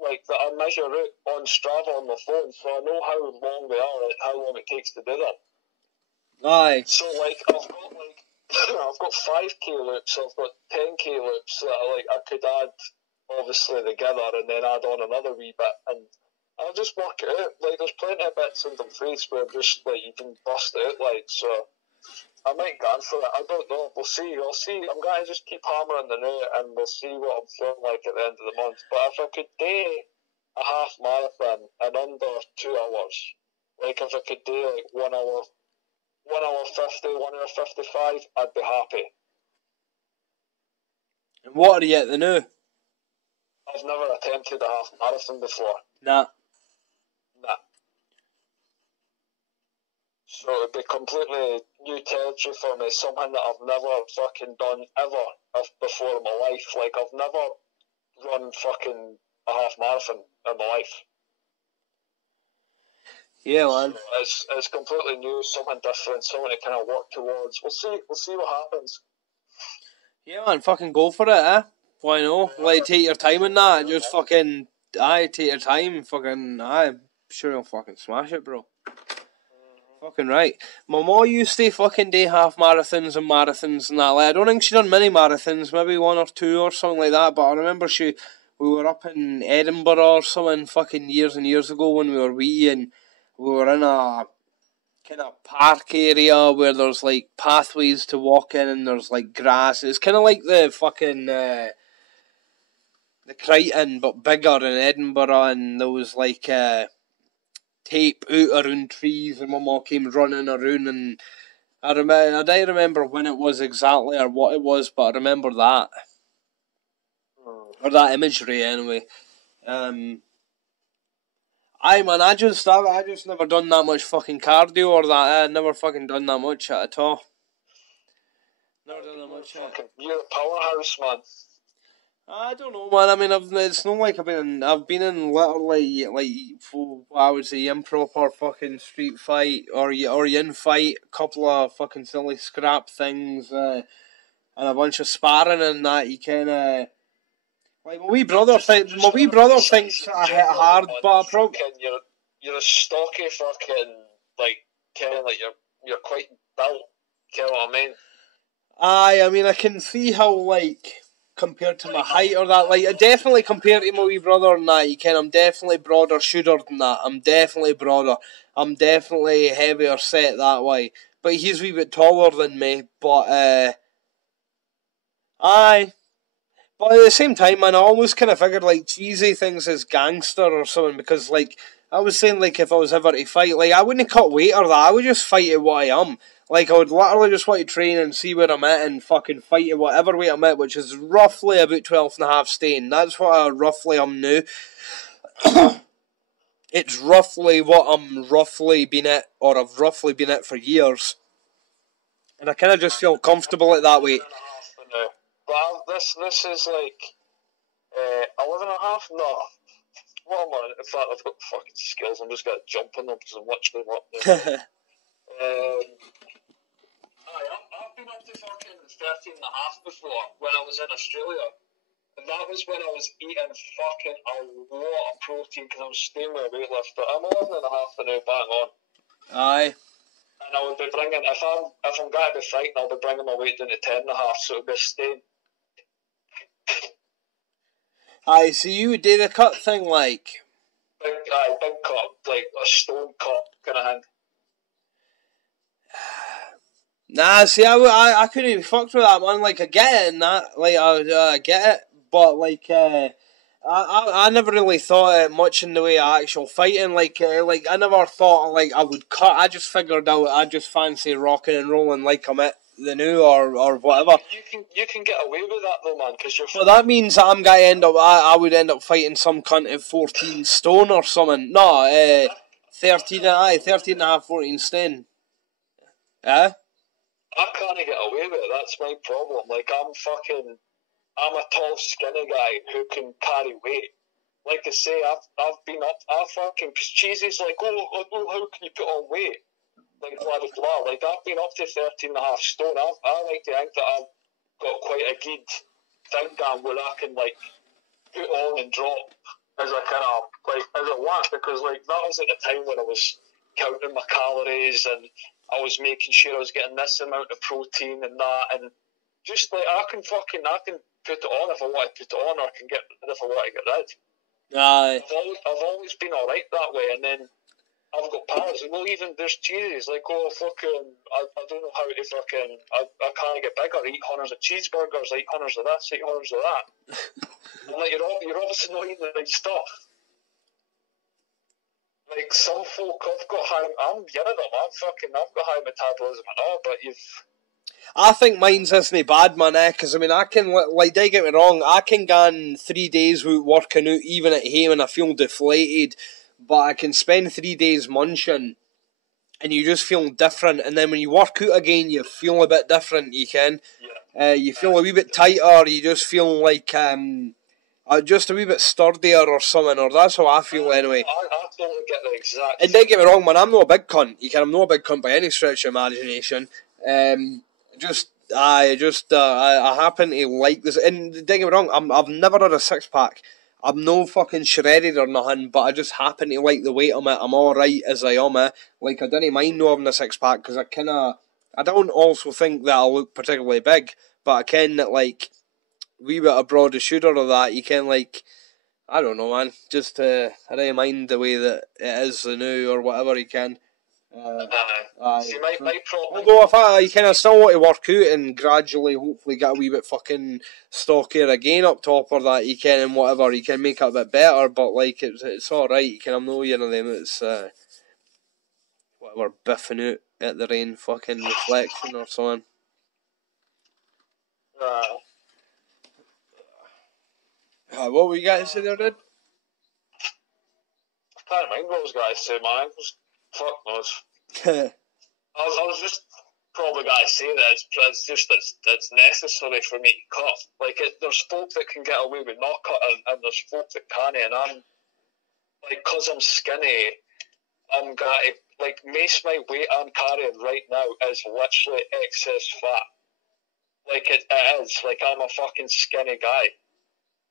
that I measure out on Strava on my phone, so I know how long they are, like how long it takes to do them. Aye. So I've got 5k loops, I've got 10k loops that I could add obviously together and then add on another wee bit, and I'll just work it out. Like there's plenty of bits in Dumfries where just like you can bust it out, so I might go for it. I don't know. We'll see. I'll see. I'm going to just keep hammering the new and we'll see what I'm feeling like at the end of the month. But if I could do a half marathon in under 2 hours, like if I could do like 1 hour, 1 hour 50, 1 hour 55, I'd be happy. And what are you at the new? I've never attempted a half marathon before. Nah. So it would be completely new territory for me, something that I've never fucking done ever before in my life. Like, I've never run fucking a half marathon in my life. Yeah, man. So it's completely new, something different, something to kind of work towards. We'll see what happens. Yeah, man, fucking go for it, eh? Why not? Like, take your time in that, just fucking, take your time, fucking, I'm sure you'll fucking smash it, bro. Fucking right. My mom used to fucking do half marathons and that. Like, I don't think she done many marathons, maybe 1 or 2 or something like that. But I remember we were up in Edinburgh or something fucking years and years ago when we were wee, and we were in a kind of park area where there's like pathways to walk in and there's like grass. It's kind of like the fucking the Crichton but bigger in Edinburgh, and there was like tape out around trees, and my mum came running around, and I don't remember when it was exactly or what it was, but I remember that. Or that imagery anyway. Aye man, I just never done that much fucking cardio or that. I never fucking done that much at all. Never done that much. You're a powerhouse, man. I don't know, man. I mean, it's not like I've been in literally I would say improper fucking street fight or in fight, a couple of fucking silly scrap things, and a bunch of sparring and that. You kind of like my wee brother thinks I hit hard, but you're a stocky fucking like kind of like you're quite built. You know what I mean? Aye, I mean I can see how like. Compared to my height or that, like definitely compared to my wee brother and that, I'm definitely broader shouldered than that. I'm definitely broader. I'm definitely heavier set that way. But he's a wee bit taller than me. But aye. But at the same time, man, I always kind of figured like cheesy things as gangster or something, because like I was saying, like if I was ever to fight, like I wouldn't cut weight or that. I would just fight at what I am. Like, I would literally just want to train and see where I'm at and fucking fight at whatever weight I'm at, which is roughly about 12.5 stone. That's what I roughly am now. It's roughly what I'm roughly been at, or I've roughly been at for years. And I kind of just feel comfortable at that weight. But this is like 11 and a half? No. What am I? In fact, I've got fucking skills. I'm just going to jump on them because I'm watching them up there. I've been up to fucking 13 and a half before when I was in Australia. And that was when I was eating fucking a lot of protein because I was staying with a weightlifter. I'm 11 and a half now, bang on. Aye. And I would be bringing, if I'm going to be fighting, I'll be bringing my weight down to 10 and a half, so it would be a stain. Aye, so you would do the cut thing like? Big cut, like a stone cut kind of thing. Nah, see, I couldn't even fuck with that, man. Like, I get it and that. Like, I get it. But, like, I never really thought it much in the way of actual fighting. Like, I never thought, like, I would cut. I just figured out I just fancy rocking and rolling like I'm at the new or whatever. You can get away with that, though, man, because you're... Well, that means that I'm going to I would end up fighting some cunt at 14 stone or something. No, 13 and a half, 14 stone. I can't get away with it. That's my problem. Like, I'm fucking I'm a tall, skinny guy who can carry weight. Like I say, I've been up, cause Cheesy's like, oh, how can you put on weight? Like, blah, blah, blah. Like, I've been up to 13.5 stone. I like to think that I've got quite a good thing down where I can, like, put on and drop as I kind of, like, as I want, because, like, that was at the time when I was counting my calories and I was making sure I was getting this amount of protein and that, and just, like, I can put it on if I want to put it on, or I can get rid if I want to get rid. Aye. I've always been alright that way, and then I've got pals, well, even there's cheeses, like, oh, fucking, I don't know how to fucking, I can't get bigger, eat hundreds of cheeseburgers, eat hundreds of this, eat hundreds of that. And, like, you're obviously not eating the right stuff. Like, some folk, I'm one of them, I've got high metabolism and all, but I think mine's isn't bad, man, because, I mean, I can, like, don't get me wrong, I can go on 3 days without working out, even at home, and I feel deflated, but I can spend 3 days munching, and you just feel different, and then when you work out again, you feel a bit different, you can. yeah. You feel a wee bit tighter, you just feel like, just a wee bit sturdier or something, or that's how I feel anyway. I totally get the exact... And don't get me wrong, man, I'm not a big cunt, I'm not a big cunt by any stretch of imagination. I happen to like this, and don't get me wrong, I've never had a six pack. I'm no fucking shredded or nothing, but I just happen to like the weight of it. I'm alright as I am. Like, I didn't mind not having a six pack, because I don't also think that I look particularly big, but I can that, like, wee bit of broad shoulder or that, you can, like, I don't know, man, just I don't mind the way that it is now or whatever you can. See, my problem... Although if you kind of still want to work out and gradually hopefully get a wee bit fucking stockier again up top or that, you can, and whatever, you can make it a bit better, but like it's alright, you can, I'm no one of them that's whatever, biffing out at their own fucking reflection or something. What were you guys saying there, dude? I can't mind what I was going to say, man. Fuck knows. I was just probably going to say that it's necessary for me to cut. Like, there's folk that can get away with not cutting, and there's folk that can't, and I'm, like, because I'm skinny, I'm going to, like, most my weight I'm carrying right now is literally excess fat. Like, it is. Like, I'm a fucking skinny guy.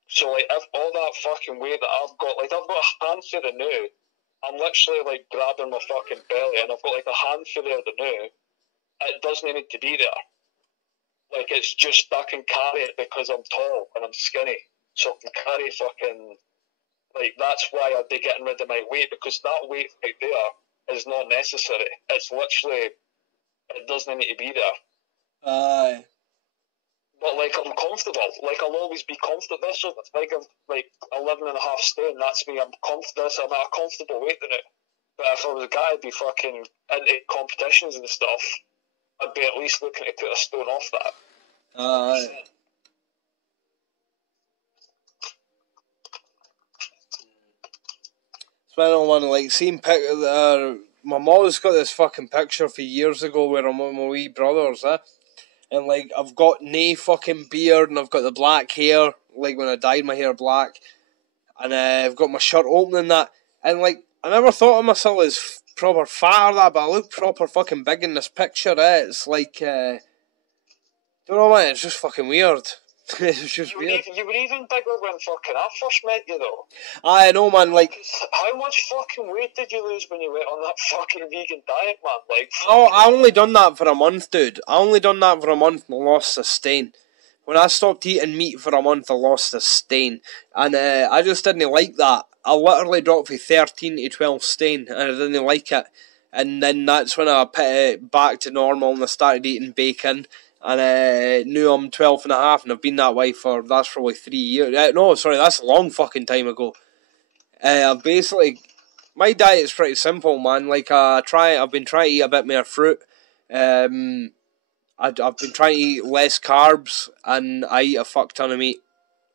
So, like, if all that fucking weight that I've got, like, I've got a handful of now, I'm literally, like, grabbing my fucking belly, and I've got, like, a handful there the now. It doesn't need to be there. Like, it's just, I can carry it because I'm tall and I'm skinny. So I can carry fucking, like, that's why I'd be getting rid of my weight, because that weight right there is not necessary. It's literally, it doesn't need to be there. Aye. But, like, I'm comfortable. Like, I'll always be comfortable. So, like, I'm, like, 11.5 stone. That's me. I'm comfortable. I'm at a comfortable weight in it. But if I was a guy, I'd be fucking into competitions and stuff. I'd be at least looking to put a stone off that. Aye. So I don't want to, like, seeing my mom's got this fucking picture for years ago where I'm with my wee brothers, and, like, I've got nae fucking beard, and I've got the black hair, like, when I dyed my hair black, and I've got my shirt open and that, and, like, I never thought of myself as proper fat or that, but I look proper fucking big in this picture, It's like, don't know, man, it's just fucking weird. It's just weird. You were even bigger when fucking I first met you, though. I know, man, like... How much fucking weight did you lose when you went on that fucking vegan diet, man? Like... Oh, I only done that for a month, dude. I only done that for a month and lost a stain. When I stopped eating meat for a month, I lost a stain. And I just didn't like that. I literally dropped from 13 to 12 stain, and I didn't like it. And then that's when I put it back to normal, and I started eating bacon. And now I'm 12 and a half, and I've been that way for, that's for like 3 years. No, sorry, that's a long fucking time ago. Basically, my diet is pretty simple, man. Like, I've been trying to eat a bit more fruit. I've been trying to eat less carbs, and I eat a fuck ton of meat.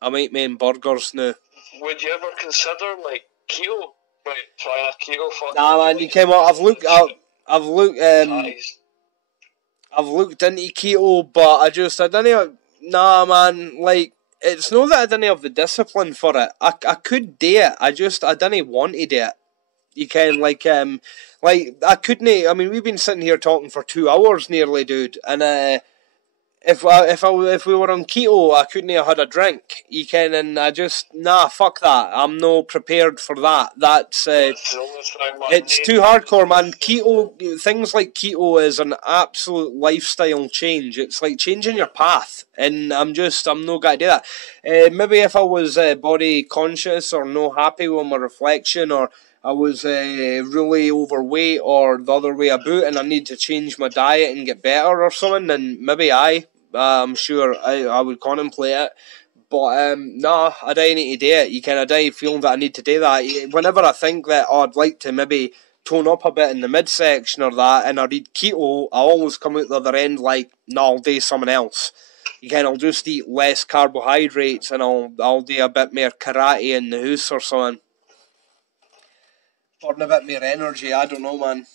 I might make burgers now. Would you ever consider, like, keto? Like, trying a keto fucking... Nah, man, you came out, I've looked into keto, but I didn't, nah, man, like, it's not that I didn't have the discipline for it. I could do it. I didn't want to do it. You can like I couldn't. I mean, we've been sitting here talking for 2 hours nearly, dude, and if we were on keto, I couldn't have had a drink. You can, and I just fuck that. I'm no prepared for that. That's it's too hardcore, man. Keto, things like keto is an absolute lifestyle change. It's like changing your path, and I'm no gonna do that. Maybe if I was body conscious or no happy with my reflection, or I was really overweight or the other way about, and I need to change my diet and get better or something, then maybe I'm sure I would contemplate it. But nah, I don't need to do it. I don't feel that I need to do that. Whenever I think that I'd like to maybe tone up a bit in the midsection or that, and I read keto, I always come out the other end like, no, I'll do something else. I'll just eat less carbohydrates, and I'll do a bit more karate in the house or something. Burn a bit more energy, I don't know, man.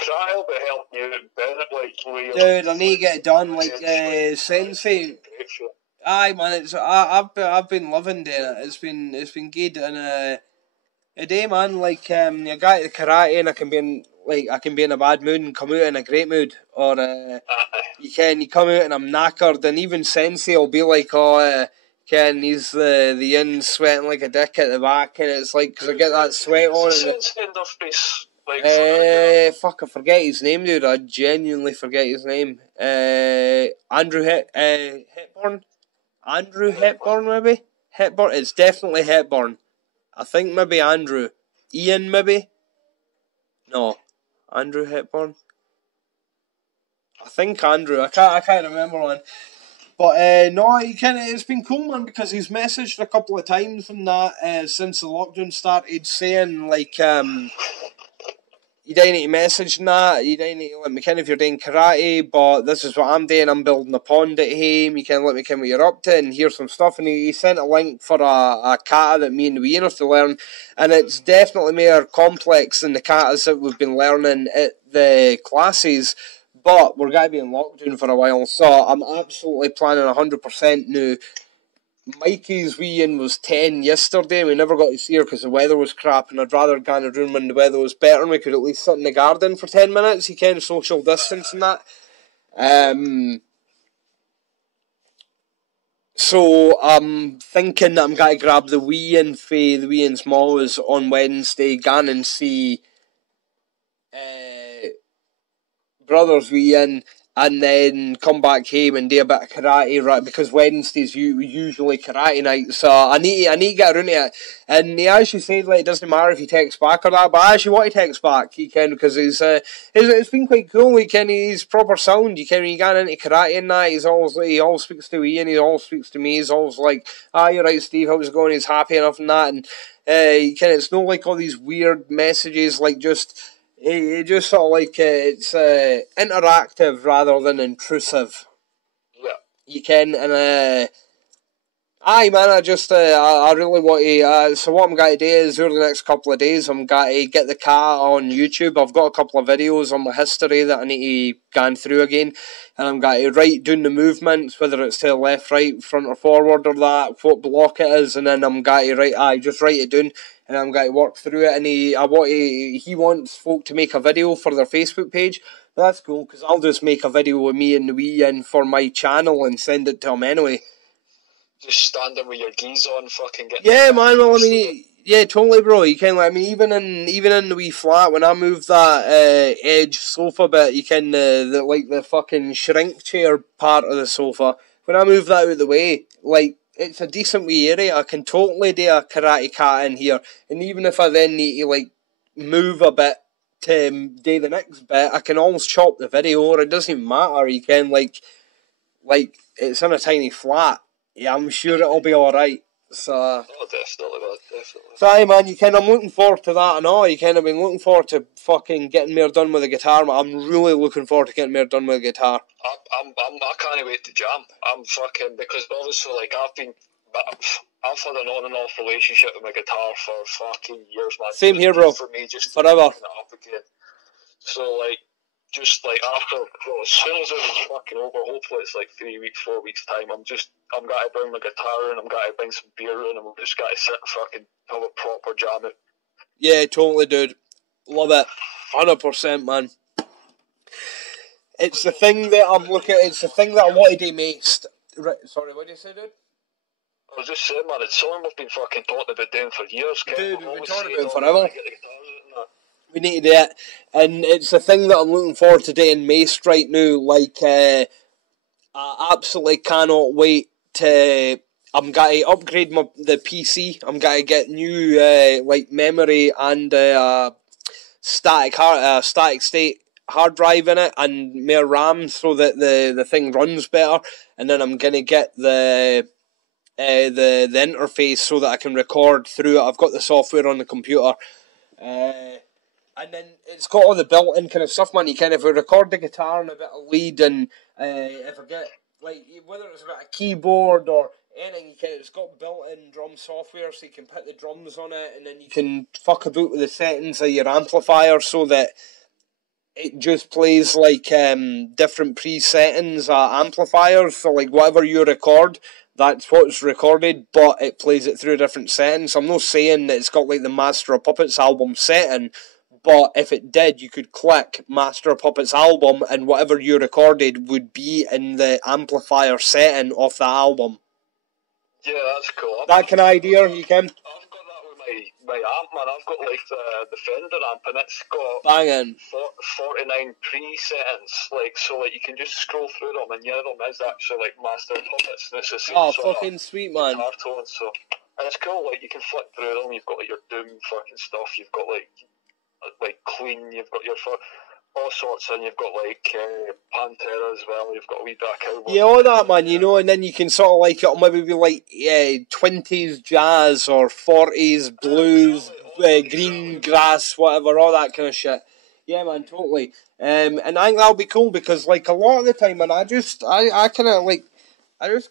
Karate will be helping you Bennett, like, dude, I need to get it done, like, Sensei. Aye, man, I've been loving doing it. It's been good, and a day, man, like, you got the karate, and I can be in a bad mood and come out in a great mood, or you come out and I'm knackered, and even Sensei will be like, oh, he's the in sweating like a dick at the back, and it's like, because I get that sweat on. Fuck, I forget his name, dude. I genuinely forget his name. Andrew Hepburn? Andrew Hepburn, maybe? Hepburn? It's definitely Hepburn. I think maybe Andrew. Ian, maybe? No. Andrew Hepburn? I think Andrew. I can't remember one. But no, it's been cool, man, because he's messaged a couple of times and that since the lockdown started, saying like you don't need to message and that, you don't need to let me in if you're doing karate, but this is what I'm doing, I'm building a pond at home, you can let me in what you're up to, and here's some stuff, and he sent a link for a kata that me and the have to learn, and it's definitely more complex than the katas that we've been learning at the classes, but we're going to be in lockdown for a while, so I'm absolutely planning 100% now. Mikey's wee-in was 10 yesterday. We never got to see her because the weather was crap, and I'd rather go in a room when the weather was better and we could at least sit in the garden for 10 minutes. You can social distance and that. So I'm thinking that I'm going to grab the wee-in for the wee-in's Ma's on Wednesday, go and see brother's wee-in, and then come back home and do a bit of karate, right? Because Wednesday's usually karate night, so I need to get around to it. And he actually said like it doesn't matter if he texts back or that, but I actually want to text back. You can, because it's been quite cool. You can, he's proper sound. You can, when you get into karate and that, he always speaks to Ian, he always speaks to me. He's always like, you're right, Steve, how's it going? He's happy enough and that, and you can. It's not like all these weird messages, like just. It just sort of like it's interactive rather than intrusive. Yeah. You can, and aye, man, I really want to, so what I'm going to do is over the next couple of days, I'm going to get the car on YouTube. I've got a couple of videos on my history that I need to go through again, and I'm going to write down the movements, whether it's to the left, right, front or forward or that, what block it is, and then I'm going to write it down, and I'm going to work through it, and he wants folk to make a video for their Facebook page. That's cool, because I'll just make a video with me and the wee-in for my channel and send it to him anyway. Just standing with your geese on, fucking getting. Yeah, man. Well, I mean, yeah, totally, bro. You can. I mean, even in the wee flat, when I moved that edge sofa bit, you can the fucking shrink chair part of the sofa. When I moved that out of the way, like it's a decent wee area. I can totally do a karate kata in here, and even if I then need to like move a bit to do the next bit, I can always chop the video, or it doesn't even matter. You can like it's in a tiny flat. Yeah, I'm sure it'll be alright. So, oh, definitely, man, definitely. So, aye, man, I'm looking forward to that and all. I've been looking forward to fucking getting more done with the guitar. I'm really looking forward to getting more done with the guitar. I can't wait to jam. I'm fucking, because obviously, like, I've had an on and off relationship with my guitar for fucking years, man. Same here, bro. For me, just forever. Up again. So, like, just like after, well, as soon as it was fucking over, hopefully it's like 3 weeks, 4 weeks time, I'm going to bring my guitar in, I'm going to bring some beer in, and we're just going to sit and fucking have a proper jam it. Yeah, totally, dude. Love it. 100%, man. It's the thing that I'm looking at, it's the thing that I wanted to most. Right, sorry, what did you say, dude? I was just saying, man, it's something we've been fucking talking about doing for years, Ken. Dude, we've been talking about it forever. We need to do it. And it's the thing that I'm looking forward to doing most right now. Like, I absolutely cannot wait to... I'm going to upgrade the PC. I'm going to get new like memory and static state hard drive in it and more RAM so that the thing runs better. And then I'm going to get the interface so that I can record through it. I've got the software on the computer. And then it's got all the built-in kind of stuff, man. You can, if we record the guitar and a bit of lead, and if I get, like, whether it's a bit of keyboard or anything, you can, it's got built-in drum software, so you can put the drums on it, and then you can fuck about with the settings of your amplifier so that it just plays, like, different pre-settings amplifiers, so, like, whatever you record, that's what's recorded, but it plays it through different settings. I'm not saying that it's got, like, the Master of Puppets album setting, but if it did, you could click Master of Puppets album and whatever you recorded would be in the amplifier setting of the album. Yeah, that's cool. That kind of idea, you can? I've got that with my amp, man. I've got like the Fender amp, and it's got banging 49 pre-settings, like, so like you can just scroll through them, and one of them is actually like Master of Puppets, and it's the same fucking sweet, man. Guitar tone, so it's cool. Like, you can flick through them. You've got like your Doom fucking stuff. You've got like Clean, you've got your all sorts, and you've got like Pantera as well, you've got a wee bit of Cowboy. Yeah, all that, man, you know, and then you can sort of like, it'll maybe be like 20s jazz or 40s blues, green grass, whatever, all that kind of shit. Yeah, man, totally. And I think that'll be cool because, like, a lot of the time, man, I just kind of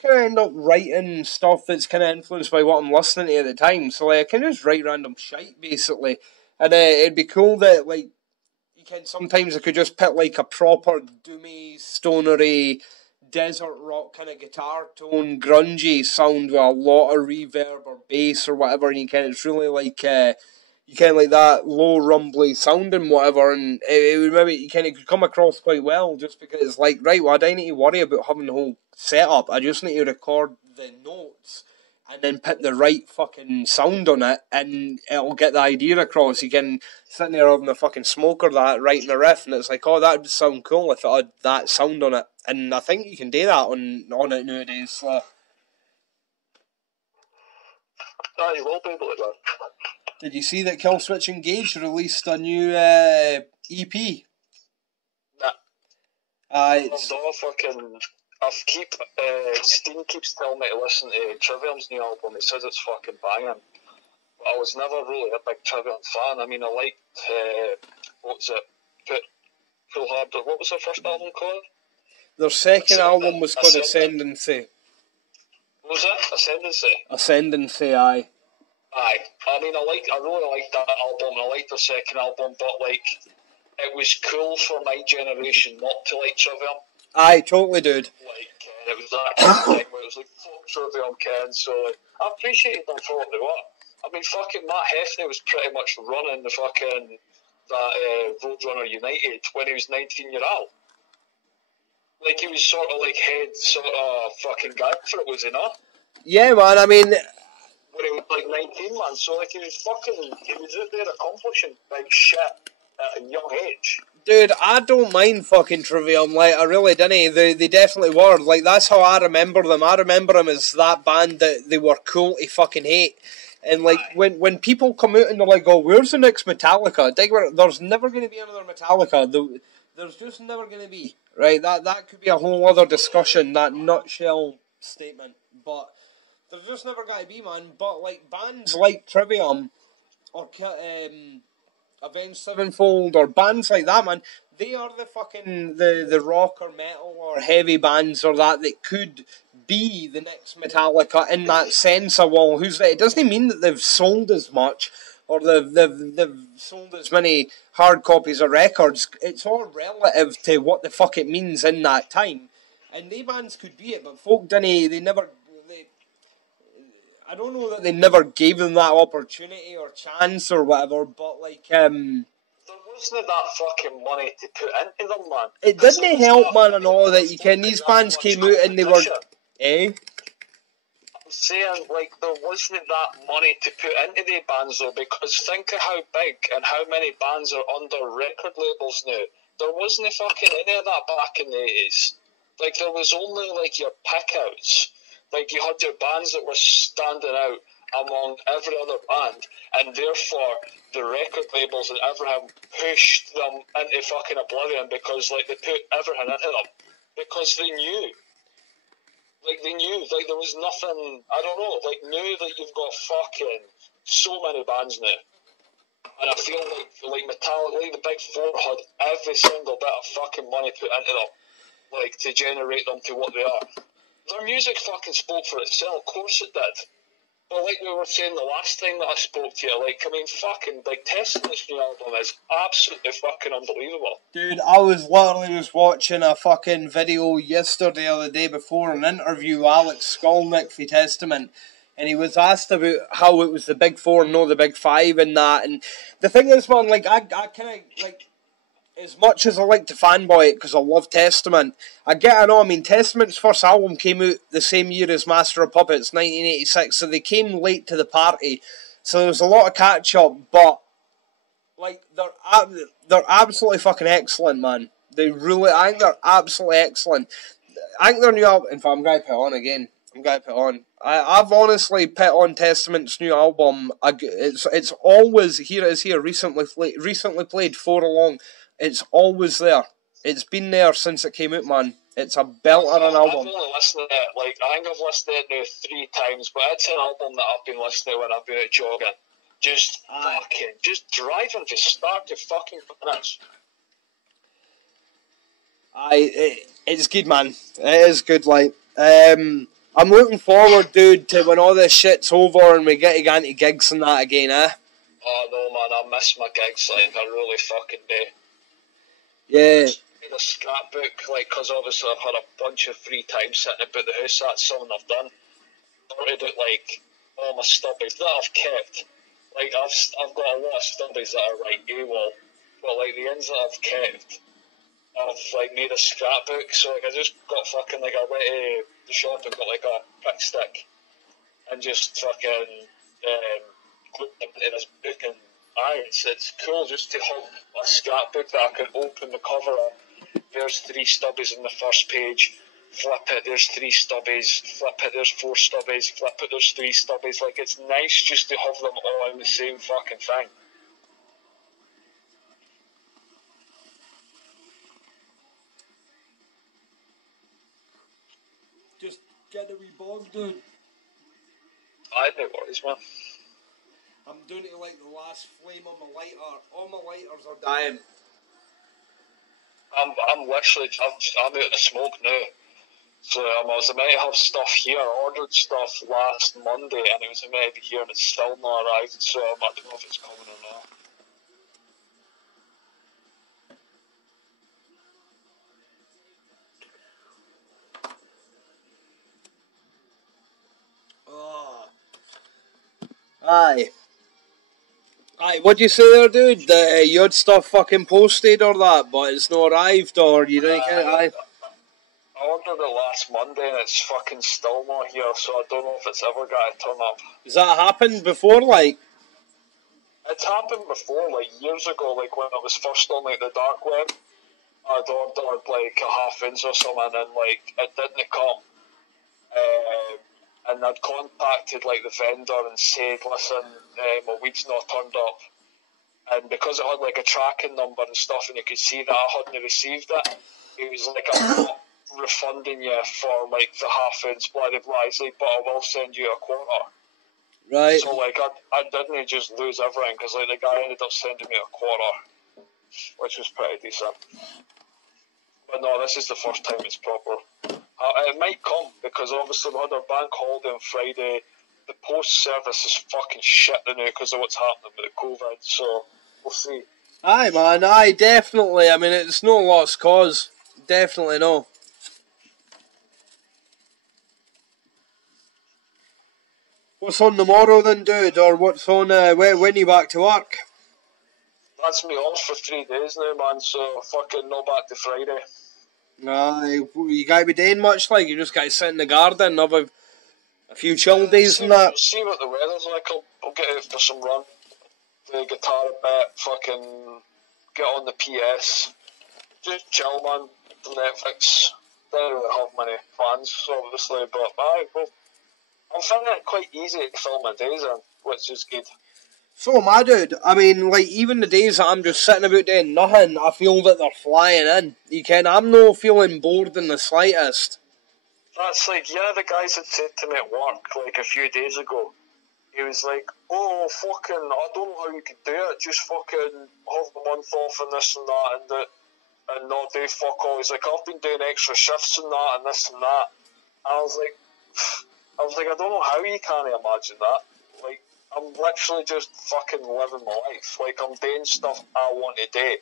end up writing stuff that's kind of influenced by what I'm listening to at the time. So, like, I can just write random shite, basically. And it'd be cool that, like, you can sometimes I could just put, like, a proper doomy, stonery, desert rock kind of guitar tone, grungy sound with a lot of reverb or bass or whatever, and you can, it's really like, you can, like, that low rumbly sound and whatever, and it would maybe, you can, it could come across quite well, just because it's like, right, well, I don't need to worry about having the whole setup, I just need to record the notes, and then put the right fucking sound on it, and it'll get the idea across. You can sit there having a fucking smoker that, writing a riff, and it's like, oh, that would sound cool if it had that sound on it. And I think you can do that on it nowadays. So. Oh, you will be able to do that. Did you see that Killswitch Engage released a new EP? Nah. Steam keeps telling me to listen to Trivium's new album. He says it's fucking banging. But I was never really a big Trivium fan. I mean, I liked, what was their first album called? Their second album was called Ascendancy. What was it? Ascendancy? Ascendancy, aye. Aye. I mean, I really liked that album, and I liked their second album, but, like, it was cool for my generation not to like Trivium. Aye, totally, dude. Like, it was that kind of thing where it was like, fuck Trivium, Ken, so, like, I appreciated them for what they were. I mean, fucking Matt Hefney was pretty much running the fucking, that Roadrunner United when he was 19 years old. Like, he was sort of, like, head sort of fucking guy for it, was he not? Yeah, man, I mean... When he was, like, 19, man, so, like, he was out there accomplishing big shit at a young age. Dude, I don't mind fucking Trivium, like, I really didn't. They definitely were. Like, that's how I remember them. I remember them as that band that they were cool to fucking hate. And, like, when people come out and they're like, oh, where's the next Metallica? There's never going to be another Metallica. There's just never going to be. Right? That could be a whole other discussion, that nutshell statement. But there's just never going to be, man. But, like, bands like Trivium or Avenged Sevenfold or bands like that, man, they are the fucking the rock or metal or heavy bands or that could be the next Metallica in that sense of, well, it doesn't mean that they've sold as much, or they've sold as many hard copies of records. It's all relative to what the fuck it means in that time. And they bands could be it, but folk didn't. I don't know that they never gave them that opportunity or chance or whatever. But like, there wasn't that fucking money to put into them, man. It didn't help, man, and all that. You can. These bands came out and they were, I'm saying, like, there wasn't that money to put into the bands, though, because think of how big and how many bands are under record labels now. There wasn't fucking any of that back in the 80s. Like, there was only, like, your pickouts. Like, you had your bands that were standing out among every other band, and therefore the record labels and everything pushed them into fucking oblivion because, like, they put everything into them. Because they knew. Like, there was nothing, I don't know, like, now that you've got fucking so many bands now, and I feel like Metallica, like the Big Four had every single bit of fucking money put into them, like, to generate them to what they are. Their music fucking spoke for itself, of course it did. But like we were saying the last time that I spoke to you, like, I mean, fucking, like, Testament's new album is absolutely fucking unbelievable. Dude, I was literally watching a fucking video yesterday or the day before, an interview with Alex Skolnick for Testament, and he was asked about how it was the Big Four, no the Big Five and that, and the thing is, man, like, I kind of, like, as much as I like to fanboy it because I love Testament, I mean, Testament's first album came out the same year as Master of Puppets, 1986, so they came late to the party, so there was a lot of catch-up, but, like, they're absolutely fucking excellent, man. I think they're absolutely excellent. I think their new album, in fact, I'm going to put it on again. I've honestly put on Testament's new album. It's always, here it is here, recently played 4 along. It's always there. It's been there since it came out, man. It's a belter an album. I've only listened to it, like, I think I've listened to it now 3 times, but it's an album that I've been listening to when I've been out jogging. Just driving from start to fucking finish. It's good, man. It is good, like. I'm looking forward, dude, to when all this shit's over and we get to go into gigs and that again, Oh, no, man, I miss my gigs, like, I really fucking do. Yeah. The scrapbook, like, because obviously I've had a bunch of free time sitting about the house. That's something I've done. Sorted out, like, all my stubbies that I've kept. Like, I've got a lot of stubbies that are, like, AWOL, but, like, the ends that I've kept, I've, like, made a scrapbook. So, like, I just got fucking, like, I went to the shop and got, like, a pick stick and just fucking glued it into this book, and it's cool just to have a scrapbook that I can open the cover up. There's 3 stubbies on the first page, flip it, there's 3 stubbies, flip it, there's 4 stubbies, flip it, there's 3 stubbies. Like, it's nice just to have them all in the same fucking thing. Just get a wee bog, dude. I no worries, man. I'm doing it like the last flame on my lighter. All my lighters are dying. I'm literally, I'm out of smoke now. So I was meant to have stuff here. I ordered stuff last Monday and it was meant to be here and it's still not arrived. So I don't know if it's coming or not. Oh. Aye, what'd you say there, dude? That you had stuff fucking posted or that, but it's not arrived, or you didn't get it? I ordered it last Monday and it's fucking still not here, so I don't know if it's ever going to turn up. Has that happened before, like? It's happened before, like, years ago, like, when I was first on, like, the dark web. I'd ordered, like, a half-inch or something, and, like, it didn't come. And I'd contacted, like, the vendor and said, listen, my weed's not turned up. And because it had, like, a tracking number and stuff, and you could see that I hadn't received it, it was like, I'm not refunding you for, like, the half-inch bloody wisely, but I will send you a quarter. Right. So, like, I didn't just lose everything, because, like, the guy ended up sending me a quarter, which was pretty decent. But no, this is the first time it's proper. It might come, because obviously we had our bank holiday on Friday, the post service is fucking shit now because of what's happening with the COVID. So we'll see. Aye, man, aye, definitely. I mean, it's no lost cause. Definitely no. What's on tomorrow then, dude? Or what's on, when are you back to work? That's me off for 3 days now, man, so fucking not back to Friday. Aye, you gotta be doing much, like, you just gotta sit in the garden, have a few chill days and that. See what the weather's like. I'll get out for some run, play the guitar a bit, fucking get on the PS. Just chill, man, on Netflix. Don't really have many plans, obviously, but aye, well, I'm finding it quite easy to fill my days in, which is good. So am I, dude. I mean, like, even the days that I'm just sitting about doing nothing, I feel that they're flying in. You can, I'm not feeling bored in the slightest. That's like, the guys had said to me at work, like, a few days ago, he was like, oh, fucking, I don't know how you could do it, just fucking have a month off and this and that, and not do fuck all. He's like, I've been doing extra shifts and that, and this and that. And I was like, I don't know how you can't imagine that. Like, I'm literally just fucking living my life. Like, I'm doing stuff I want to do.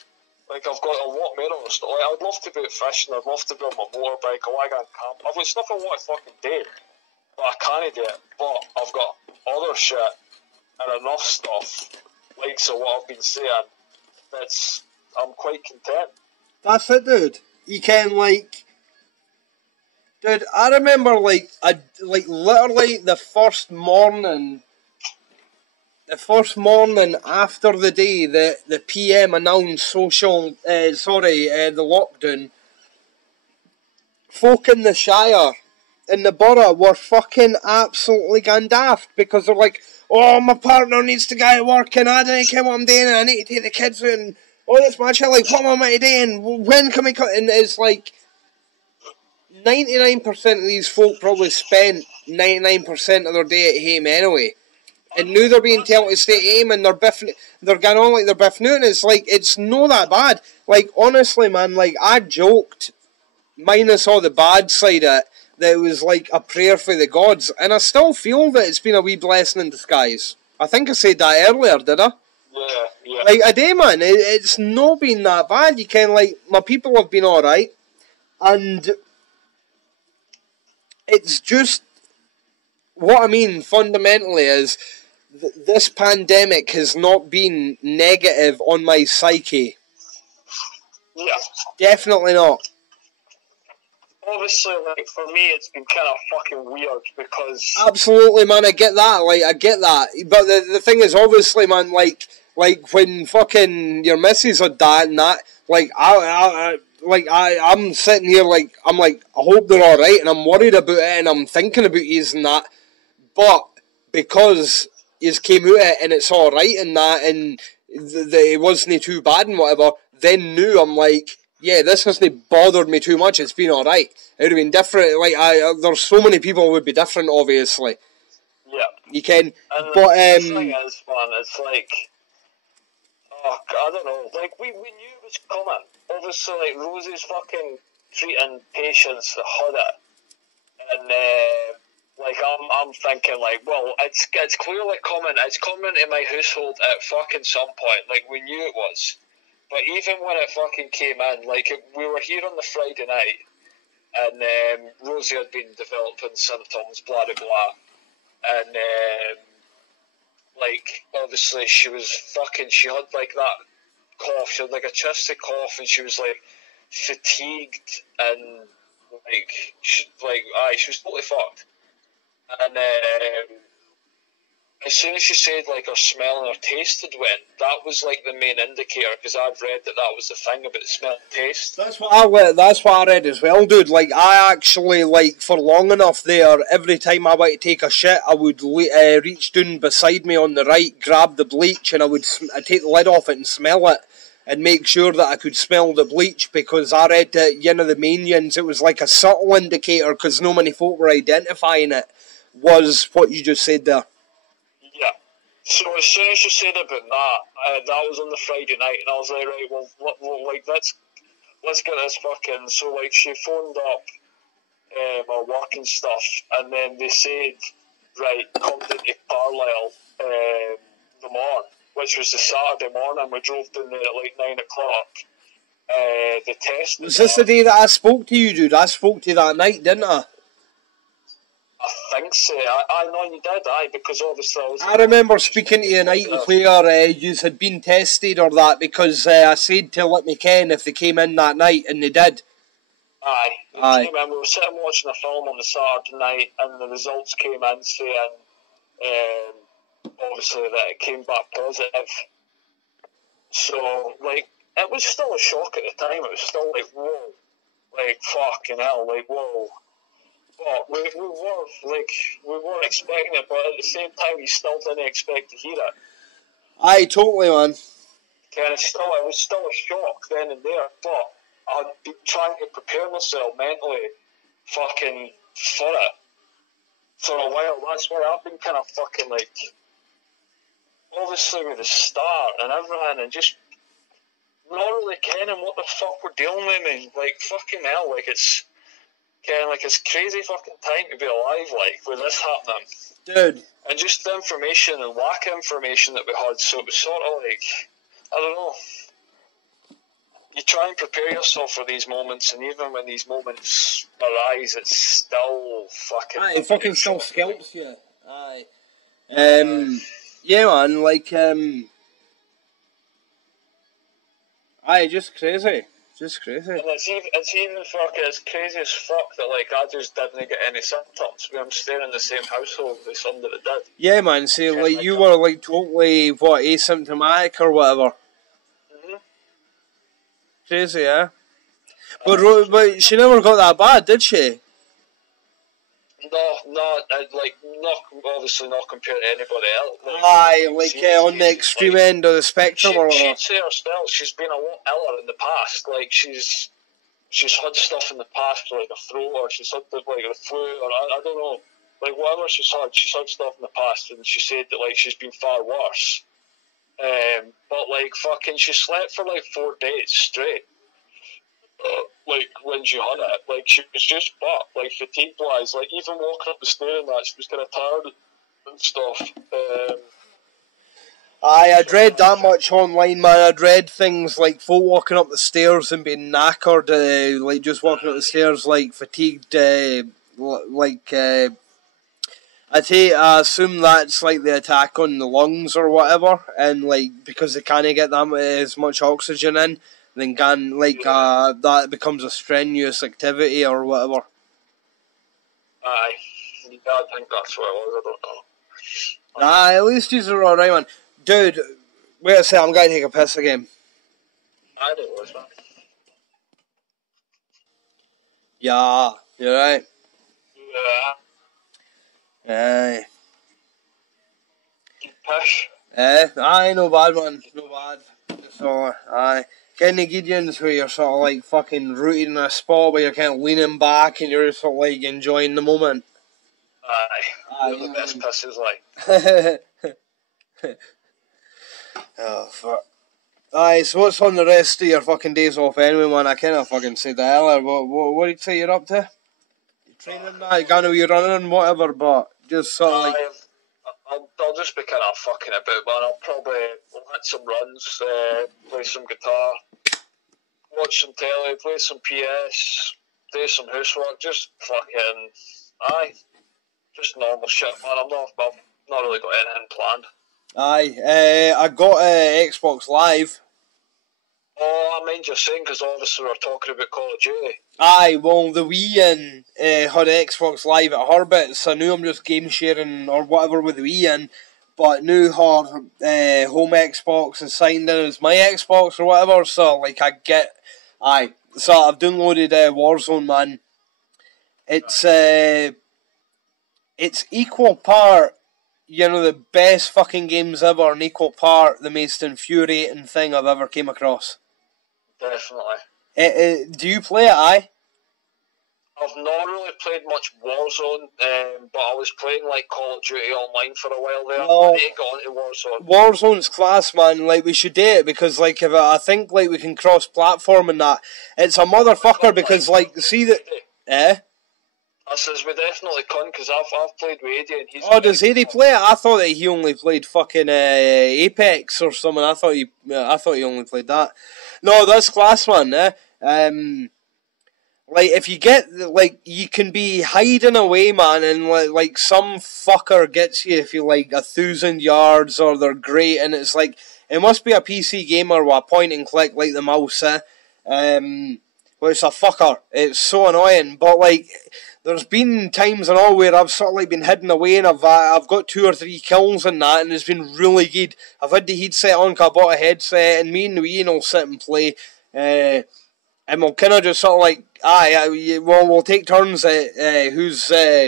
Like, I've got a lot more of stuff. Like, I'd love to be out fishing, I'd love to be on my motorbike, I want to go and camp. I've got stuff I want to fucking do, but I can't do it. But I've got other shit and enough stuff, like, so what I've been saying, I'm quite content. That's it, dude. You can, like... Dude, I remember, like, literally the first morning after the day the PM announced the lockdown, folk in the Shire, in the borough, were fucking absolutely gone daft because they're like, oh, my partner needs to go to work and I don't care what I'm doing and I need to take the kids out and all this much. Like, what am I doing? When can we cut? And it's like 99% of these folk probably spent 99% of their day at home anyway. And now they're being told to stay at home and they're going on like they're biffing out, and it's like, it's not that bad. Like, honestly, man, like, I joked, minus all the bad side of it, that it was like a prayer for the gods, and I still feel that it's been a wee blessing in disguise. I think I said that earlier, did I? Yeah. Like, I do, man, it's not been that bad. You can, like, my people have been alright, and it's just, what I mean fundamentally is, this pandemic has not been negative on my psyche. Yeah. Definitely not. Obviously, like, for me, it's been kind of fucking weird because... Absolutely, man, I get that, like, I get that. But the thing is, obviously, man, like when fucking your missus are dying and that, like, I'm sitting here, like, I'm like, I hope they're alright, and I'm worried about it, and I'm thinking about yous and that, but because yous came out it and it's alright and that, and it wasn't too bad and whatever, then now I'm like, yeah, this hasn't bothered me too much, it's been alright. It would have been different, like, there's so many people who would be different, obviously. Yeah. You can, and but, the thing is, man, it's like, oh, I don't know, like, we knew it was coming. Obviously, like, Rosie's fucking treating patients that had it, and, like, I'm thinking, like, well, it's clearly coming, it's coming to my household at fucking some point, like, we knew it was. But even when it fucking came in, like, we were here on the Friday night, and Rosie had been developing symptoms, blah, blah, blah, and, like, obviously she had, like, that cough, she had, like, a chesty cough, and she was, like, fatigued, and, like, she was totally fucked. And as soon as she said, like, her smell and her taste had went, that was, like, the main indicator, because I'd read that was the thing about the smell and taste. That's what I read as well, dude. Like, I actually, like, for long enough there, every time I went to take a shit, I would reach down beside me on the right, grab the bleach, and I'd take the lid off it and smell it, and make sure that I could smell the bleach, because I read that, the main ones, it was like a subtle indicator, because no many folk were identifying it, was what you just said there. Yeah. So as soon as you said about that, that was on the Friday night, and I was like, right, well, like, let's get this fucking... So, like, she phoned up our work and stuff, and then they said right, comes into Carlisle the morning, which was the Saturday morning. We drove down there at like 9 o'clock. The test. Was this the day that I spoke to you, dude? I spoke to you that night, didn't I? I think so. I know you did, because obviously I remember speaking to you a night where you had been tested or that, because I said to let me ken if they came in that night, and they did. Aye. We were sitting watching a film on the Saturday night, and the results came in saying, obviously, that it came back positive. So, like, it was still a shock at the time. It was still like, whoa, like, fucking hell, like, whoa. But we weren't expecting it, but at the same time, we still didn't expect to hear it. Aye, totally, man. It was still a shock then and there, but I'd been trying to prepare myself mentally fucking for it for a while. That's why I've been kind of fucking like, obviously with the start and everything, and just not really caring what the fuck we're dealing with, man. Like, fucking hell, like, it's crazy fucking time to be alive, like, with this happening. Dude. And just the information and lack of information that we had, so it was sort of like, I don't know. You try and prepare yourself for these moments, and even when these moments arise, it's still fucking... Aye, it fucking still scalps you. Aye. Yeah, man, like, aye, just crazy. Just crazy. And it's even fucking as crazy as fuck that, like, I just didn't get any symptoms. I'm staying in the same household with somebody that did. Yeah, man, see, like, you were, like, totally, asymptomatic or whatever. Mm-hmm. Crazy, yeah? But she never got that bad, did she? No, obviously not compared to anybody else. On the extreme end of the spectrum, she'd say herself she's been a lot iller in the past. Like, she's had stuff in the past, like a throat, or she's had the flu, or I don't know, like whatever she's had stuff in the past, and she said that like she's been far worse. But like fucking, she slept for like 4 days straight. Like when she had it, like she was just fucked, like fatigue wise, like even walking up the stairs and that, she was kind of tired and stuff. I'd read that much online, man. I'd read things like folk walking up the stairs and being knackered, like just walking up the stairs, like fatigued, I assume that's like the attack on the lungs or whatever, and like because they can't get as much oxygen in, then that becomes a strenuous activity or whatever. Aye, I think that's what it was. I don't know. Nah, at least these are alright, man. Dude, wait a second, I'm going to take a piss again. I don't know, man. Yeah, you're right. Yeah. Aye. Good piss. Aye, no bad, man. No bad. So, aye. Kind of Gideons where you're sort of like fucking rooted in a spot where you're kind of leaning back and you're just sort of like enjoying the moment. Aye. The best pisses, like. Oh, fuck. Aye, so what's on the rest of your fucking days off anyway, man? I kind of fucking said that earlier. What do you say you're up to? You training that? You know you're running and whatever, but just sort of like... I'll just be kind of fucking about, man. I'll hit some runs, play some guitar, watch some telly, play some PS, do some housework, just fucking... Aye. Just normal shit, man. I've not really got anything planned. Aye, I got Xbox Live. Oh, I mind you're saying, because obviously we're talking about Call of Duty. Aye, well, the Wii in had Xbox Live at her bit, so I knew I'm just game sharing or whatever with the Wii in, but knew her home Xbox is signed in as my Xbox or whatever, so like I get... Aye, so I've downloaded Warzone, man. It's equal part... You know, the best fucking games ever, and equal part the most infuriating thing I've ever came across. Definitely. Do you play it, aye? I've not really played much Warzone, but I was playing like Call of Duty online for a while there. No. I need to go into Warzone. Warzone's class, man. Like, we should do it, because like if I think like we can cross-platform and that. It's a motherfucker because like, see that... I I says we definitely can, because I've played with Eddie and he's... Oh, does Eddie play it? I thought that he only played fucking Apex or something. I thought he only played that. No, that's class, man. Like, if you get, like, you can be hiding away, man, and, like some fucker gets you if you, like, 1,000 yards, or they're great, and it's like, it must be a PC gamer with a point and click like the mouse, well, it's a fucker. It's so annoying, but, like, there's been times and all where I've sort of, like, been hidden away, and I've got 2 or 3 kills in that, and it's been really good. I've had the headset on, cause I bought a headset, and me and Ween will sit and play, and we'll kind of just sort of like, we'll take turns at who's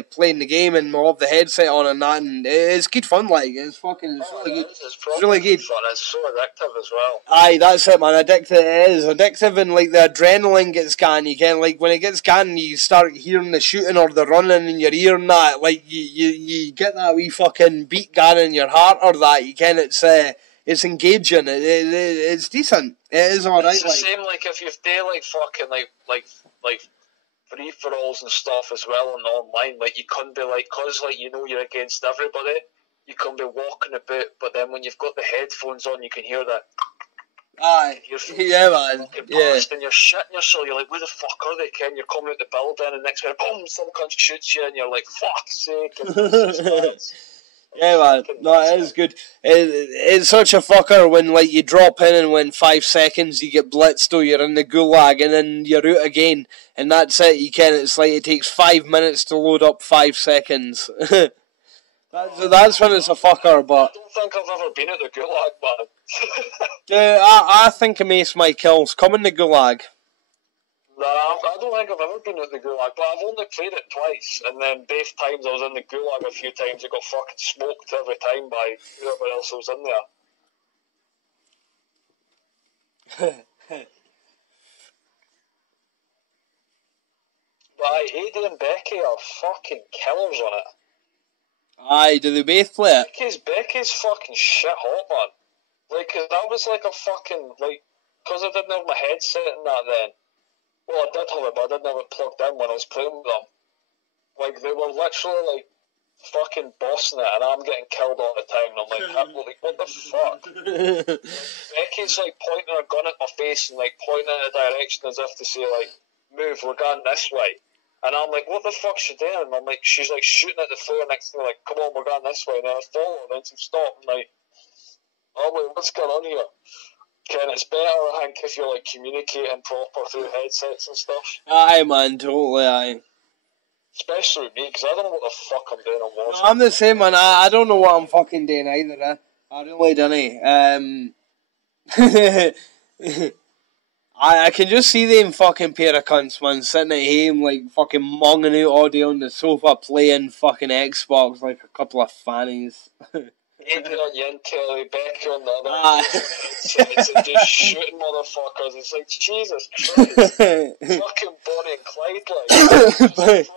playing the game, and we'll have the headset on and that, and it's good fun, like, it's really good. It's really good. Fun. It's so addictive as well. Aye, that's it, man. It is addictive, and, like, the adrenaline gets going. You can, like, when it gets going, you start hearing the shooting or the running in your ear and that, like, you get that wee fucking beat going in your heart or that, you can, it's engaging. It's decent. It is alright. It's the same, like, if you've done, like, fucking, like free-for-alls and stuff as well on online, like, you couldn't be, like, cause, like, you know you're against everybody, you can be walking about, but then when you've got the headphones on, you can hear that. Aye. Yeah, man. Yeah. And you're shitting yourself, you're like, where the fuck are they, Ken? You're coming out the building, and next minute, boom, some cunt shoots you, and you're like, fuck's sake. Yeah, man. No, it is good. It's such a fucker when, like, you drop in and when 5 seconds you get blitzed or you're in the gulag and then you're out again and that's it. You can. It's like it takes 5 minutes to load up 5 seconds. That's when it's a fucker. But I don't think I've ever been at the gulag, man. I think I maced my kills. Come in the gulag. Nah, I don't think I've ever been at the gulag, but I've only played it twice, and then both times I was in the gulag a few times, I got fucking smoked every time by whoever else was in there. But Eddie and Becky are fucking killers on it. Aye, do they both play it? Becky's fucking shit hot, man. Like, cause that was like a fucking, like, cause I didn't have my headset and that then. Well, I did have it, but I didn't have it plugged in when I was playing with them. Like, they were literally, like, fucking bossing it, and I'm getting killed all the time, and I'm like, what the fuck? Like, Becky's, like, pointing her gun at my face and, like, pointing in a direction as if to say, like, move, we're going this way. And I'm like, what the fuck's she doing? And I'm like, she's, like, shooting at the floor next to me, like, come on, we're going this way. And then I follow her, and then she stopped, and, like, I'm like, what's going on here? Ken, it's better, I think, if you're, like, communicating proper through headsets and stuff. Aye, man, totally, aye. Especially with me, because I don't know what the fuck I'm doing on watching. No, I'm the same, man. I don't know what I'm fucking doing either, I really don't, I can just see them fucking pair of cunts, man, sitting at home, like, fucking monging out all day on the sofa, playing fucking Xbox like a couple of fannies. Eddie on one telly, Becky on the other. It's just shooting motherfuckers. It's like, Jesus Christ. Fucking Bonnie and Clyde, like.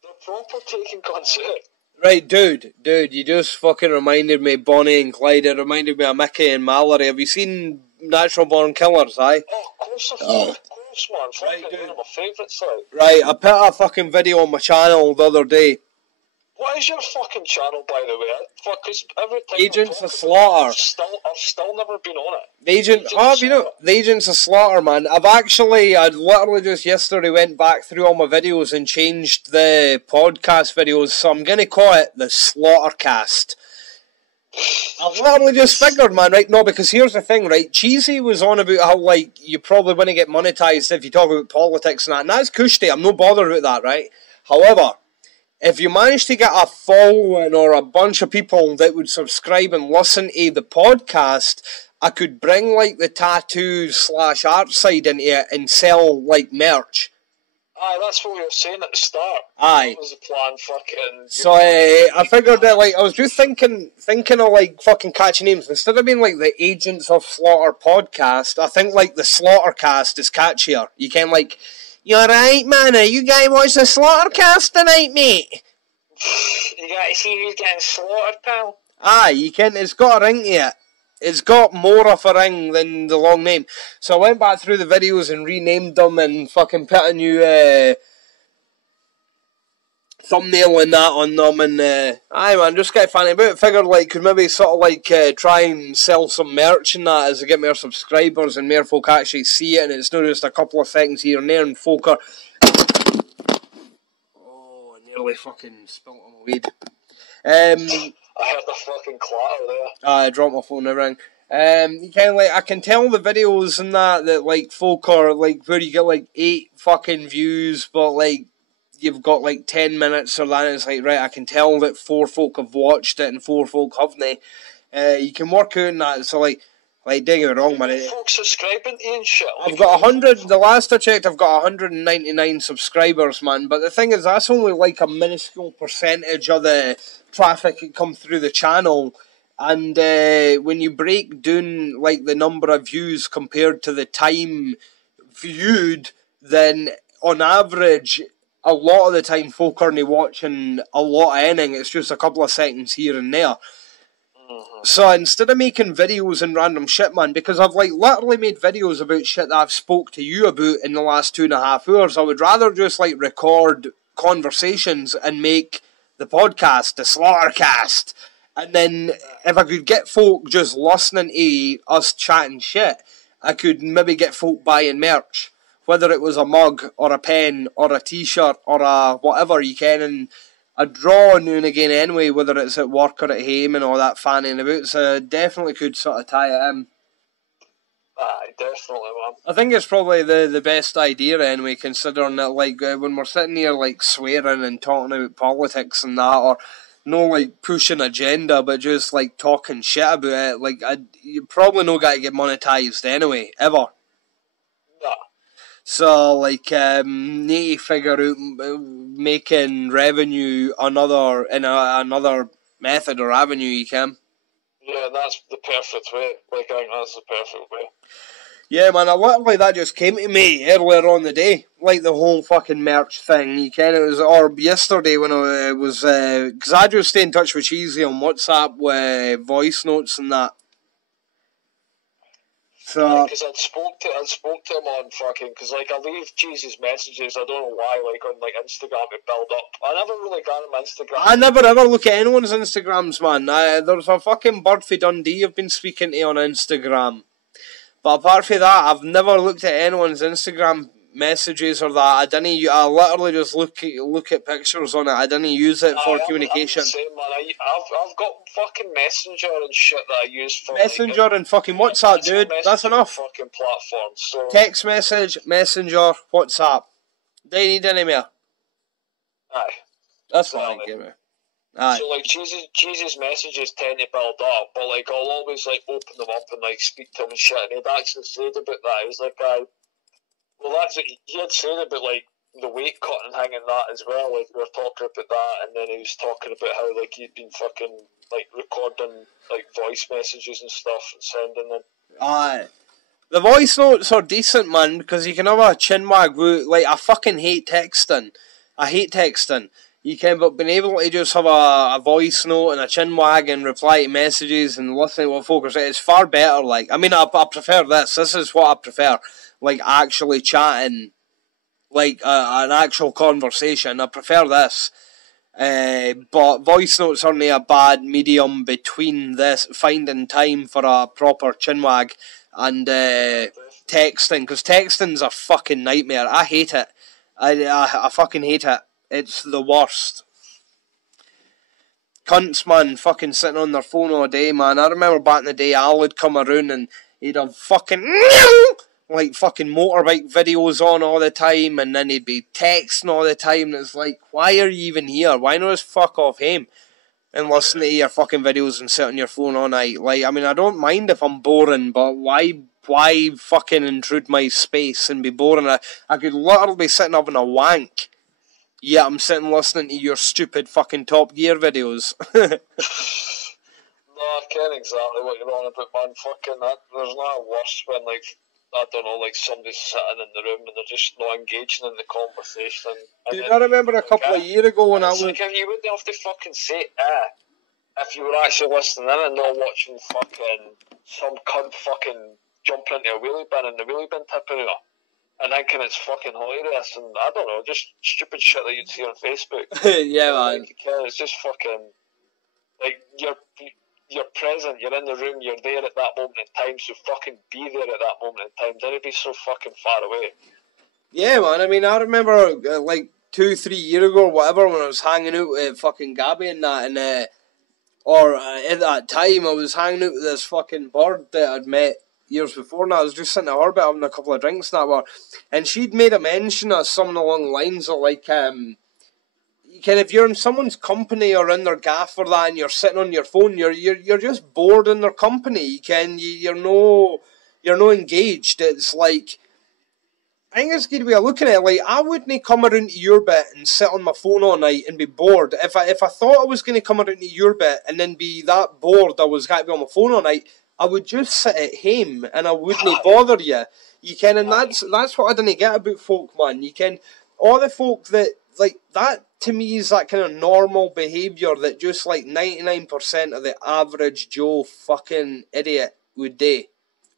They're proper taking cunts out. Right, dude, you just fucking reminded me of Bonnie and Clyde. It reminded me of Mickey and Mallory. Have you seen Natural Born Killers, aye? Oh, of course I've seen it. Of course, man. Fucking one of my favourites, like. Right, I put a fucking video on my channel the other day. What is your fucking channel, by the way? Because every time Agents of Slaughter. I've still never been on it. The Agents of Slaughter, man. I literally just yesterday went back through all my videos and changed the podcast videos, so I'm going to call it the SlaughterCast. I've literally just figured, man, right? No, because here's the thing, right? Cheesy was on about how, like, you probably wouldn't get monetized if you talk about politics and that's cushy. I'm no bothered about that, right? However, if you manage to get a following or a bunch of people that would subscribe and listen to the podcast, I could bring, like, the tattoo/art side into it and sell, like, merch. Aye, that's what we were saying at the start. Aye. That was the plan, fucking... So, I figured that, like, I was just thinking of, like, fucking catchy names. Instead of being, like, the Agents of Slaughter podcast, I think, like, the SlaughterCast is catchier. You can, like... You're right, man. You guys watch the SlaughterCast tonight, mate? You gotta see who's getting slaughtered, pal. Aye, you can. It's got a ring to it. It's got more of a ring than the long name. So I went back through the videos and renamed them and fucking put a new thumbnailing that on them, and aye man, just get funny about it. Figured like could maybe sort of like try and sell some merch and that as I get more subscribers and more folk actually see it, and it's not just a couple of things here and there, and folk are. Oh, I nearly fucking spilt on my weed. I heard the fucking clatter there. I dropped my phone and everything. You kind of like, I can tell the videos and that like folk are like where you get like 8 fucking views, but like you've got like 10 minutes or that, and it's like, right, I can tell that 4 folk have watched it and 4 folk haven't. You can work out on that, so like don't get me wrong, man. Folks subscribing to you and shit. I've got 100, the last I checked, I've got 199 subscribers, man, but the thing is, that's only like a minuscule percentage of the traffic that come through the channel, and when you break down like the number of views compared to the time viewed, then on average, a lot of the time folk aren't watching a lot of anything, it's just a couple of seconds here and there. So instead of making videos and random shit, man, because I've like literally made videos about shit that I've spoke to you about in the last 2.5 hours, I would rather just like record conversations and make the podcast, the SlaughterCast, and then if I could get folk just listening to us chatting shit, I could maybe get folk buying merch, whether it was a mug or a pen or a t-shirt or a whatever you can, and I draw now and again anyway, whether it's at work or at home and all that fanning about, so I definitely could sort of tie it in. Aye, definitely, man. I think it's probably the best idea anyway, considering that like when we're sitting here like swearing and talking about politics and that, or no like pushing agenda, but just like talking shit about it, like you probably not got to get monetized anyway, ever. Nah. So, like, need to figure out making revenue another method or avenue you can. Yeah, that's the perfect way. Like, I think that's the perfect way. Yeah, man, literally that just came to me earlier on the day. Like, the whole fucking merch thing, you can. It was, or yesterday when I was, because I just stay in touch with Cheesy on WhatsApp with voice notes and that. So, because I'd spoke to him on fucking, because like I leave Cheesy's messages, I don't know why, like on like Instagram to build up. I never really got him Instagram. I never ever look at anyone's Instagrams, man. There's a fucking bird for Dundee I've been speaking to on Instagram. But apart from that, I've never looked at anyone's Instagram messages or that. I literally just look at pictures on it. I didn't use it for communication. I'm the same, man. I've got fucking Messenger and shit that I use for Messenger like, and fucking WhatsApp, dude. That's enough. Fucking platforms. So. Text message, Messenger, WhatsApp. They need any more. Aye. That's fine, give me. Aye. So like Cheesy's messages tend to build up, but like I'll always like open them up and like speak to him and shit. And he'd actually said about that. He was like, well, that's it. He had said about like the weight cutting thing and that as well. Like we were talking about that, and then he was talking about how like he'd been fucking like recording like voice messages and stuff and sending them. Aye. The voice notes are decent, man, because you can have a chinwag. Like I fucking hate texting. I hate texting. You can, but being able to just have a voice note and a chinwag and reply to messages and listening to what folk are saying, it's far better. Like, I mean, I prefer this. This is what I prefer. Like, actually chatting, like an actual conversation. I prefer this. But voice notes aren't a bad medium between this, finding time for a proper chinwag and texting, because texting's a fucking nightmare. I hate it. I fucking hate it. It's the worst. Cunts, man, fucking sitting on their phone all day, man. I remember back in the day, Al would come around and he'd have fucking like fucking motorbike videos on all the time, and then he'd be texting all the time, and it's like, why are you even here? Why not just fuck off home and listen to your fucking videos and sit on your phone all night? Like, I mean, I don't mind if I'm boring, but why fucking intrude my space and be boring? I could literally be sitting having a wank. Yeah, I'm sitting listening to your stupid fucking Top Gear videos. No, I can't exactly what you're on about, man. Fucking that. There's not worse when, like, I don't know, like somebody's sitting in the room and they're just not engaging in the conversation. Dude, I remember a couple of years ago when I was... Like, you wouldn't have to fucking say if you were actually listening in and not watching fucking some cunt fucking jumping into a wheelie bin and the wheelie bin tipping out. and thinking it's fucking hilarious, and I don't know, just stupid shit that you'd see on Facebook. Yeah, man. Like, it's just fucking, like, you're present, you're in the room, you're there at that moment in time, so fucking be there at that moment in time. Don't be so fucking far away. Yeah, man. I mean, I remember like 2-3 years ago or whatever when I was hanging out with fucking Gabby and that, and at that time I was hanging out with this fucking bird that I'd met years before, and I was just sitting at her bit having a couple of drinks and that were, and she'd made a mention of something along the lines of like, if you're in someone's company or in their gaff or that, and you're sitting on your phone, you're just bored in their company. You're no engaged. It's like, I think it's a good way of looking at it. Like, I wouldn't come around to your bit and sit on my phone all night and be bored. If I thought I was going to come around to your bit and then be that bored I was going to be on my phone all night, I would just sit at home and I wouldn't bother you. You can, and that's what I didn't get about folk, man. You can, all the folk that, like, that to me is that kind of normal behaviour that just like 99% of the average Joe fucking idiot would do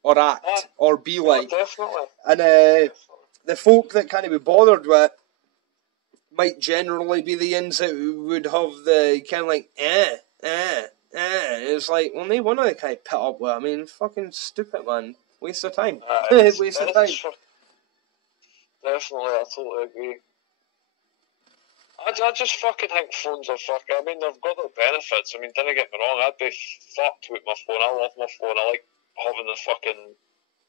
or act or be like. Definitely. And the folk that can't be bothered with might generally be the ones that would have the kind of like, It's like, well, they want to kind of pit up with. I mean, fucking stupid, man. Waste of time. Waste of time. Definitely, I totally agree. I just fucking think phones are fucking. I mean, they've got their benefits. I mean, don't get me wrong, I'd be fucked with my phone. I love my phone. I like having the fucking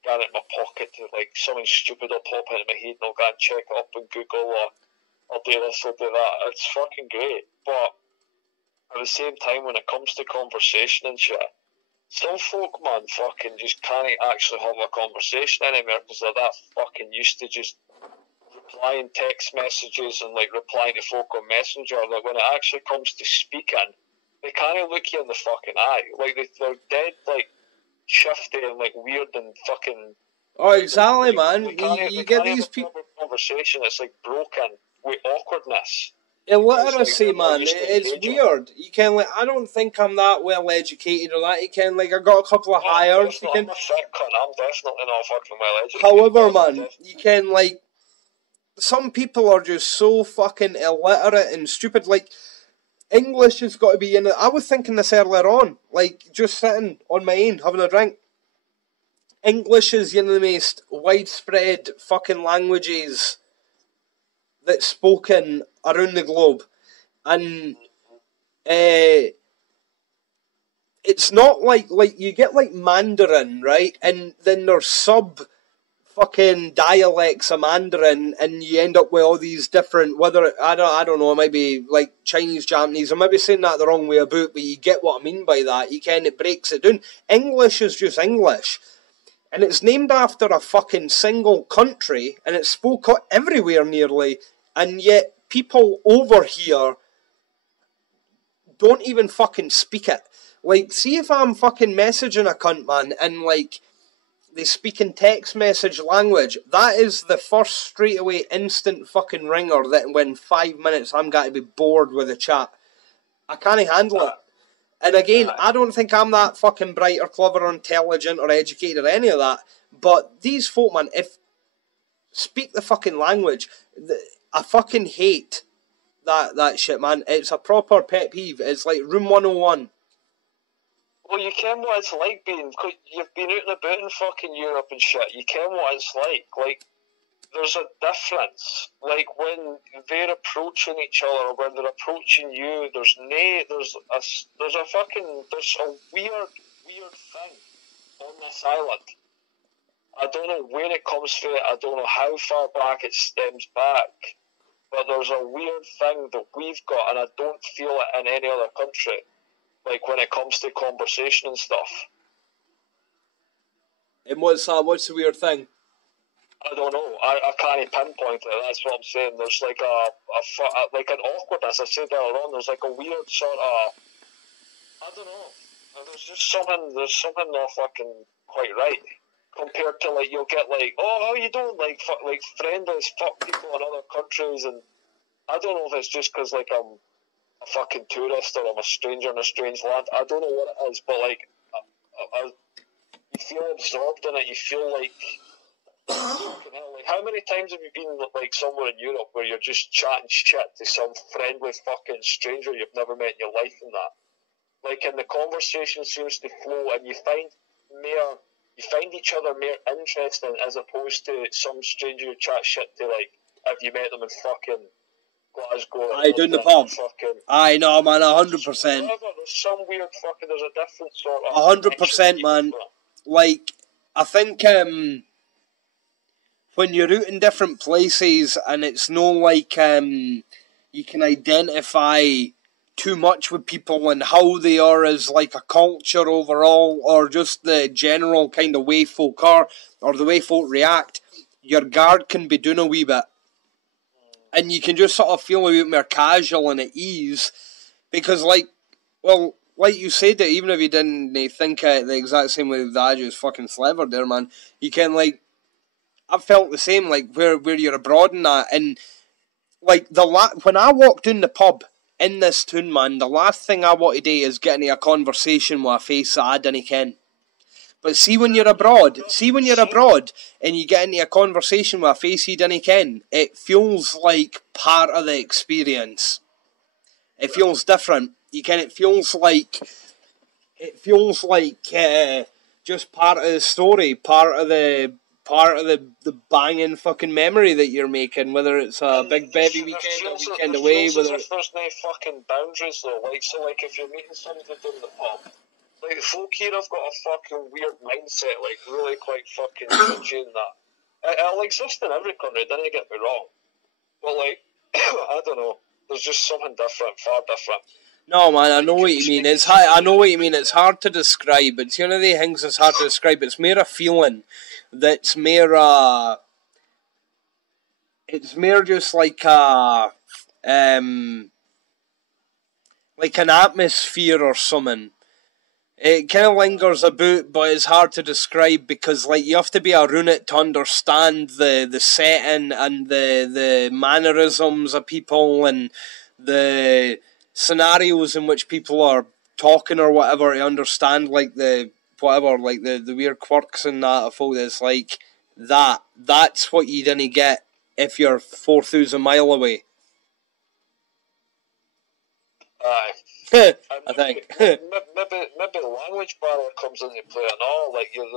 gun in my pocket to, like, something stupid will pop into my head and I'll go and check it up on Google, or I'll do this, I'll do that. It's fucking great. But at the same time, when it comes to conversation and shit, some folk, man, fucking just can't actually have a conversation anymore because they're that fucking used to just replying text messages and, like, replying to folk on Messenger, that when it actually comes to speaking, they can't look you in the fucking eye. Like, they're dead, like, shifty and, like, weird and fucking... Oh, exactly, man. You get these people... conversation, it's, like, broken with awkwardness. Illiteracy, like, man, it's weird. You can, like, I don't think I'm that well educated or that. You can, like, I got a couple of hires. I'm a thick cunt. I'm definitely not fucking well educated. However, man, you can, like, some people are just so fucking illiterate and stupid. Like, English has got to be in it. I was thinking this earlier on, like, just sitting on my own, having a drink. English is one of the most widespread fucking languages that's spoken around the globe. And it's not like you get like Mandarin, right? And then there's fucking dialects of Mandarin, and you end up with all these different, whether I don't know, it might be like Chinese, Japanese. I might be saying that the wrong way about, but you get what I mean by that. You can, it breaks it down. English is just English, and it's named after a fucking single country, and it's spoken everywhere nearly, and yet people over here don't even fucking speak it. Like, see if I'm fucking messaging a cunt, man, and like they speak in text message language, that is the first straightaway instant fucking ringer that when 5 minutes I'm going to be bored with a chat. I can't handle it. And again, I don't think I'm that fucking bright or clever or intelligent or educated or any of that, but these folk, man, if speak the fucking language, I fucking hate that shit, man. It's a proper pet peeve. It's like room 101. Well, you ken what it's like being... You've been out and about in fucking Europe and shit. You ken what it's like. Like, there's a difference. Like, when they're approaching each other, or when they're approaching you, there's a weird thing on this island. I don't know where it comes from. I don't know how far back it stems back. But there's a weird thing that we've got, and I don't feel it in any other country. Like, when it comes to conversation and stuff. And what's the weird thing? I don't know. I can't pinpoint it. That's what I'm saying. There's like like an awkwardness. I said earlier on. There's like a weird sort of... I don't know. There's something not fucking quite right. Compared to, like, you'll get like, oh, how you doing? Like friendly as fuck people in other countries, and I don't know if it's just because, like, I'm a fucking tourist or I'm a stranger in a strange land. I don't know what it is, but, like, you feel absorbed in it. You feel like Like, how many times have you been like somewhere in Europe where you're just chatting shit to some friendly fucking stranger you've never met in your life and that? Like, and the conversation seems to flow, and you find each other more interesting as opposed to some stranger you chat shit to, like, have you met them in fucking Glasgow? Aye, down the pub. Fucking, Aye, no, man, 100%. There's some weird fucking, there's a different sort of 100%, man. Like, I think when you're out in different places and it's no like you can identify too much with people and how they are as like a culture overall, or just the general kind of way folk are or the way folk react, your guard can be doing a wee bit. And you can just sort of feel a bit more casual and at ease because, like you said it, even if you didn't think it the exact same way that I just fucking slivered there, man, you can, like, I've felt the same, like, where you're abroad and that, and, like, when I walked in the pub in this town, man, the last thing I want to do is get into a conversation with a face that I didn't ken. But see when you're abroad and you get into a conversation with a face you didn't ken, it feels like part of the experience. It feels different. It feels like just part of the story, part of the banging fucking memory that you're making, whether it's a big baby weekend or weekend away, whether there's no fucking boundaries though. Like, so, like, if you're meeting somebody in the pub, like, the folk here have got a fucking weird mindset, like, really quite fucking judgy and that. It'll exist in every country, don't get me wrong. But, like, I don't know, there's just something different, far different. No, man, I know what you mean. I know what you mean. It's hard to describe. It's one of the things that's hard to describe. It's more a feeling that's more it's more just like an atmosphere or something. It kind of lingers about, but it's hard to describe because, like, you have to be around it to understand the setting and the mannerisms of people and the scenarios in which people are talking or whatever, to understand, like, the weird quirks and that of all this. Like, that's what you didn't get if you're 4,000 mile away. Aye. I think. maybe language barrier comes into play and all. Like, you're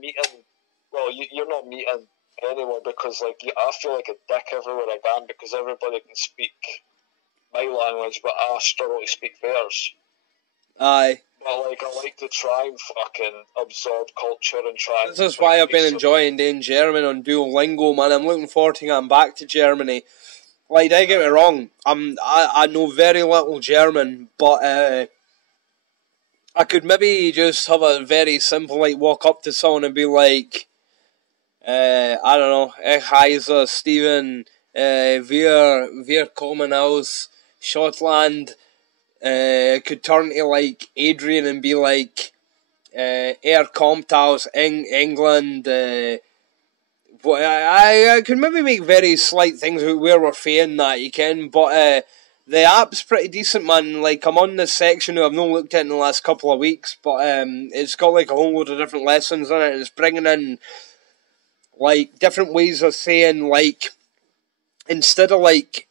meeting. Well, you're not meeting anyone because, like, I feel like a dick everywhere I go because everybody can speak my language, but I struggle to speak theirs. Aye. But, like, I like to try and fucking absorb culture and try. This is why I've been enjoying doing German on Duolingo, man. I'm looking forward to getting back to Germany. Like, don't get me wrong, I know very little German, but I could maybe just have a very simple, like, walk up to someone and be like, I don't know, Ich heiße Steven, wir kommen aus Schottland. Could turn to, like, Adrian and be like, kommt aus England, I could maybe make very slight things where we're saying that, you can, but the app's pretty decent, man. Like, I'm on this section who I've not looked at in the last couple of weeks, but it's got, like, a whole load of different lessons in it, and it's bringing in, like, different ways of saying, like, instead of, like,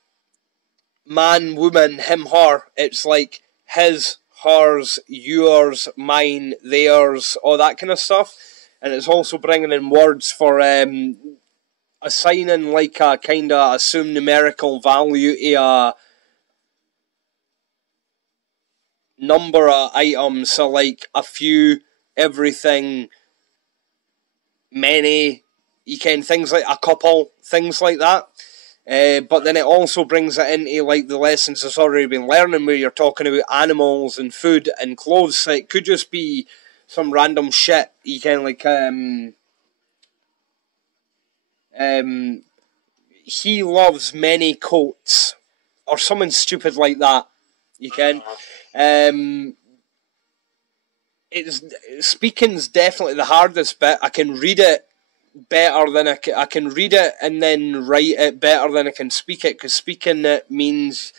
man, woman, him, her, it's like his, hers, yours, mine, theirs, all that kind of stuff. And it's also bringing in words for assigning, like, a kind of assumed numerical value to a number of items. So, like, a few, everything, many, you can, things like a couple, things like that. But then it also brings it into, like, the lessons that's already been learning, where you're talking about animals and food and clothes. So it could just be some random shit. You can, like, he loves many coats, or something stupid like that. You can. Speaking's definitely the hardest bit. I can read it better than I can read it and then write it better than I can speak it, because speaking it means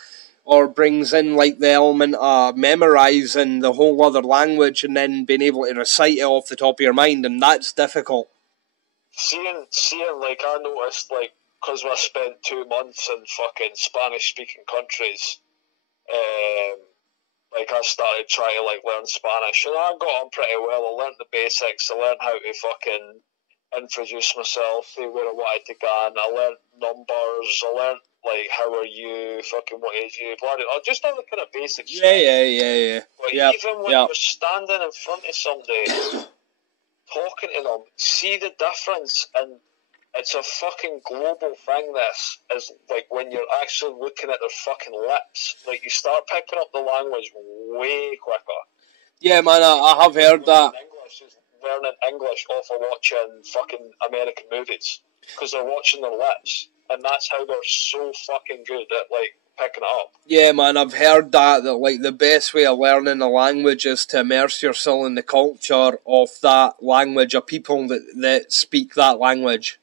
or brings in, like, the element of memorising the whole other language and then being able to recite it off the top of your mind, and that's difficult. seeing like I noticed like because I spent 2 months in fucking Spanish speaking countries, like I started trying to like learn Spanish and I got on pretty well. I learned the basics. I learned how to fucking introduce myself, say where I wanted to go, and I learned numbers. I learned like how are you, fucking what age you, blah blah. Just all the kind of basic stuff. Yeah. But even when you're standing in front of somebody, talking to them, see the difference, and it's a fucking global thing. This is like when you're actually looking at their fucking lips, like you start picking up the language way quicker. Yeah, man, I have heard that. English is learning English off of watching fucking American movies because they're watching their lips, and that's how they're so fucking good at like picking it up. Yeah, man, I've heard that like the best way of learning a language is to immerse yourself in the culture of that language, of people that speak that language.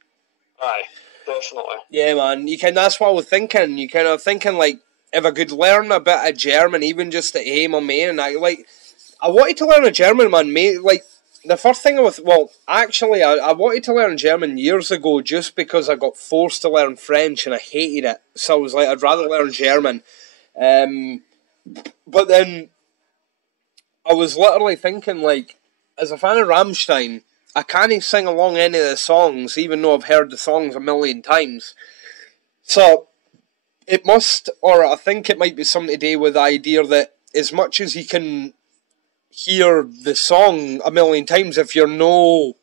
Aye, definitely. Yeah, man, that's what I was thinking. You kind of thinking like if I could learn a bit of German, even just to aim on me, and I wanted to learn a German, man, mate. Like the first thing I wanted to learn German years ago just because I got forced to learn French and I hated it. So I was like, I'd rather learn German. But then I was literally thinking, like, as a fan of Rammstein, I can't sing along any of the songs, even though I've heard the songs a million times. So it must, or I think it might be something to do with the idea that as much as you can hear the song a million times, if you're not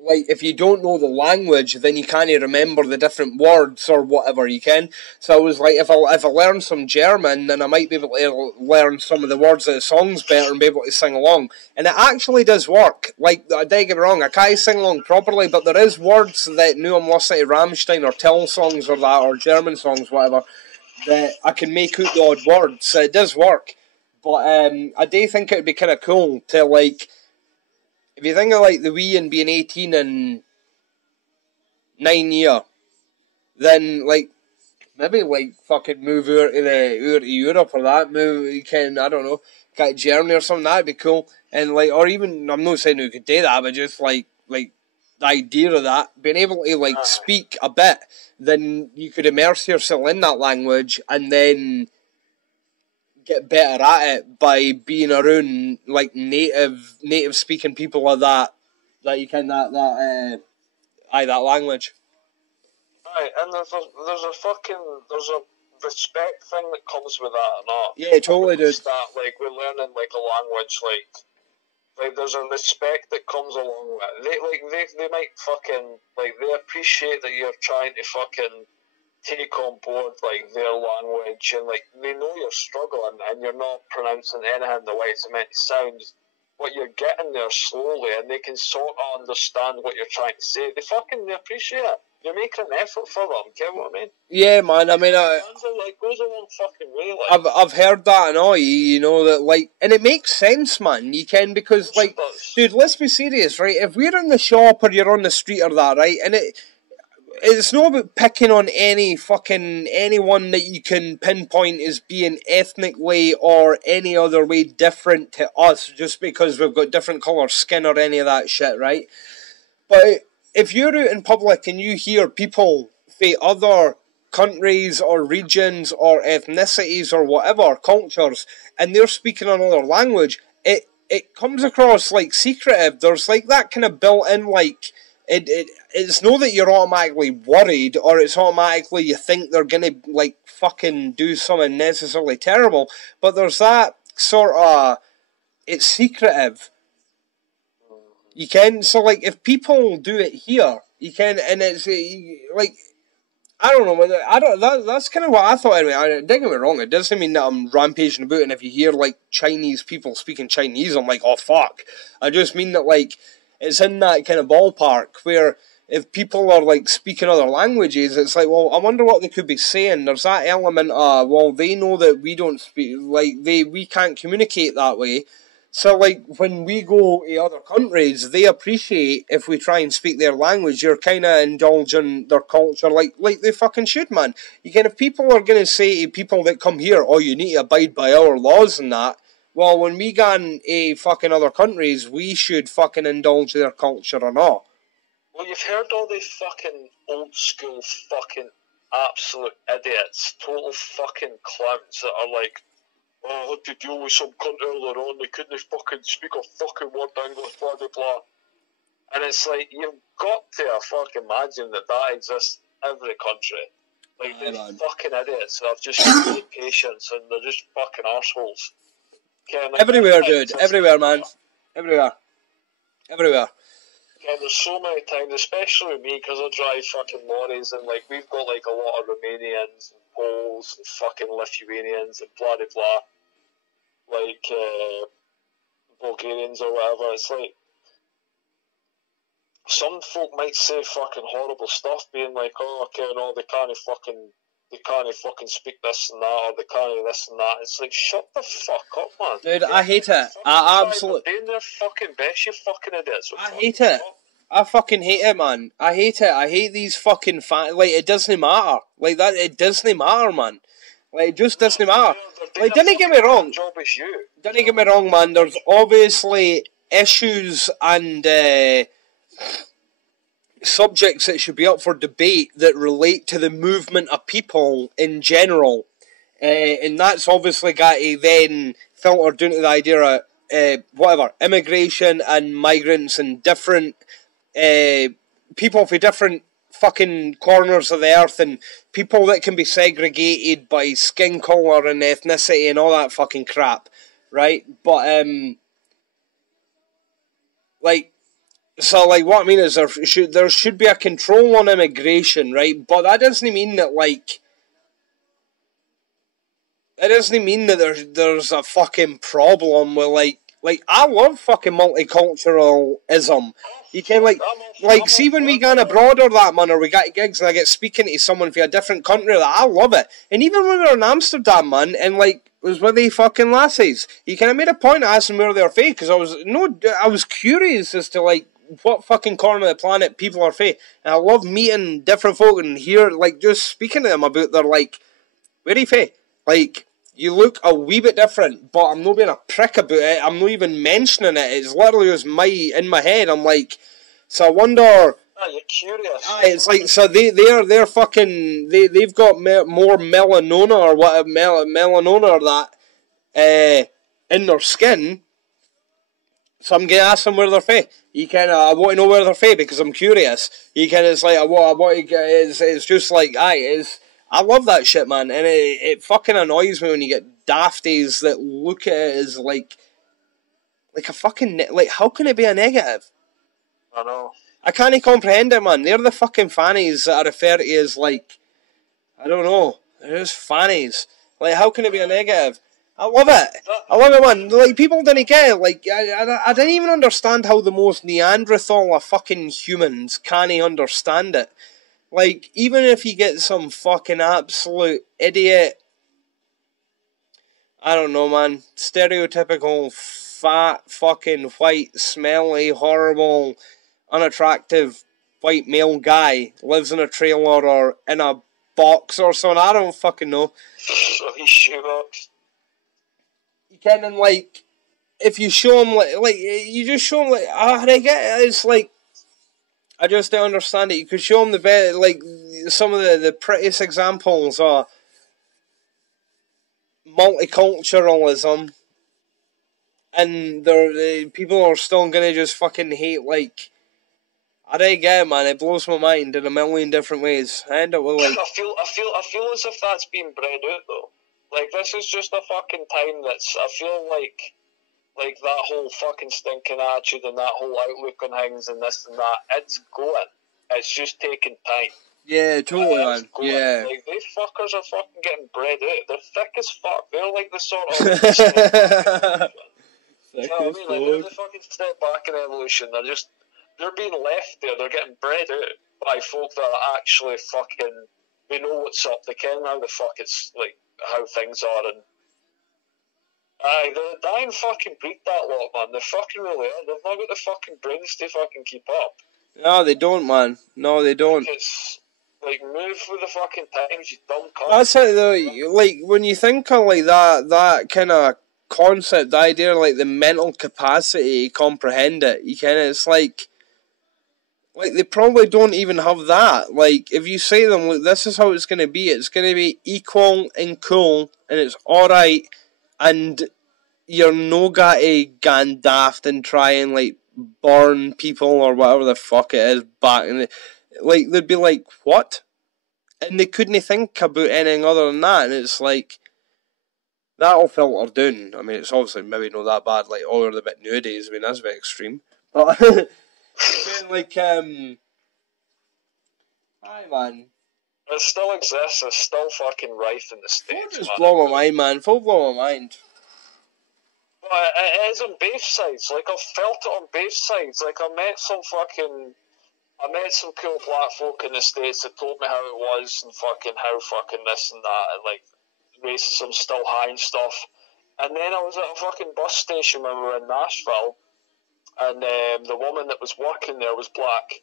like if you don't know the language, then you can't remember the different words or whatever you can. So I was like, if I learn some German, then I might be able to learn some of the words of the songs better and be able to sing along. And it actually does work. Like, don't get me wrong, I can't sing along properly, but there is words that New I'm Listening to Rammstein or Till songs or that, or German songs, whatever, that I can make out the odd words. So it does work. But I do think it would be kind of cool to, like, if you think of like the Wii and being 18 in 9 years, then like maybe like fucking move out to Europe or that, move you can, I don't know, get Germany or something, that'd be cool. And like, or even, I'm not saying you could do that, but just like the idea of that, being able to like speak a bit, then you could immerse yourself in that language and then get better at it by being around like native speaking people of that you can that language. Aye, and there's a respect thing that comes with that, or not? Yeah, totally, dude. That like we're learning like a language, like there's a respect that comes along with it. They might fucking like they appreciate that you're trying to fucking take on board like their language, and like they know you're struggling and you're not pronouncing anything the way it's meant to sound, but you're getting there slowly and they can sort of understand what you're trying to say. They appreciate it. You're making an effort for them. Get what I mean? Yeah, man. I mean, like goes a long fucking way. Like. I've heard that and all. You know that, like, and it makes sense, man. You can, because like, dude, let's be serious, right? If we're in the shop or you're on the street or that, right, and it's not about picking on anyone that you can pinpoint as being ethnically or any other way different to us just because we've got different colour skin or any of that shit, right? But if you're out in public and you hear people from other countries or regions or ethnicities or whatever, cultures, and they're speaking another language, it comes across like secretive. There's like that kind of built-in like... It's not that you're automatically worried or it's automatically you think they're going to like fucking do something necessarily terrible, but there's that sort of, it's secretive. You can, so like if people do it here, you can, and it's like, I don't know, that's kind of what I thought anyway. Don't get me wrong, it doesn't mean that I'm rampaging about, and if you hear like Chinese people speaking Chinese, I'm like, oh fuck. I just mean that like, it's in that kind of ballpark where if people are like speaking other languages, it's like, well, I wonder what they could be saying. There's that element of, well, they know that we don't speak, like we can't communicate that way, So, like, when we go to other countries, they appreciate if we try and speak their language. You're kind of indulging their culture, like they fucking should, man. You can, if people are going to say to people that come here, oh, you need to abide by our laws and that, well, when we go in fucking other countries, we should fucking indulge their culture or not. Well, you've heard all these fucking old school fucking absolute idiots, total fucking clowns that are like, oh, I had to deal with some cunt earlier on, they couldn't fucking speak a fucking word English, blah, blah, blah. And it's like, you've got to fucking imagine that exists in every country. Like, these fucking idiots that have just got no patience and they're just fucking arseholes. Like, everywhere, dude. Everywhere, man. Everywhere. Yeah, there's so many times, especially with me, because I drive fucking lorries, and like we've got like a lot of Romanians and Poles and fucking Lithuanians and blah blah blah, like Bulgarians or whatever. It's like some folk might say fucking horrible stuff, being like, oh, okay, no, they can't fucking speak this and that, or they can't this and that. It's like, shut the fuck up, man. Dude, I hate it. I absolutely... They're doing their fucking best, you fucking idiots. I hate it. I fucking hate it, man. I hate it. I hate these fucking like, it doesn't matter. Like, that, it doesn't matter, man. Like, it just doesn't matter. Like, don't get me wrong. Don't get me wrong, man. There's obviously issues and subjects that should be up for debate that relate to the movement of people in general. And that's obviously got to then filter down to the idea of whatever, immigration and migrants and different people from different fucking corners of the earth, and people that can be segregated by skin colour and ethnicity and all that fucking crap, right? But like, so like what I mean is there should be a control on immigration, right? But that doesn't mean that like, it doesn't mean that there's a fucking problem with like I love fucking multiculturalism. You can like see when we go abroad or that, man, or we got gigs and I get speaking to someone from a different country, that I love it. And even when we were in Amsterdam, man, and like was with the fucking lassies, you kind of made a point of asking where they're from, because I was curious as to like what fucking corner of the planet people are from. And I love meeting different folk and hear like just speaking to them about their like, where are you from? Like, you look a wee bit different, but I'm not being a prick about it. I'm not even mentioning it. It's literally just in my head. I'm like, so I wonder. Oh, you're curious. It's like, so they're fucking they've got more melanoma or whatever, melanoma or that in their skin. So I'm gonna ask them where they're from. I want to know where they're from because I'm curious. It's like I want to. It's just like I love that shit, man, and it fucking annoys me when you get dafties that look at it as like a fucking, like, how can it be a negative? I know. I can't comprehend it, man. They're the fucking fannies that I refer to as like, I don't know, they're just fannies. Like, how can it be a negative? I love it, man. Like, people didn't get it. Like, I didn't even understand how the most Neanderthal of fucking humans can't understand it. Like, even if you get some fucking absolute idiot, I don't know, man, stereotypical fat, fucking white, smelly, horrible, unattractive white male guy lives in a trailer or in a box or something, I don't fucking know. So he's shoebox. You can, and like, if you show him, like you just show him, like, I get it, it's like, I just don't understand it. You could show them the best, like, some of the prettiest examples are multiculturalism, and people are still gonna just fucking hate, like, I don't get it, man. It blows my mind in a million different ways. I end up with like, I feel as if that's been bred out though. Like, this is just a fucking time I feel like that whole fucking stinking attitude and that whole outlook on things and this and that, it's going. It's just taking time. Yeah, totally, man. Yeah. Like, these fuckers are fucking getting bred out. They're thick as fuck. They're like the sort of... You know what I mean? Like, they're the fucking step back in evolution. They're being left there. They're getting bred out by folk that are actually fucking... They know what's up. They can how the fuck it's, like, how things are, and Aye, they're a dying fucking breed, that lot, man. They fucking really are. They've not got the fucking brains to fucking keep up. No, they don't, man. No, they don't. Like, it's like, move with the fucking times, you dumb cunt. That's it, though. Like, when you think of, like, that kind of concept, the idea, like, the mental capacity to comprehend it, it's like, they probably don't even have that. Like, if you say to them, look, this is how it's going to be equal and cool, and it's alright, and you're no gotta gan daft and try and, like, burn people or whatever the fuck it is back in the... Like, they'd be like, what? And they couldn't think about anything other than that, and it's like, that'll filter down. I mean, it's obviously maybe not that bad, like, all of the bit nowadays, I mean, that's a bit extreme. But, like, aye, man. It still exists, it's still fucking rife in the States, Full just blow my mind, man. Full blow my mind. But it is on both sides. Like, I've felt it on both sides. Like, I met some cool black folk in the States that told me how it was and fucking how fucking this and that, and like racism still high and stuff. And then I was at a fucking bus station when we were in Nashville, and the woman that was working there was black,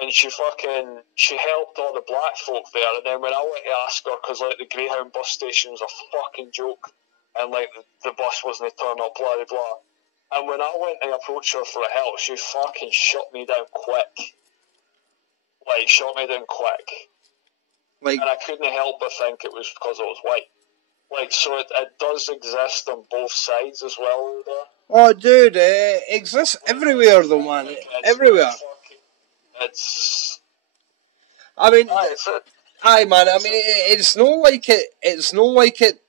and she helped all the black folk there. And then when I went to ask her, because like the Greyhound bus station was a fucking joke, and like the bus wasn't turning up, blah blah blah. And when I went to approach her for help, she fucking shut me down quick. Like, shot me down quick. Like, and I couldn't help but think it was because I was white. Like, so it does exist on both sides as well, though. Oh, dude, it exists everywhere, though, man. Everywhere. It's... I mean... Aye, man, I mean, it's not like it...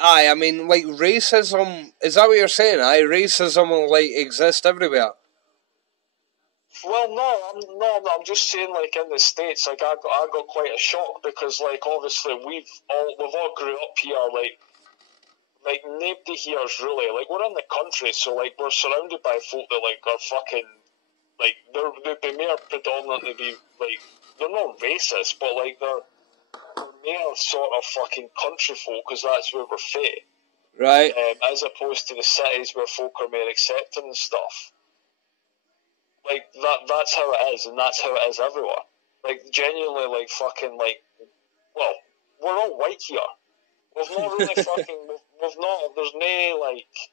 Aye, I mean, like, racism... Is that what you're saying? Aye, racism will, like, exist everywhere. Well, I'm just saying, like, in the States, like, I got quite a shock because, like, obviously we've all grew up here, like nobody here is really, like, we're in the country, so, like, we're surrounded by folk that, like, are fucking, like, they'd be more predominantly be, like, they're not racist, but, like, they're more sort of fucking country folk because that's where we're from. Right. As opposed to the cities where folk are more accepting and stuff. Like, that's how it is, and that's how it is everywhere. Like, genuinely, like, fucking, like, well, we're all white here. We've not really fucking, we've not, there's no, like,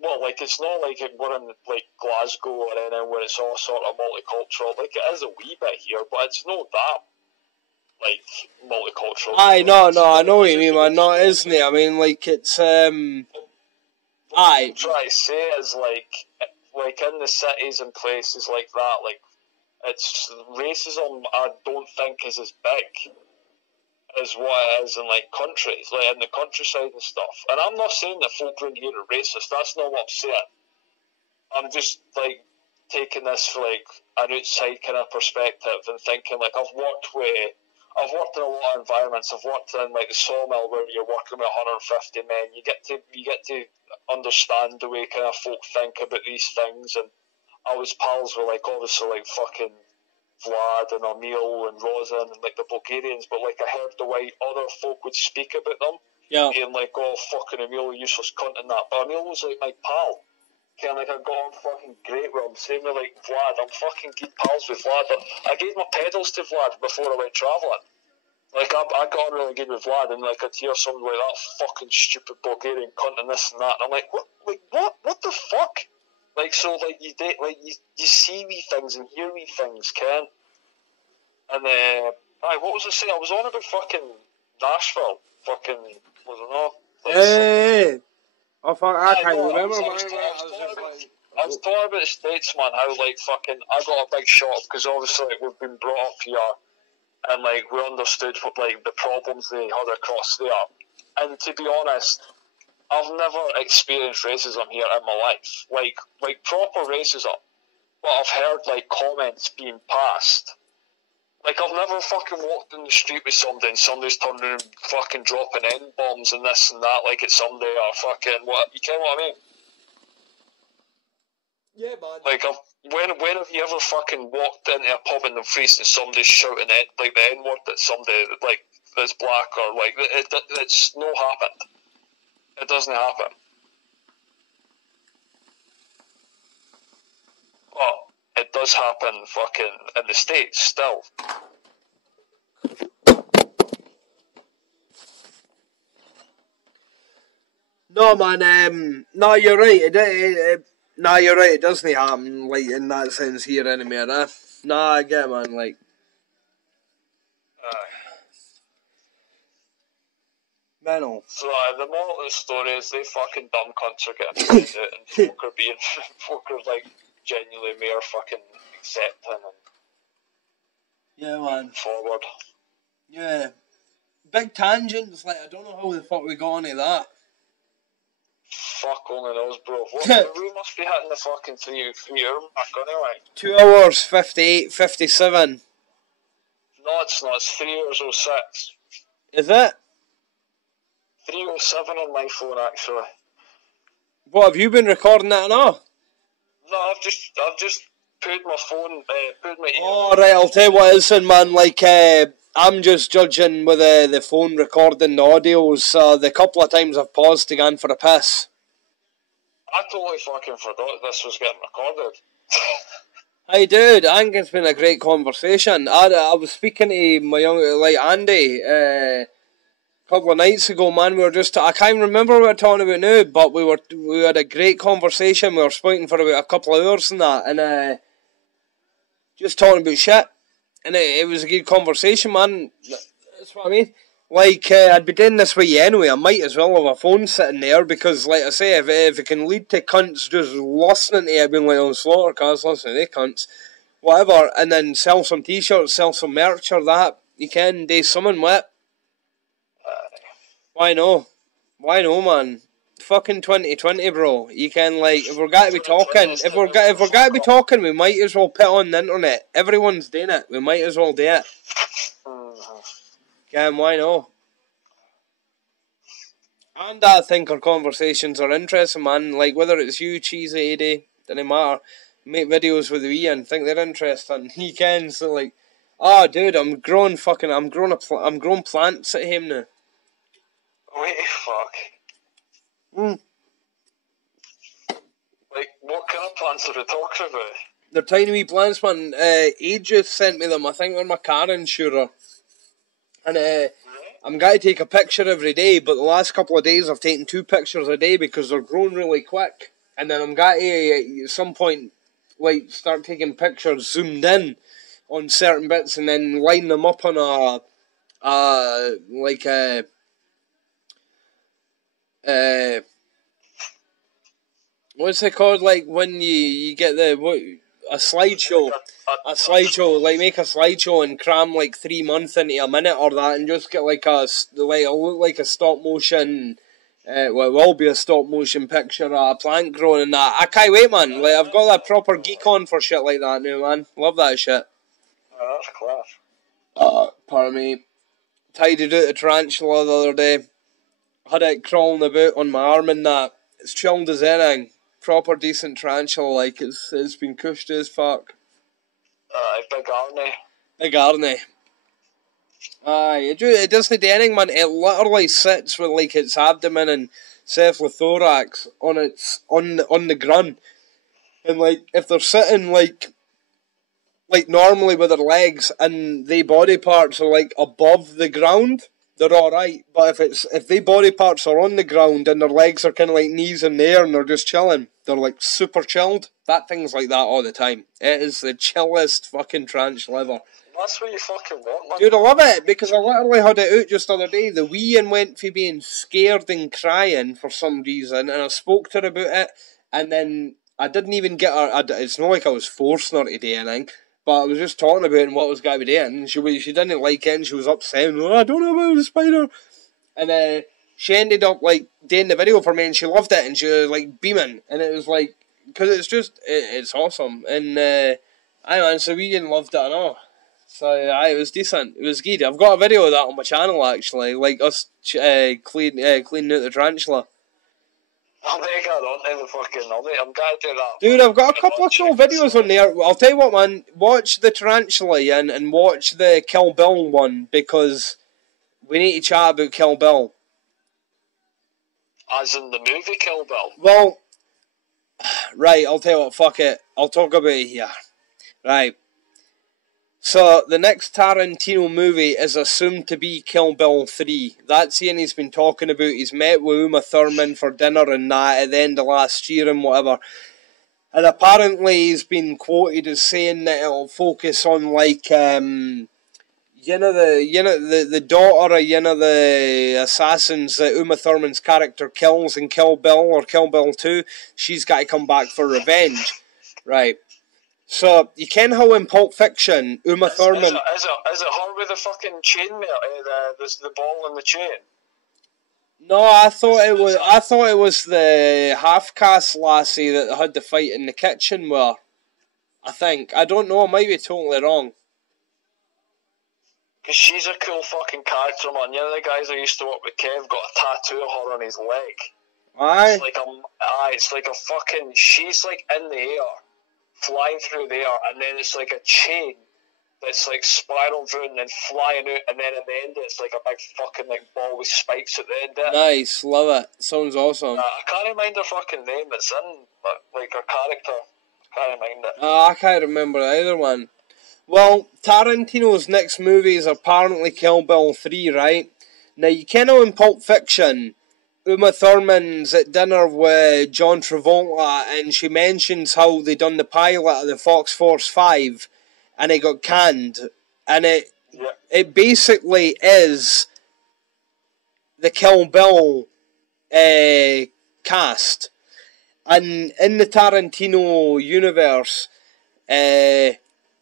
well, like, it's not like we're in, like, Glasgow or anything where it's all sort of multicultural. Like, it is a wee bit here, but it's not that, like, multicultural. Aye, no, I know what you mean, man. No, it isn't it? I mean, like, it's, aye. What I'm trying to say is, like in the cities and places like that, like, it's racism I don't think is as big as what it is in, like, countries, like in the countryside and stuff. And I'm not saying that folk around here are racist, that's not what I'm saying. I'm just, like, taking this for, like, an outside kind of perspective and thinking, like, I've worked in a lot of environments. I've worked in, like, the sawmill where you're working with 150 men. You get to understand the way kind of folk think about these things. And I was pals with, like, obviously, like, fucking Vlad and Emil and Rosen and, like, the Bulgarians. But, like, I heard the way other folk would speak about them. Yeah. Being like, oh, fucking Emil, useless cunt and that. But Emil was, like, my pal. Kind of, like, I got on fucking great with him. Same with, like, Vlad. I'm fucking good pals with Vlad. I gave my pedals to Vlad before I went travelling. Like, I got on really good with Vlad, and, like, I'd hear something like, that fucking stupid Bulgarian cunt and this and that, and I'm like, what the fuck? Like, so, like, you see wee things and hear wee things, Ken. And, what was I saying? I was on about fucking Nashville. Fucking, was it not? Hey! Oh, fuck, I can't remember, I was talking about the States, man, how, like, fucking, I got a big shock, because obviously, like, we've been brought up here, and, like, we understood what, like, the problems they had across there. And to be honest, I've never experienced racism here in my life. Like proper racism. But I've heard, like, comments being passed. Like, I've never fucking walked in the street with somebody and somebody's turning around and fucking dropping N-bombs and this and that like it's somebody or fucking what, you get what I mean? Yeah, man. Like, when have you ever fucking walked into a pub in the face and somebody's shouting it, like, the N-word at somebody, like, that's black or, like, it's no happened. It doesn't happen. But it does happen fucking in the States still. No, man. No, you're right. No, you're right. It doesn't happen like in that sense here anymore. No, I get it, man. Like, mental. So the moral of the story is they fucking dumb cunts are getting found out, and folk are like genuinely mere fucking accepting and Yeah, man. forward. Yeah. Big tangents. Like, I don't know how the fuck we got onto that. Fuck only knows, bro. We must be hitting the fucking 3 hour mark anyway. 2 hours 58, 57. No, it's not. It's 3 hours 06. Is it? 3:07 on my phone actually. What, have you been recording that and all? No, I've just put my phone, put my ear. Oh, right, I'll tell you what it is, man. Like, I'm just judging with the phone recording the audios. The couple of times I've paused to go in for a piss. I totally fucking forgot this was getting recorded. Hey, dude, I think it's been a great conversation. I was speaking to my young, like, Andy, a couple of nights ago, man. We were just, I can't remember what we were talking about now, but we had a great conversation. We were speaking for about a couple of hours and that, and just talking about shit. And it was a good conversation, man. That's what I mean. Like, I'd be doing this with you anyway. I might as well have a phone sitting there because, like I say, if it can lead to cunts just listening to it, being like, on SlaughterCast, listening to they cunts, whatever, and then sell some t-shirts, sell some merch or that, you can do something with it. Why no? Why no, man? Fucking 2020, bro. You can, like, if we're going to be talking, if we're going to be talking, we might as well put on the internet. Everyone's doing it. We might as well do it. Can, why no? And I think our conversations are interesting, man. Like, whether it's you, Cheesy, AD, doesn't matter. Make videos with me and think they're interesting. You can, so like, oh, dude, I'm growing plants at home now. Wait, fuck. Like, what kind of plants are we talking about? They're tiny wee plants, man. Aegis sent me them. I think they're my car insurer. And I'm going to take a picture every day, but the last couple of days I've taken 2 pictures a day because they're growing really quick. And then I'm going to, at some point, like, start taking pictures zoomed in on certain bits and then line them up on what's it called? Like when you get a slideshow, like make a slideshow and cram like 3 months into a minute or that, and just get like it'll look like a stop motion. Well, it will be a stop motion picture of a plant growing and that. I can't wait, man. Like I've got that proper geek on for shit like that now, man. Love that shit. Oh, that's class. Pardon me. Tidied out a tarantula the other day. Had it crawling about on my arm and that. It's chilled as anything. Proper decent tarantula, like it's been cushed as fuck. Big Arnie. Big Arnie. Aye, it doesn't do anything, man. It literally sits with like its abdomen and cephalothorax on the ground, and like if they're sitting like normally with their legs and they body parts are like above the ground, they're alright. But if they body parts are on the ground and their legs are kind of like knees in the air and they're just chilling, they're like super chilled. That thing's like that all the time. It is the chillest fucking tarantula ever. That's what you fucking want, man. Dude, I love it because I literally had it out just the other day. The wee one went for being scared and crying for some reason, and I spoke to her about it, and then I didn't even get her. It's not like I was forcing her to do anything, but I was just talking about it and what was going to be doing. She didn't like it, and she was upset. Oh, I don't know about the spider. And she ended up like doing the video for me, and she loved it, and she was like beaming, and it was like because it's awesome, and so we loved it and all. So it was decent. It was good. I've got a video of that on my channel actually, like us cleaning out the tarantula. I'm gonna get on the fucking. I'm gonna do that. Dude, I've got a couple of cool videos on there. I'll tell you what, man. Watch the tarantula and watch the Kill Bill one because we need to chat about Kill Bill. As in the movie Kill Bill? Well, right, I'll tell you what, fuck it. I'll talk about it here. Right. So, the next Tarantino movie is assumed to be Kill Bill 3. That's the one he's been talking about. He's met with Uma Thurman for dinner and that at the end of last year and whatever. And apparently he's been quoted as saying that it'll focus on, like, the daughter of the assassins that Uma Thurman's character kills in Kill Bill or Kill Bill 2. She's got to come back for revenge. Right. So, you ken how in Pulp Fiction, Uma Thurman... Is it her with the fucking chainmail? The ball and the chain? No, I thought it was the half-caste lassie that had the fight in the kitchen with. I think. I don't know, I might be totally wrong. Because she's a cool fucking character, man. You know the guys I used to work with, Kev, got a tattoo of her on his leg. Aye? It's like a fucking... She's like in the air, flying through the air, and then it's like a chain that's like spiraled through and then flying out, and then at the end it's like a big fucking like ball with spikes at the end of it. Nice, love it. Sounds awesome. I can't mind her fucking name that's in, like her character. I can't mind it. I can't remember either one. Well, Tarantino's next movie is apparently Kill Bill 3, right? Now, you ken how in Pulp Fiction, Uma Thurman's at dinner with John Travolta and she mentions how they done the pilot of the Fox Force 5 and it got canned. And it basically is the Kill Bill cast. And in the Tarantino universe,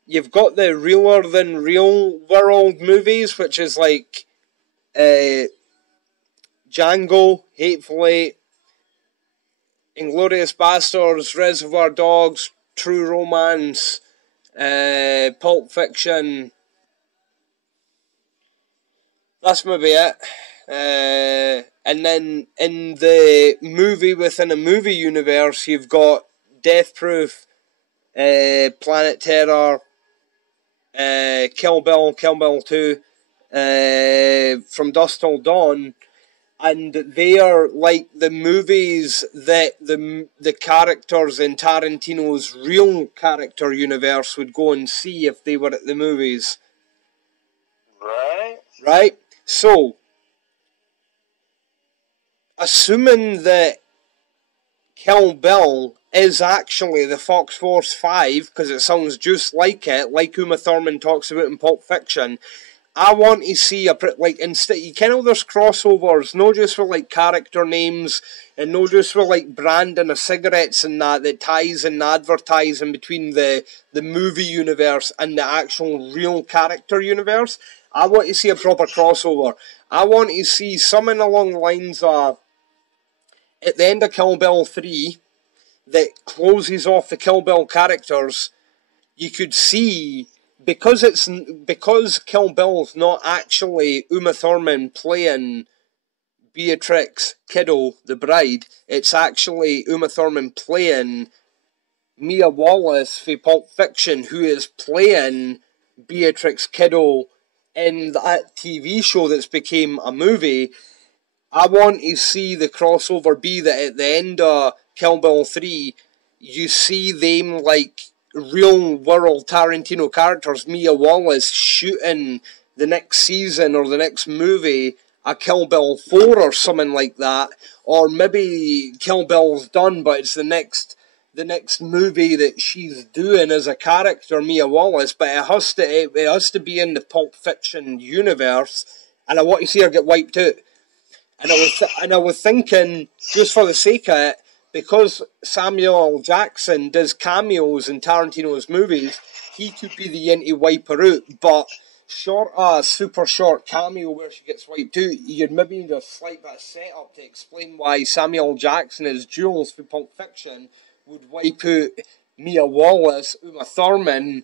you've got the Realer Than Real World movies, which is like Django, Hateful Eight, Inglourious Basterds, Reservoir Dogs, True Romance, Pulp Fiction. That's maybe it. And then in the movie within a movie universe, you've got Death Proof, Planet Terror, Kill Bill, Kill Bill 2, From Dusk Till Dawn, and they are like the movies that the characters in Tarantino's real character universe would go and see if they were at the movies. Right? So, assuming that Kill Bill is actually the Fox Force 5, because it sounds just like it, like Uma Thurman talks about in Pulp Fiction, I want to see instead, you know, there's crossovers, not just for like character names, and not just for like branding of cigarettes and that ties and advertising between the movie universe and the actual real character universe. I want to see a proper crossover. I want to see something along the lines of, at the end of Kill Bill 3, that closes off the Kill Bill characters, you could see, because Kill Bill's not actually Uma Thurman playing Beatrix Kiddo, the bride, it's actually Uma Thurman playing Mia Wallace for Pulp Fiction, who is playing Beatrix Kiddo in that TV show that's became a movie. I want to see the crossover be that at the end of Kill Bill 3, you see them like real world Tarantino characters, Mia Wallace shooting the next season or the next movie a Kill Bill 4 or something like that, or maybe Kill Bill's done but it's the next movie that she's doing as a character, Mia Wallace, but it has to be in the Pulp Fiction universe, and I want to see her get wiped out. And I was thinking, just for the sake of it, because Samuel L. Jackson does cameos in Tarantino's movies, he could be the one to wipe her out, but super short cameo where she gets wiped out, you'd maybe need a slight bit of setup to explain why Samuel L. Jackson as Jules for Pulp Fiction would wipe out Mia Wallace, Uma Thurman,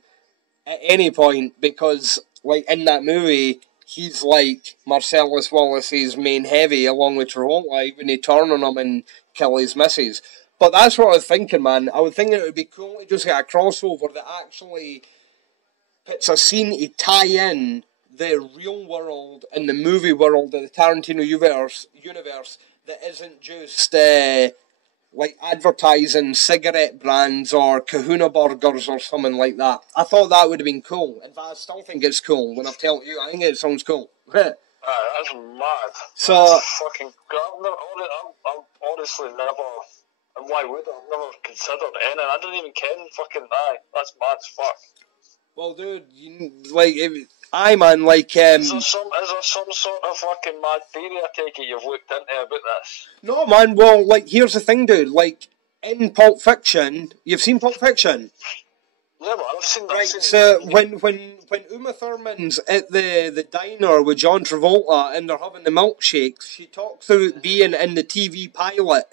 at any point, because, like, in that movie, he's like Marcellus Wallace's main heavy, along with Travolta, even he turn on him and kill his missus. But that's what I was thinking, man. I was thinking it would be cool to just get a crossover that actually puts a scene to tie in the real world and the movie world of the Tarantino universe that isn't just like advertising cigarette brands or Kahuna burgers or something like that. I thought that would have been cool. In fact, I still think it's cool. When I'm telling you, I think it sounds cool. That's mad. So that's fucking. I've honestly never. And why would I? I've never considered any. I don't even ken fucking that. That's mad as fuck. well, dude, is there some sort of fucking mad theory? I take it you've looked into about this. No, man. Well, like, here's the thing, dude. Like, in Pulp Fiction, you've seen Pulp Fiction. Yeah, man, I've seen that. Right, so when Uma Thurman's at the diner with John Travolta and they're having the milkshakes, she talks about being in the TV pilot,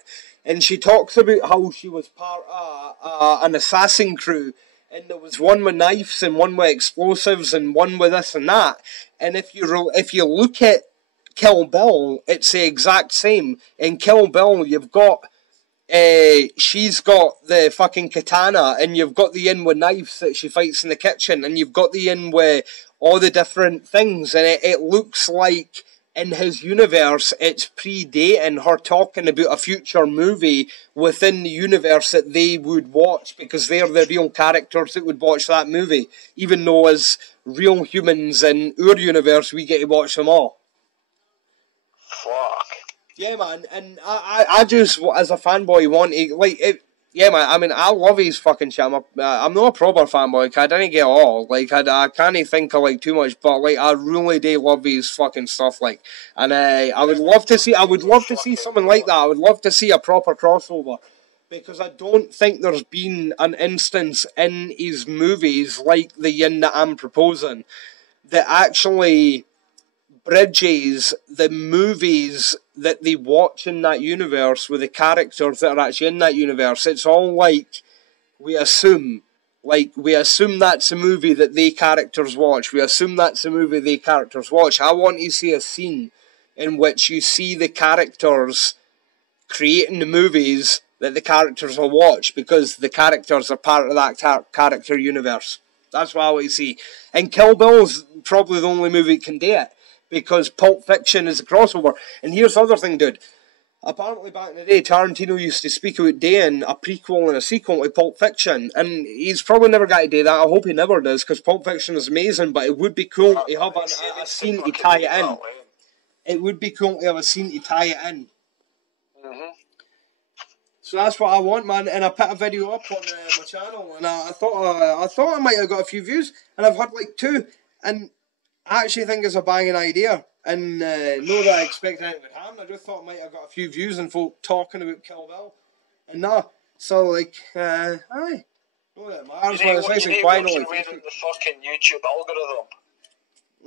and she talks about how she was part of an assassin crew, and there was one with knives and one with explosives and one with this and that. And if you look at Kill Bill, it's the exact same. In Kill Bill, you've got she's got the fucking katana, and you've got the in with knives that she fights in the kitchen, and you've got the in with all the different things, and it looks like in his universe it's predating her talking about a future movie within the universe that they would watch, because they're the real characters that would watch that movie, even though as real humans in our universe we get to watch them all. Fuck. Yeah, man, and I just, as a fanboy, want to, like, yeah, man, I mean, I love his fucking shit. I'm not a proper fanboy, cause I didn't get all, like, I can't think of, like, too much, but, like, I really do love his fucking stuff, like, and I would love to see something like that. I would love to see a proper crossover, because I don't think there's been an instance in his movies like the yin that I'm proposing that actually bridges the movies that they watch in that universe with the characters that are actually in that universe. It's all like we assume that's a movie that they characters watch. We assume that's a movie they characters watch. I want to see a scene in which you see the characters creating the movies that the characters will watch, because the characters are part of that character universe. That's what I want to see. And Kill Bill's probably the only movie that can do it, because Pulp Fiction is a crossover. And here's the other thing, dude. Apparently back in the day, Tarantino used to speak about doing a prequel and a sequel to Pulp Fiction. And he's probably never got to do that. I hope he never does, because Pulp Fiction is amazing, but it would be cool to have a scene to tie it in. It would be cool to have a scene to tie it in. Mm-hmm. So that's what I want, man. And I put a video up on my channel, and I thought I might have got a few views, and I've had like 2. And I actually think it's a banging idea, and not that I expect anything would happen. I just thought I might have got a few views and folk talking about Kill Bill, and nah. So like, aye. No, that matters. You need to work your way around the fucking YouTube algorithm.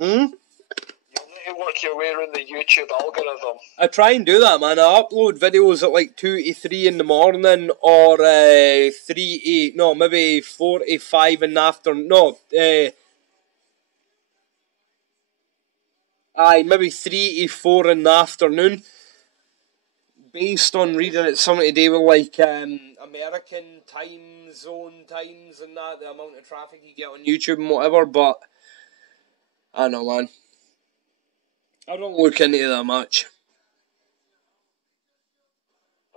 You'll need to work your way around the YouTube algorithm. I try and do that, man. I upload videos at like 2 to 3 in the morning, or maybe 4 to 5 in the afternoon. No, maybe 3 to 4 in the afternoon, based on reading it something to do with like American time zone times and that, the amount of traffic you get on YouTube and whatever. But I don't know, man. I don't look into it that much.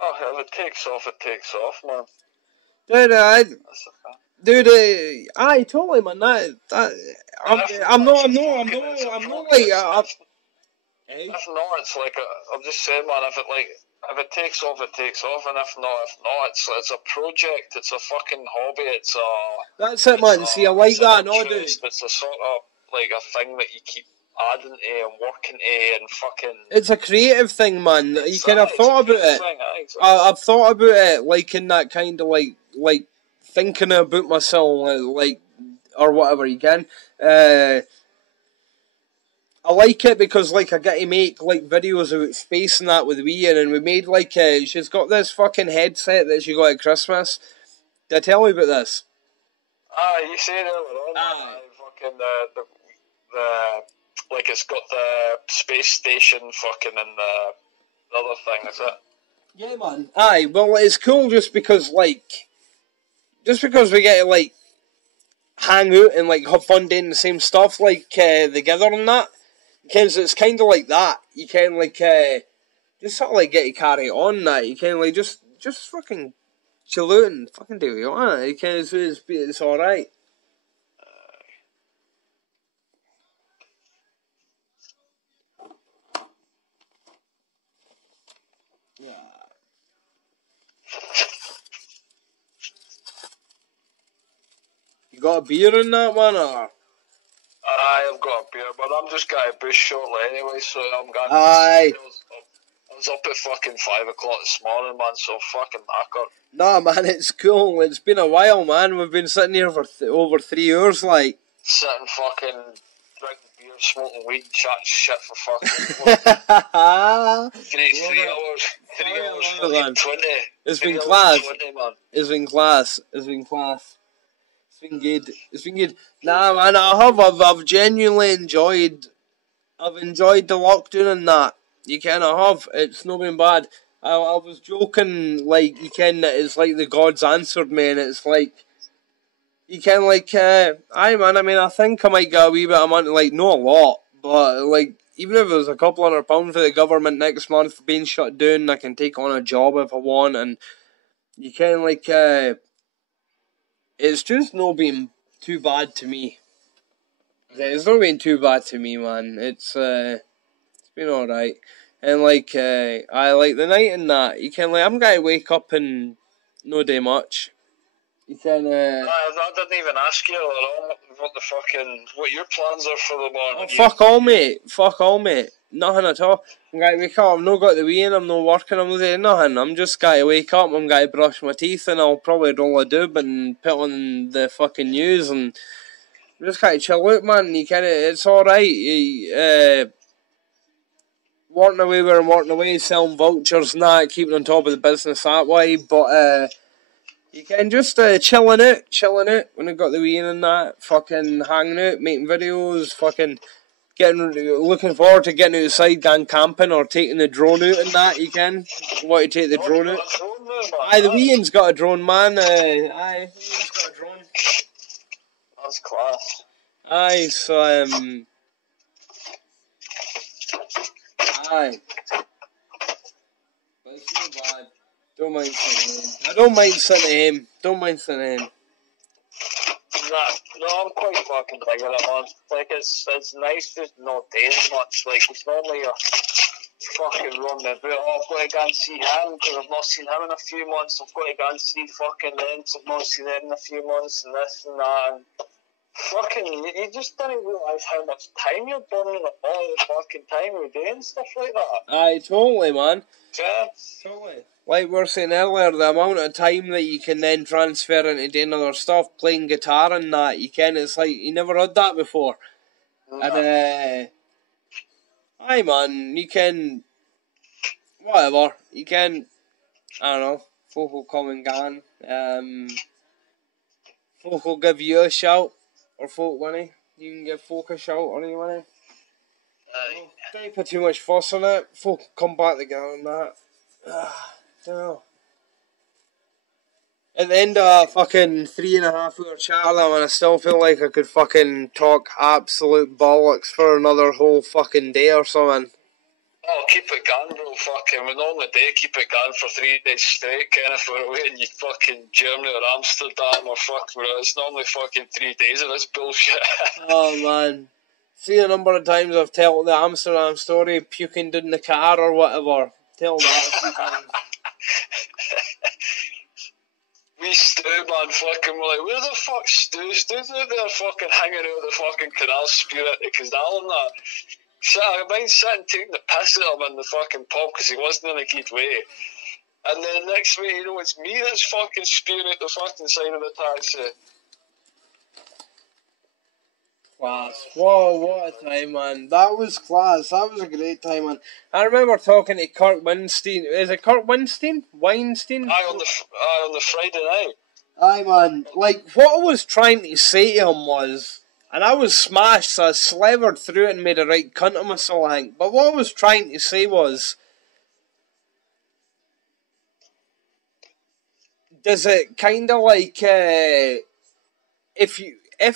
Oh, if it takes off, man. Aye, totally, man. I'm not like. If not, it's like I'm just saying, man. If it takes off, it takes off, and if not, it's a project. It's a fucking hobby. That's it, man. See, I like that, no, dude. It's a sort of like a thing that you keep adding to and working to and fucking. It's a creative thing, man. You kind of thought about it. I've thought about it, like in that kind of like thinking about myself, like or whatever you can. I like it because like I get to make like videos about space and that with Ian, and we made like she's got this fucking headset that she got at Christmas. Did I tell you about this? You said earlier on. Fucking the like it's got the space station fucking and the other thing, is it? Yeah, man. Aye, well, it's cool just because we get to like hang out and like have fun doing the same stuff like together and that. Because it's kind of like that. You can like just sort of like get to carry on that. You can like just fucking chill out and fucking do what you want. You can it's all right. Yeah. You got a beer in that one, or? I've got a beer, but I'm just getting a bush shortly anyway, so I'm going. Aye. I was up at fucking 5 o'clock this morning, man, so I'm fucking knackered. Nah, man, it's cool. It's been a while, man. We've been sitting here for over 3 hours, like. Sitting fucking drinking beer, smoking weed, chatting shit for fucking 3 hours. 3 hours, fucking 20. It's been class. 20, man. It's been class. It's been class. It's been good. It's been good. Nah, man, I've genuinely enjoyed. I've enjoyed the lockdown and that. You kind of have. It's not been bad. I was joking, like, you can, that it's like the gods answered me, and it's like, you can, like, aye, man, I mean, I think I might get a wee bit of money, like, not a lot, but, like, even if it was a couple £100 for the government next month for being shut down, I can take on a job if I want, and you can, like, it's just not been too bad to me. It's not been too bad to me, man. It's been alright. And, like, I like the night and that. You can, like, I'm going to wake up and no day much. You can, I didn't even ask you what your plans are for the morning. Oh, fuck all, mate. Fuck all, mate. Nothing at all. I'm going to wake up. I've not got the wee in. I'm not working. I'm not doing nothing. I'm just going to wake up. I'm going to brush my teeth and I'll probably roll a doob and put on the fucking news and I'm just going to chill out, man. You can, it's alright. Working away where I'm working away, selling vouchers and that, keeping on top of the business that way, but you can just chilling out when I got the wee in and that, fucking hanging out, making videos, fucking looking forward to getting outside, going camping or taking the drone out and that. You can want to take the drone out. Aye, the wee in's got a drone, man. Aye, the wee in's got a drone. That's class. Aye, so aye. But it's not bad. Don't mind sitting him. I don't mind sitting him. Don't mind sitting him. No, I'm quite fucking big with it, man. Like, it's nice just not doing much. Like, it's normally a fucking run the boot. Oh, I've got to go and see him because I've not seen him in a few months. I've got to go and see fucking them because I've not seen them in a few months and this and that. And fucking, you just didn't realise how much time you're burning all the fucking time you're doing stuff like that. Aye, totally, man. Yeah. Totally. Like we were saying earlier, the amount of time that you can then transfer into doing other stuff, playing guitar and that, you can, it's like, you never had that before. No. And, aye, man, you can, whatever, you can, I don't know, folk will come and go. Folk will give you a shout, or folk, winnie. You can give folk a shout, or you winnie. Don't put too much fuss on it. Folk come back together and that. Don't know. At the end of a fucking 3.5 hour chat, man, I still feel like I could fucking talk absolute bollocks for another whole fucking day or something. Oh, keep it going, bro. Fucking, we normally do keep it going for 3 days straight, kind of, if we're away in fucking Germany or Amsterdam or fucking, it's normally fucking 3 days of this bullshit. Oh, man. See the number of times I've told the Amsterdam story, puking in the car or whatever. Tell that a few times. We Stu, man, fucking, we're like, where the fuck Stu? Stu's out there fucking hanging out with the fucking canal spirit at Casdal and that. So I mind sitting taking the piss at him in the fucking pub because he wasn't in a good way. And then next week, you know, it's me that's fucking spewing out the fucking side of the taxi. Class. Whoa, what a time, man. That was class. That was a great time, man. I remember talking to Kirk Winstein. Is it Kirk Winstein? Weinstein? Aye, on the Friday night. Aye, man. Like, what I was trying to say to him was, and I was smashed, so I slivered through it and made a right cunt of myself, I think. But what I was trying to say was, does it kind of like, if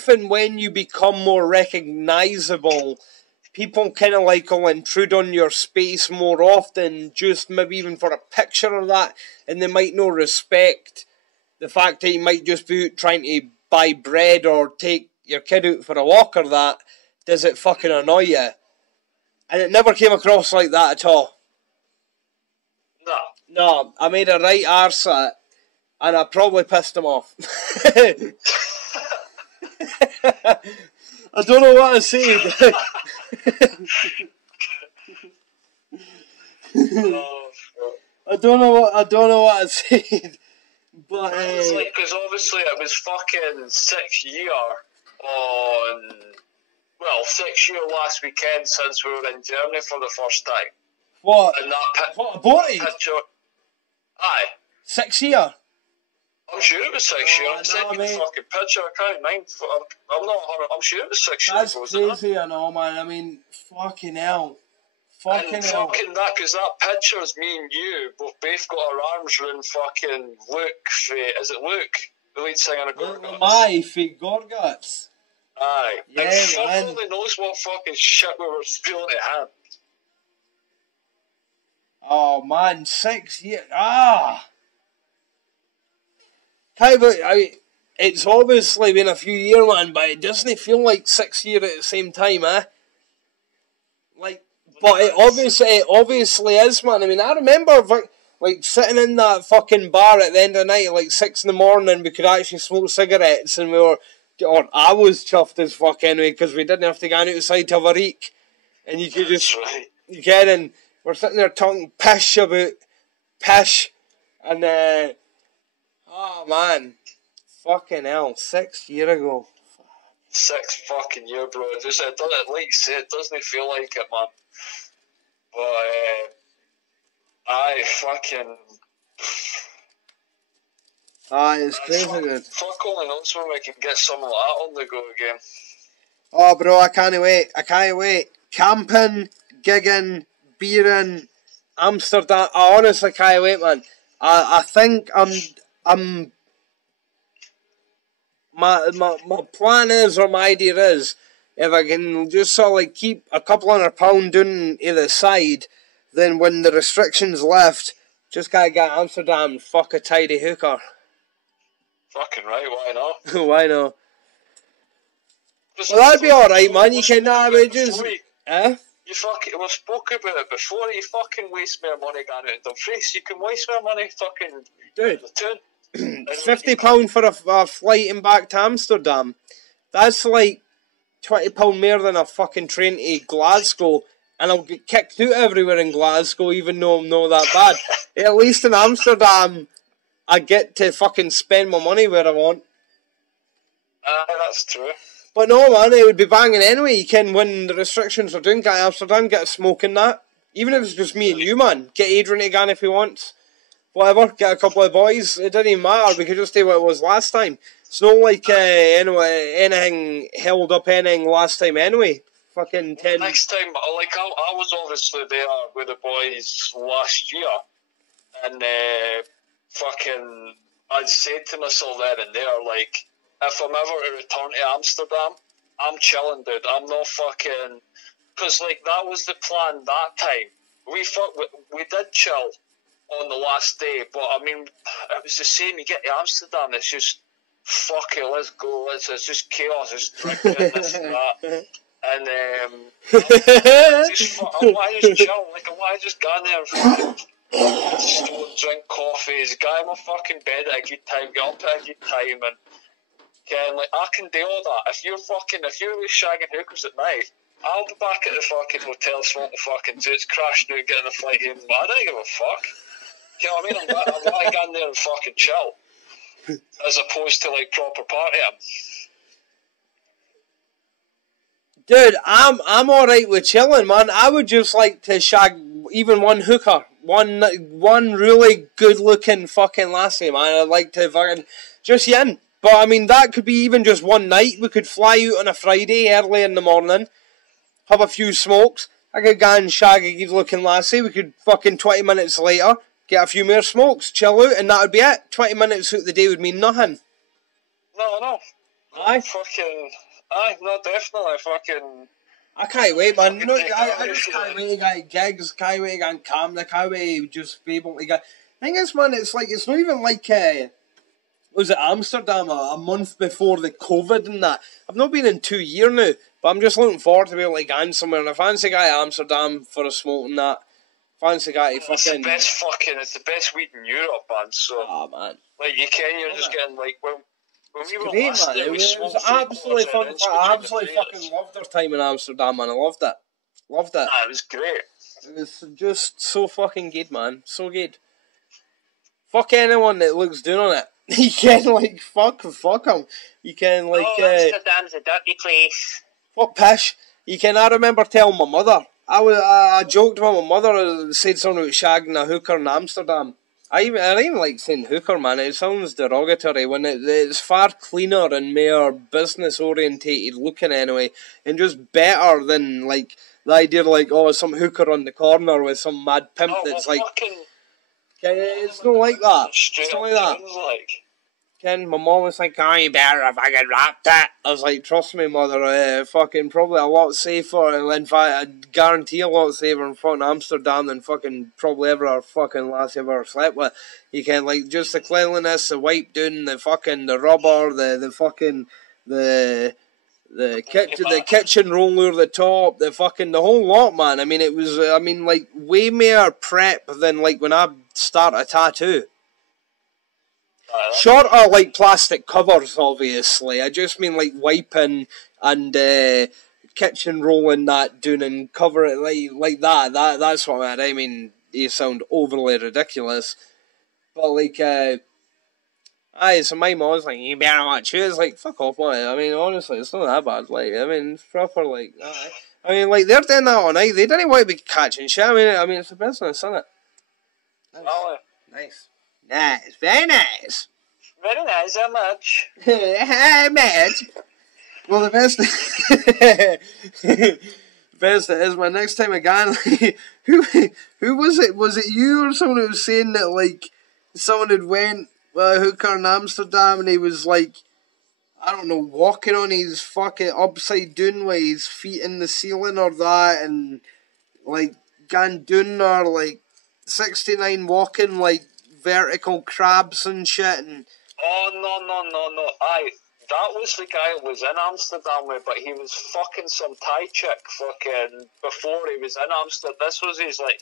and when you become more recognisable, people kind of like will intrude on your space more often, just maybe even for a picture or that, and they might not respect the fact that you might just be out trying to buy bread or take your kid out for a walk or that. Does it fucking annoy you? And it never came across like that at all. No. No, I made a right arse at it, and I probably pissed him off. I don't know what I said. I don't know what I said. But it's like, because obviously it was fucking 6 year on, well, 6 year last weekend since we were in Germany for the first time. What? And that what aborted? picture. Aye. 6 year? I'm sure it was 6 year. I'm sending you the fucking picture. I can't mind. I'm not. I'm sure it was 6 years. That's crazy, I know, man. I mean, fucking hell. Fucking hell. Fucking that, because that picture is me and you. We've both got our arms around fucking Luke. Is it Luke? The lead singer of Gorguts. My feet, Gorguts. Aye. Yeah, and fuck man. only knows what fucking shit we were feeling at hand. Oh, man. 6 years. Ah! It's obviously been a few years, man, but it doesn't feel like 6 years at the same time, eh? Like, but it obviously is, man. I mean, I remember, like, sitting in that fucking bar at the end of the night at, like, 6 in the morning, we could actually smoke cigarettes, and or I was chuffed as fuck anyway, because we didn't have to go outside to have a reek. And you could just, right. You get in, we're sitting there talking pish about pish, and, oh, man. Fucking hell, 6 years ago. 6 fucking years, bro. It doesn't, like you said, it doesn't feel like it, man. But, aye, fucking... Aye, it's crazy, dude. Fuck only knows when we can get something like that on the go again. Oh, bro, I can't wait. Camping, gigging, beering, Amsterdam. I honestly can't wait, man. I think I'm my plan is, or my idea is, if I can just sort of like keep a couple £100 down either side, then when the restrictions lift, just gotta get Amsterdam and fuck a tidy hooker. Fucking right, why not? Why not? Well, that'd be alright, man. You can just... Eh? You fucking... We've spoken about it before. You fucking waste more money going out in Dumfries. You can waste more money fucking... Dude. The tune. £50 for a flight and back to Amsterdam. That's like £20 more than a fucking train to Glasgow, and I'll get kicked out everywhere in Glasgow, even though I'm not that bad. At least in Amsterdam, I get to fucking spend my money where I want. That's true. But no, man, it would be banging anyway. You can, when the restrictions are doing, get Amsterdam, get a smoke in that. Even if it's just me and you, man. Get Adrian again if he wants. Whatever, get a couple of boys. It doesn't even matter. We could just do what it was last time. It's not like anything held up anything last time anyway. Fucking 10. Next time, like I was obviously there with the boys last year, and fucking I'd said to myself then and there, like, if I'm ever to return to Amsterdam, I'm chilling, dude. I'm not fucking, because like that was the plan that time. We did chill on the last day, but I mean, it was the same. You get to Amsterdam, it's just fuck it, let's go. It's just chaos. It's drinking and this and that. And I want to just chill. Like, I want to just go in there and fucking drink coffees, get in my fucking bed at a good time, get up at a good time, and like I can do all that. If you're shagging hookers at night, I'll be back at the fucking hotel smoking fucking jutes, crashing out, getting a flight home. But I don't give a fuck. You know what I mean? I'm like in there and fucking chill, as opposed to like proper partying. Dude, I'm alright with chilling, man. I would just like to shag even one hooker, one really good looking fucking lassie, man. I'd like to fucking just yin. But I mean, that could be even just one night. We could fly out on a Friday early in the morning, have a few smokes. I could go and shag a good looking lassie. We could fucking 20 minutes later get a few more smokes, chill out, and that would be it. 20 minutes out the day would mean nothing. No. Aye. Fucking, aye, no, definitely. Fucking, I can't wait, man. No, I just can't wait to get gigs, can't wait to get on camera, can't wait to just be able to get... The thing is, man, it's like, it's not even like, was it Amsterdam a month before the COVID and that? I've not been in 2 years now, but I'm just looking forward to be able to get in somewhere. And I fancy guy Amsterdam for a smoke and that. Fancy guy fucking... It's the best weed in Europe, man, so... Oh, man. Like, you're just getting, like, when we were great, last man. there, It was absolutely fun. I absolutely fucking loved our time in Amsterdam, man. I loved it. Loved it. Nah, it was great. It was just so fucking good, man. So good. Fuck anyone that looks down on it. You can, like, fuck them. You can, like... Amsterdam's a dirty place. What pish? You can, I remember telling my mother. I joked with my mother. I said something about shagging a hooker in Amsterdam. I even like saying hooker, man. It sounds derogatory when it's far cleaner and more business orientated looking anyway, and just better than like the idea of like, oh, some hooker on the corner with some mad pimp that's like. It's not like that. It's not like that. Ken, my mom was like, oh, you better if I get wrapped it. I was like, trust me, mother, fucking probably a lot safer. In fact, I guarantee a lot safer in fucking Amsterdam than fucking probably ever our fucking last ever slept with. You can, like, just the cleanliness, the wipe down, the fucking, the rubber, the fucking, the kitchen roller, the top, the fucking, the whole lot, man. I mean, it was, like, way more prep than, like, when I start a tattoo. Short of like plastic covers, obviously. I just mean like wiping and kitchen rolling that doing and cover it like that. That's what I meant. I mean, you sound overly ridiculous, but like, so my mom was like, "You better watch it." It's like, fuck off, man. I mean, honestly, it's not that bad. Like, I mean, it's proper like. I mean, like they're doing that all night. They didn't want to be catching shit. I mean, it's a business, isn't it? Nice. Nice, very nice. Very nice, how much? How much? Well, the best is my next time again. Who was it? Was it you or someone who was saying that like someone had went with a hooker in Amsterdam and he was like, I don't know, walking on his fucking upside down with his feet in the ceiling or that, and like gone down or like 69 walking like vertical crabs and shit and. Oh, no. That was the guy who was in Amsterdam with, but he was fucking some Thai chick fucking before he was in Amsterdam. This was his, like,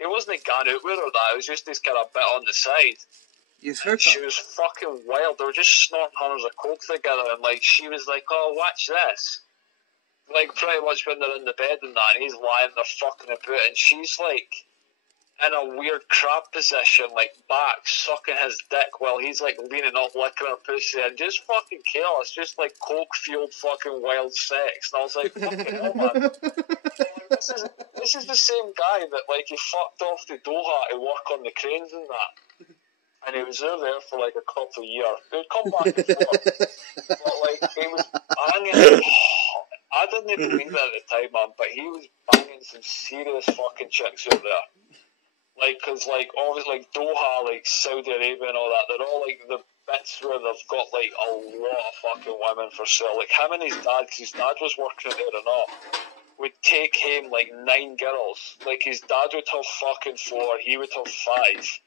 he wasn't gone out with her or that, it was just this kind of bit on the side. She was fucking wild. They were just snorting hundreds of coke together, and, like, she was like, oh, watch this. Like, pretty much when they're in the bed and that, and he's lying there fucking about, and she's, like, in a weird crab position, like back, sucking his dick while he's like leaning up, licking her pussy, and just fucking chaos, just like coke-fueled fucking wild sex. And I was like, fucking hell, man. This is the same guy that like he fucked off to Doha to work on the cranes and that. And he was there for like a couple of years. He'd come back and forth. But like, he was banging. I didn't believe it at the time, man, but he was banging some serious fucking chicks out there. Like, cause like, obviously, like Doha, like Saudi Arabia and all that, they're all like the bits where they've got like a lot of fucking women for sale. Like him and his dad, cause his dad was working there and all, would take him like 9 girls. Like his dad would have fucking 4, he would have 5.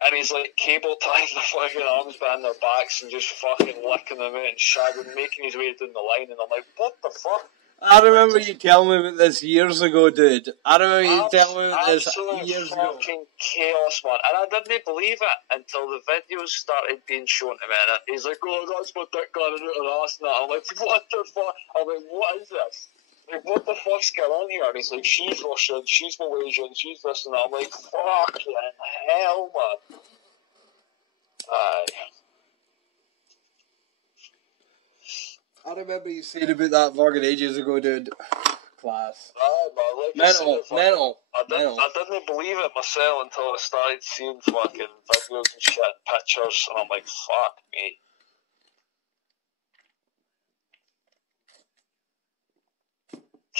And he's like cable tying the fucking arms behind their backs and just fucking licking them out and shagging, making his way down the line. And I'm like, what the fuck? I remember you telling me about this years ago, dude. I remember you telling me about this years ago. Fucking chaos, man. And I didn't believe it until the videos started being shown to me. And he's like, oh, that's my dick going out her ass and that. I'm like, what the fuck? I'm like, what is this? Like, what the fuck's going on here? And he's like, she's Russian, she's Malaysian, she's this and that. I'm like, fucking hell, man. Aye. I remember you saying about that vlog ages ago, dude. Class. Aye, man. Like mental. I didn't believe it myself until I started seeing fucking videos and shit and pictures, and I'm like, fuck me.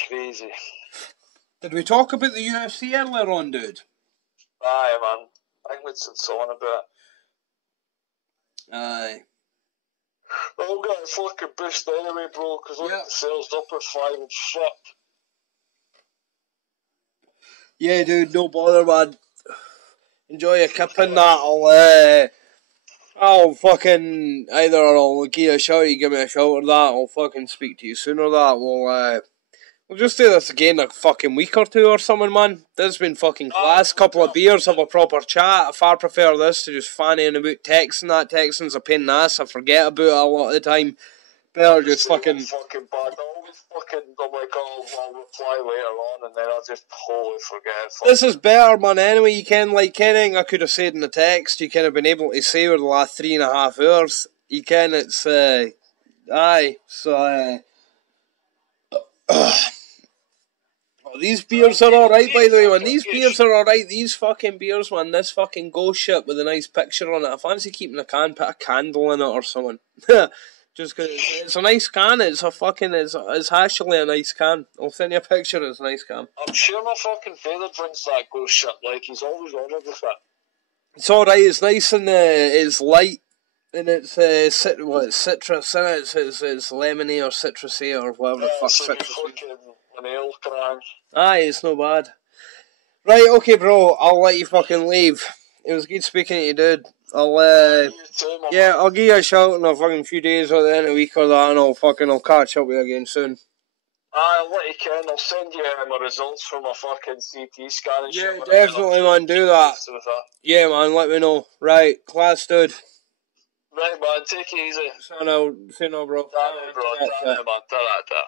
Crazy. Did we talk about the UFC earlier on, dude? Aye, man. I think we said something about it. Aye. I'll get a fucking boost anyway, bro, because look, the sales up at 5 and fucked. Yeah, dude, no bother, man. Enjoy your kip and that. I'll fucking either I'll give you a shout, you give me a shout, or that I'll fucking speak to you sooner. That we'll just do this again in a fucking week or two or something, man. This has been fucking class. Couple of beers, have a proper chat. I far prefer this to just fannying about texting. That texting's a pain in the ass. I forget about it a lot of the time. Better just fucking bad. I always fucking, I'm like, oh, I'll reply later on, and then I just totally forget. This is better, man. Anyway, you can, like, anything I could have said in the text, you can have been able to say over the last 3.5 hours. You can, it's, aye, so, oh, these beers are alright, by the way, man. These beers are alright. These fucking beers, man. This fucking ghost shit with a nice picture on it. I fancy keeping a can, put a candle in it or something. Just because it's a nice can. It's actually a nice can. I'll send you a picture. It's a nice can. I'm sure my fucking father drinks that ghost shit. Like, he's always ordered with it. It's alright. It's nice and it's light. And it's citrus in it. It's lemony or citrusy or whatever the fuck citrus is. An ale crank. Aye, it's no bad. Right, okay, bro. I'll let you fucking leave. It was good speaking to you, dude. I'll give you a shout in a fucking few days or the end of the week or that, and I'll catch up with you again soon. I'll let you ken. I'll send you my results from my fucking CT scan and shit. Yeah, definitely, man. Do that. Yeah, man. Let me know. Right, class, dude. Right, man. Take it easy. Say no, bro. Ta-ra, man. Ta-ra.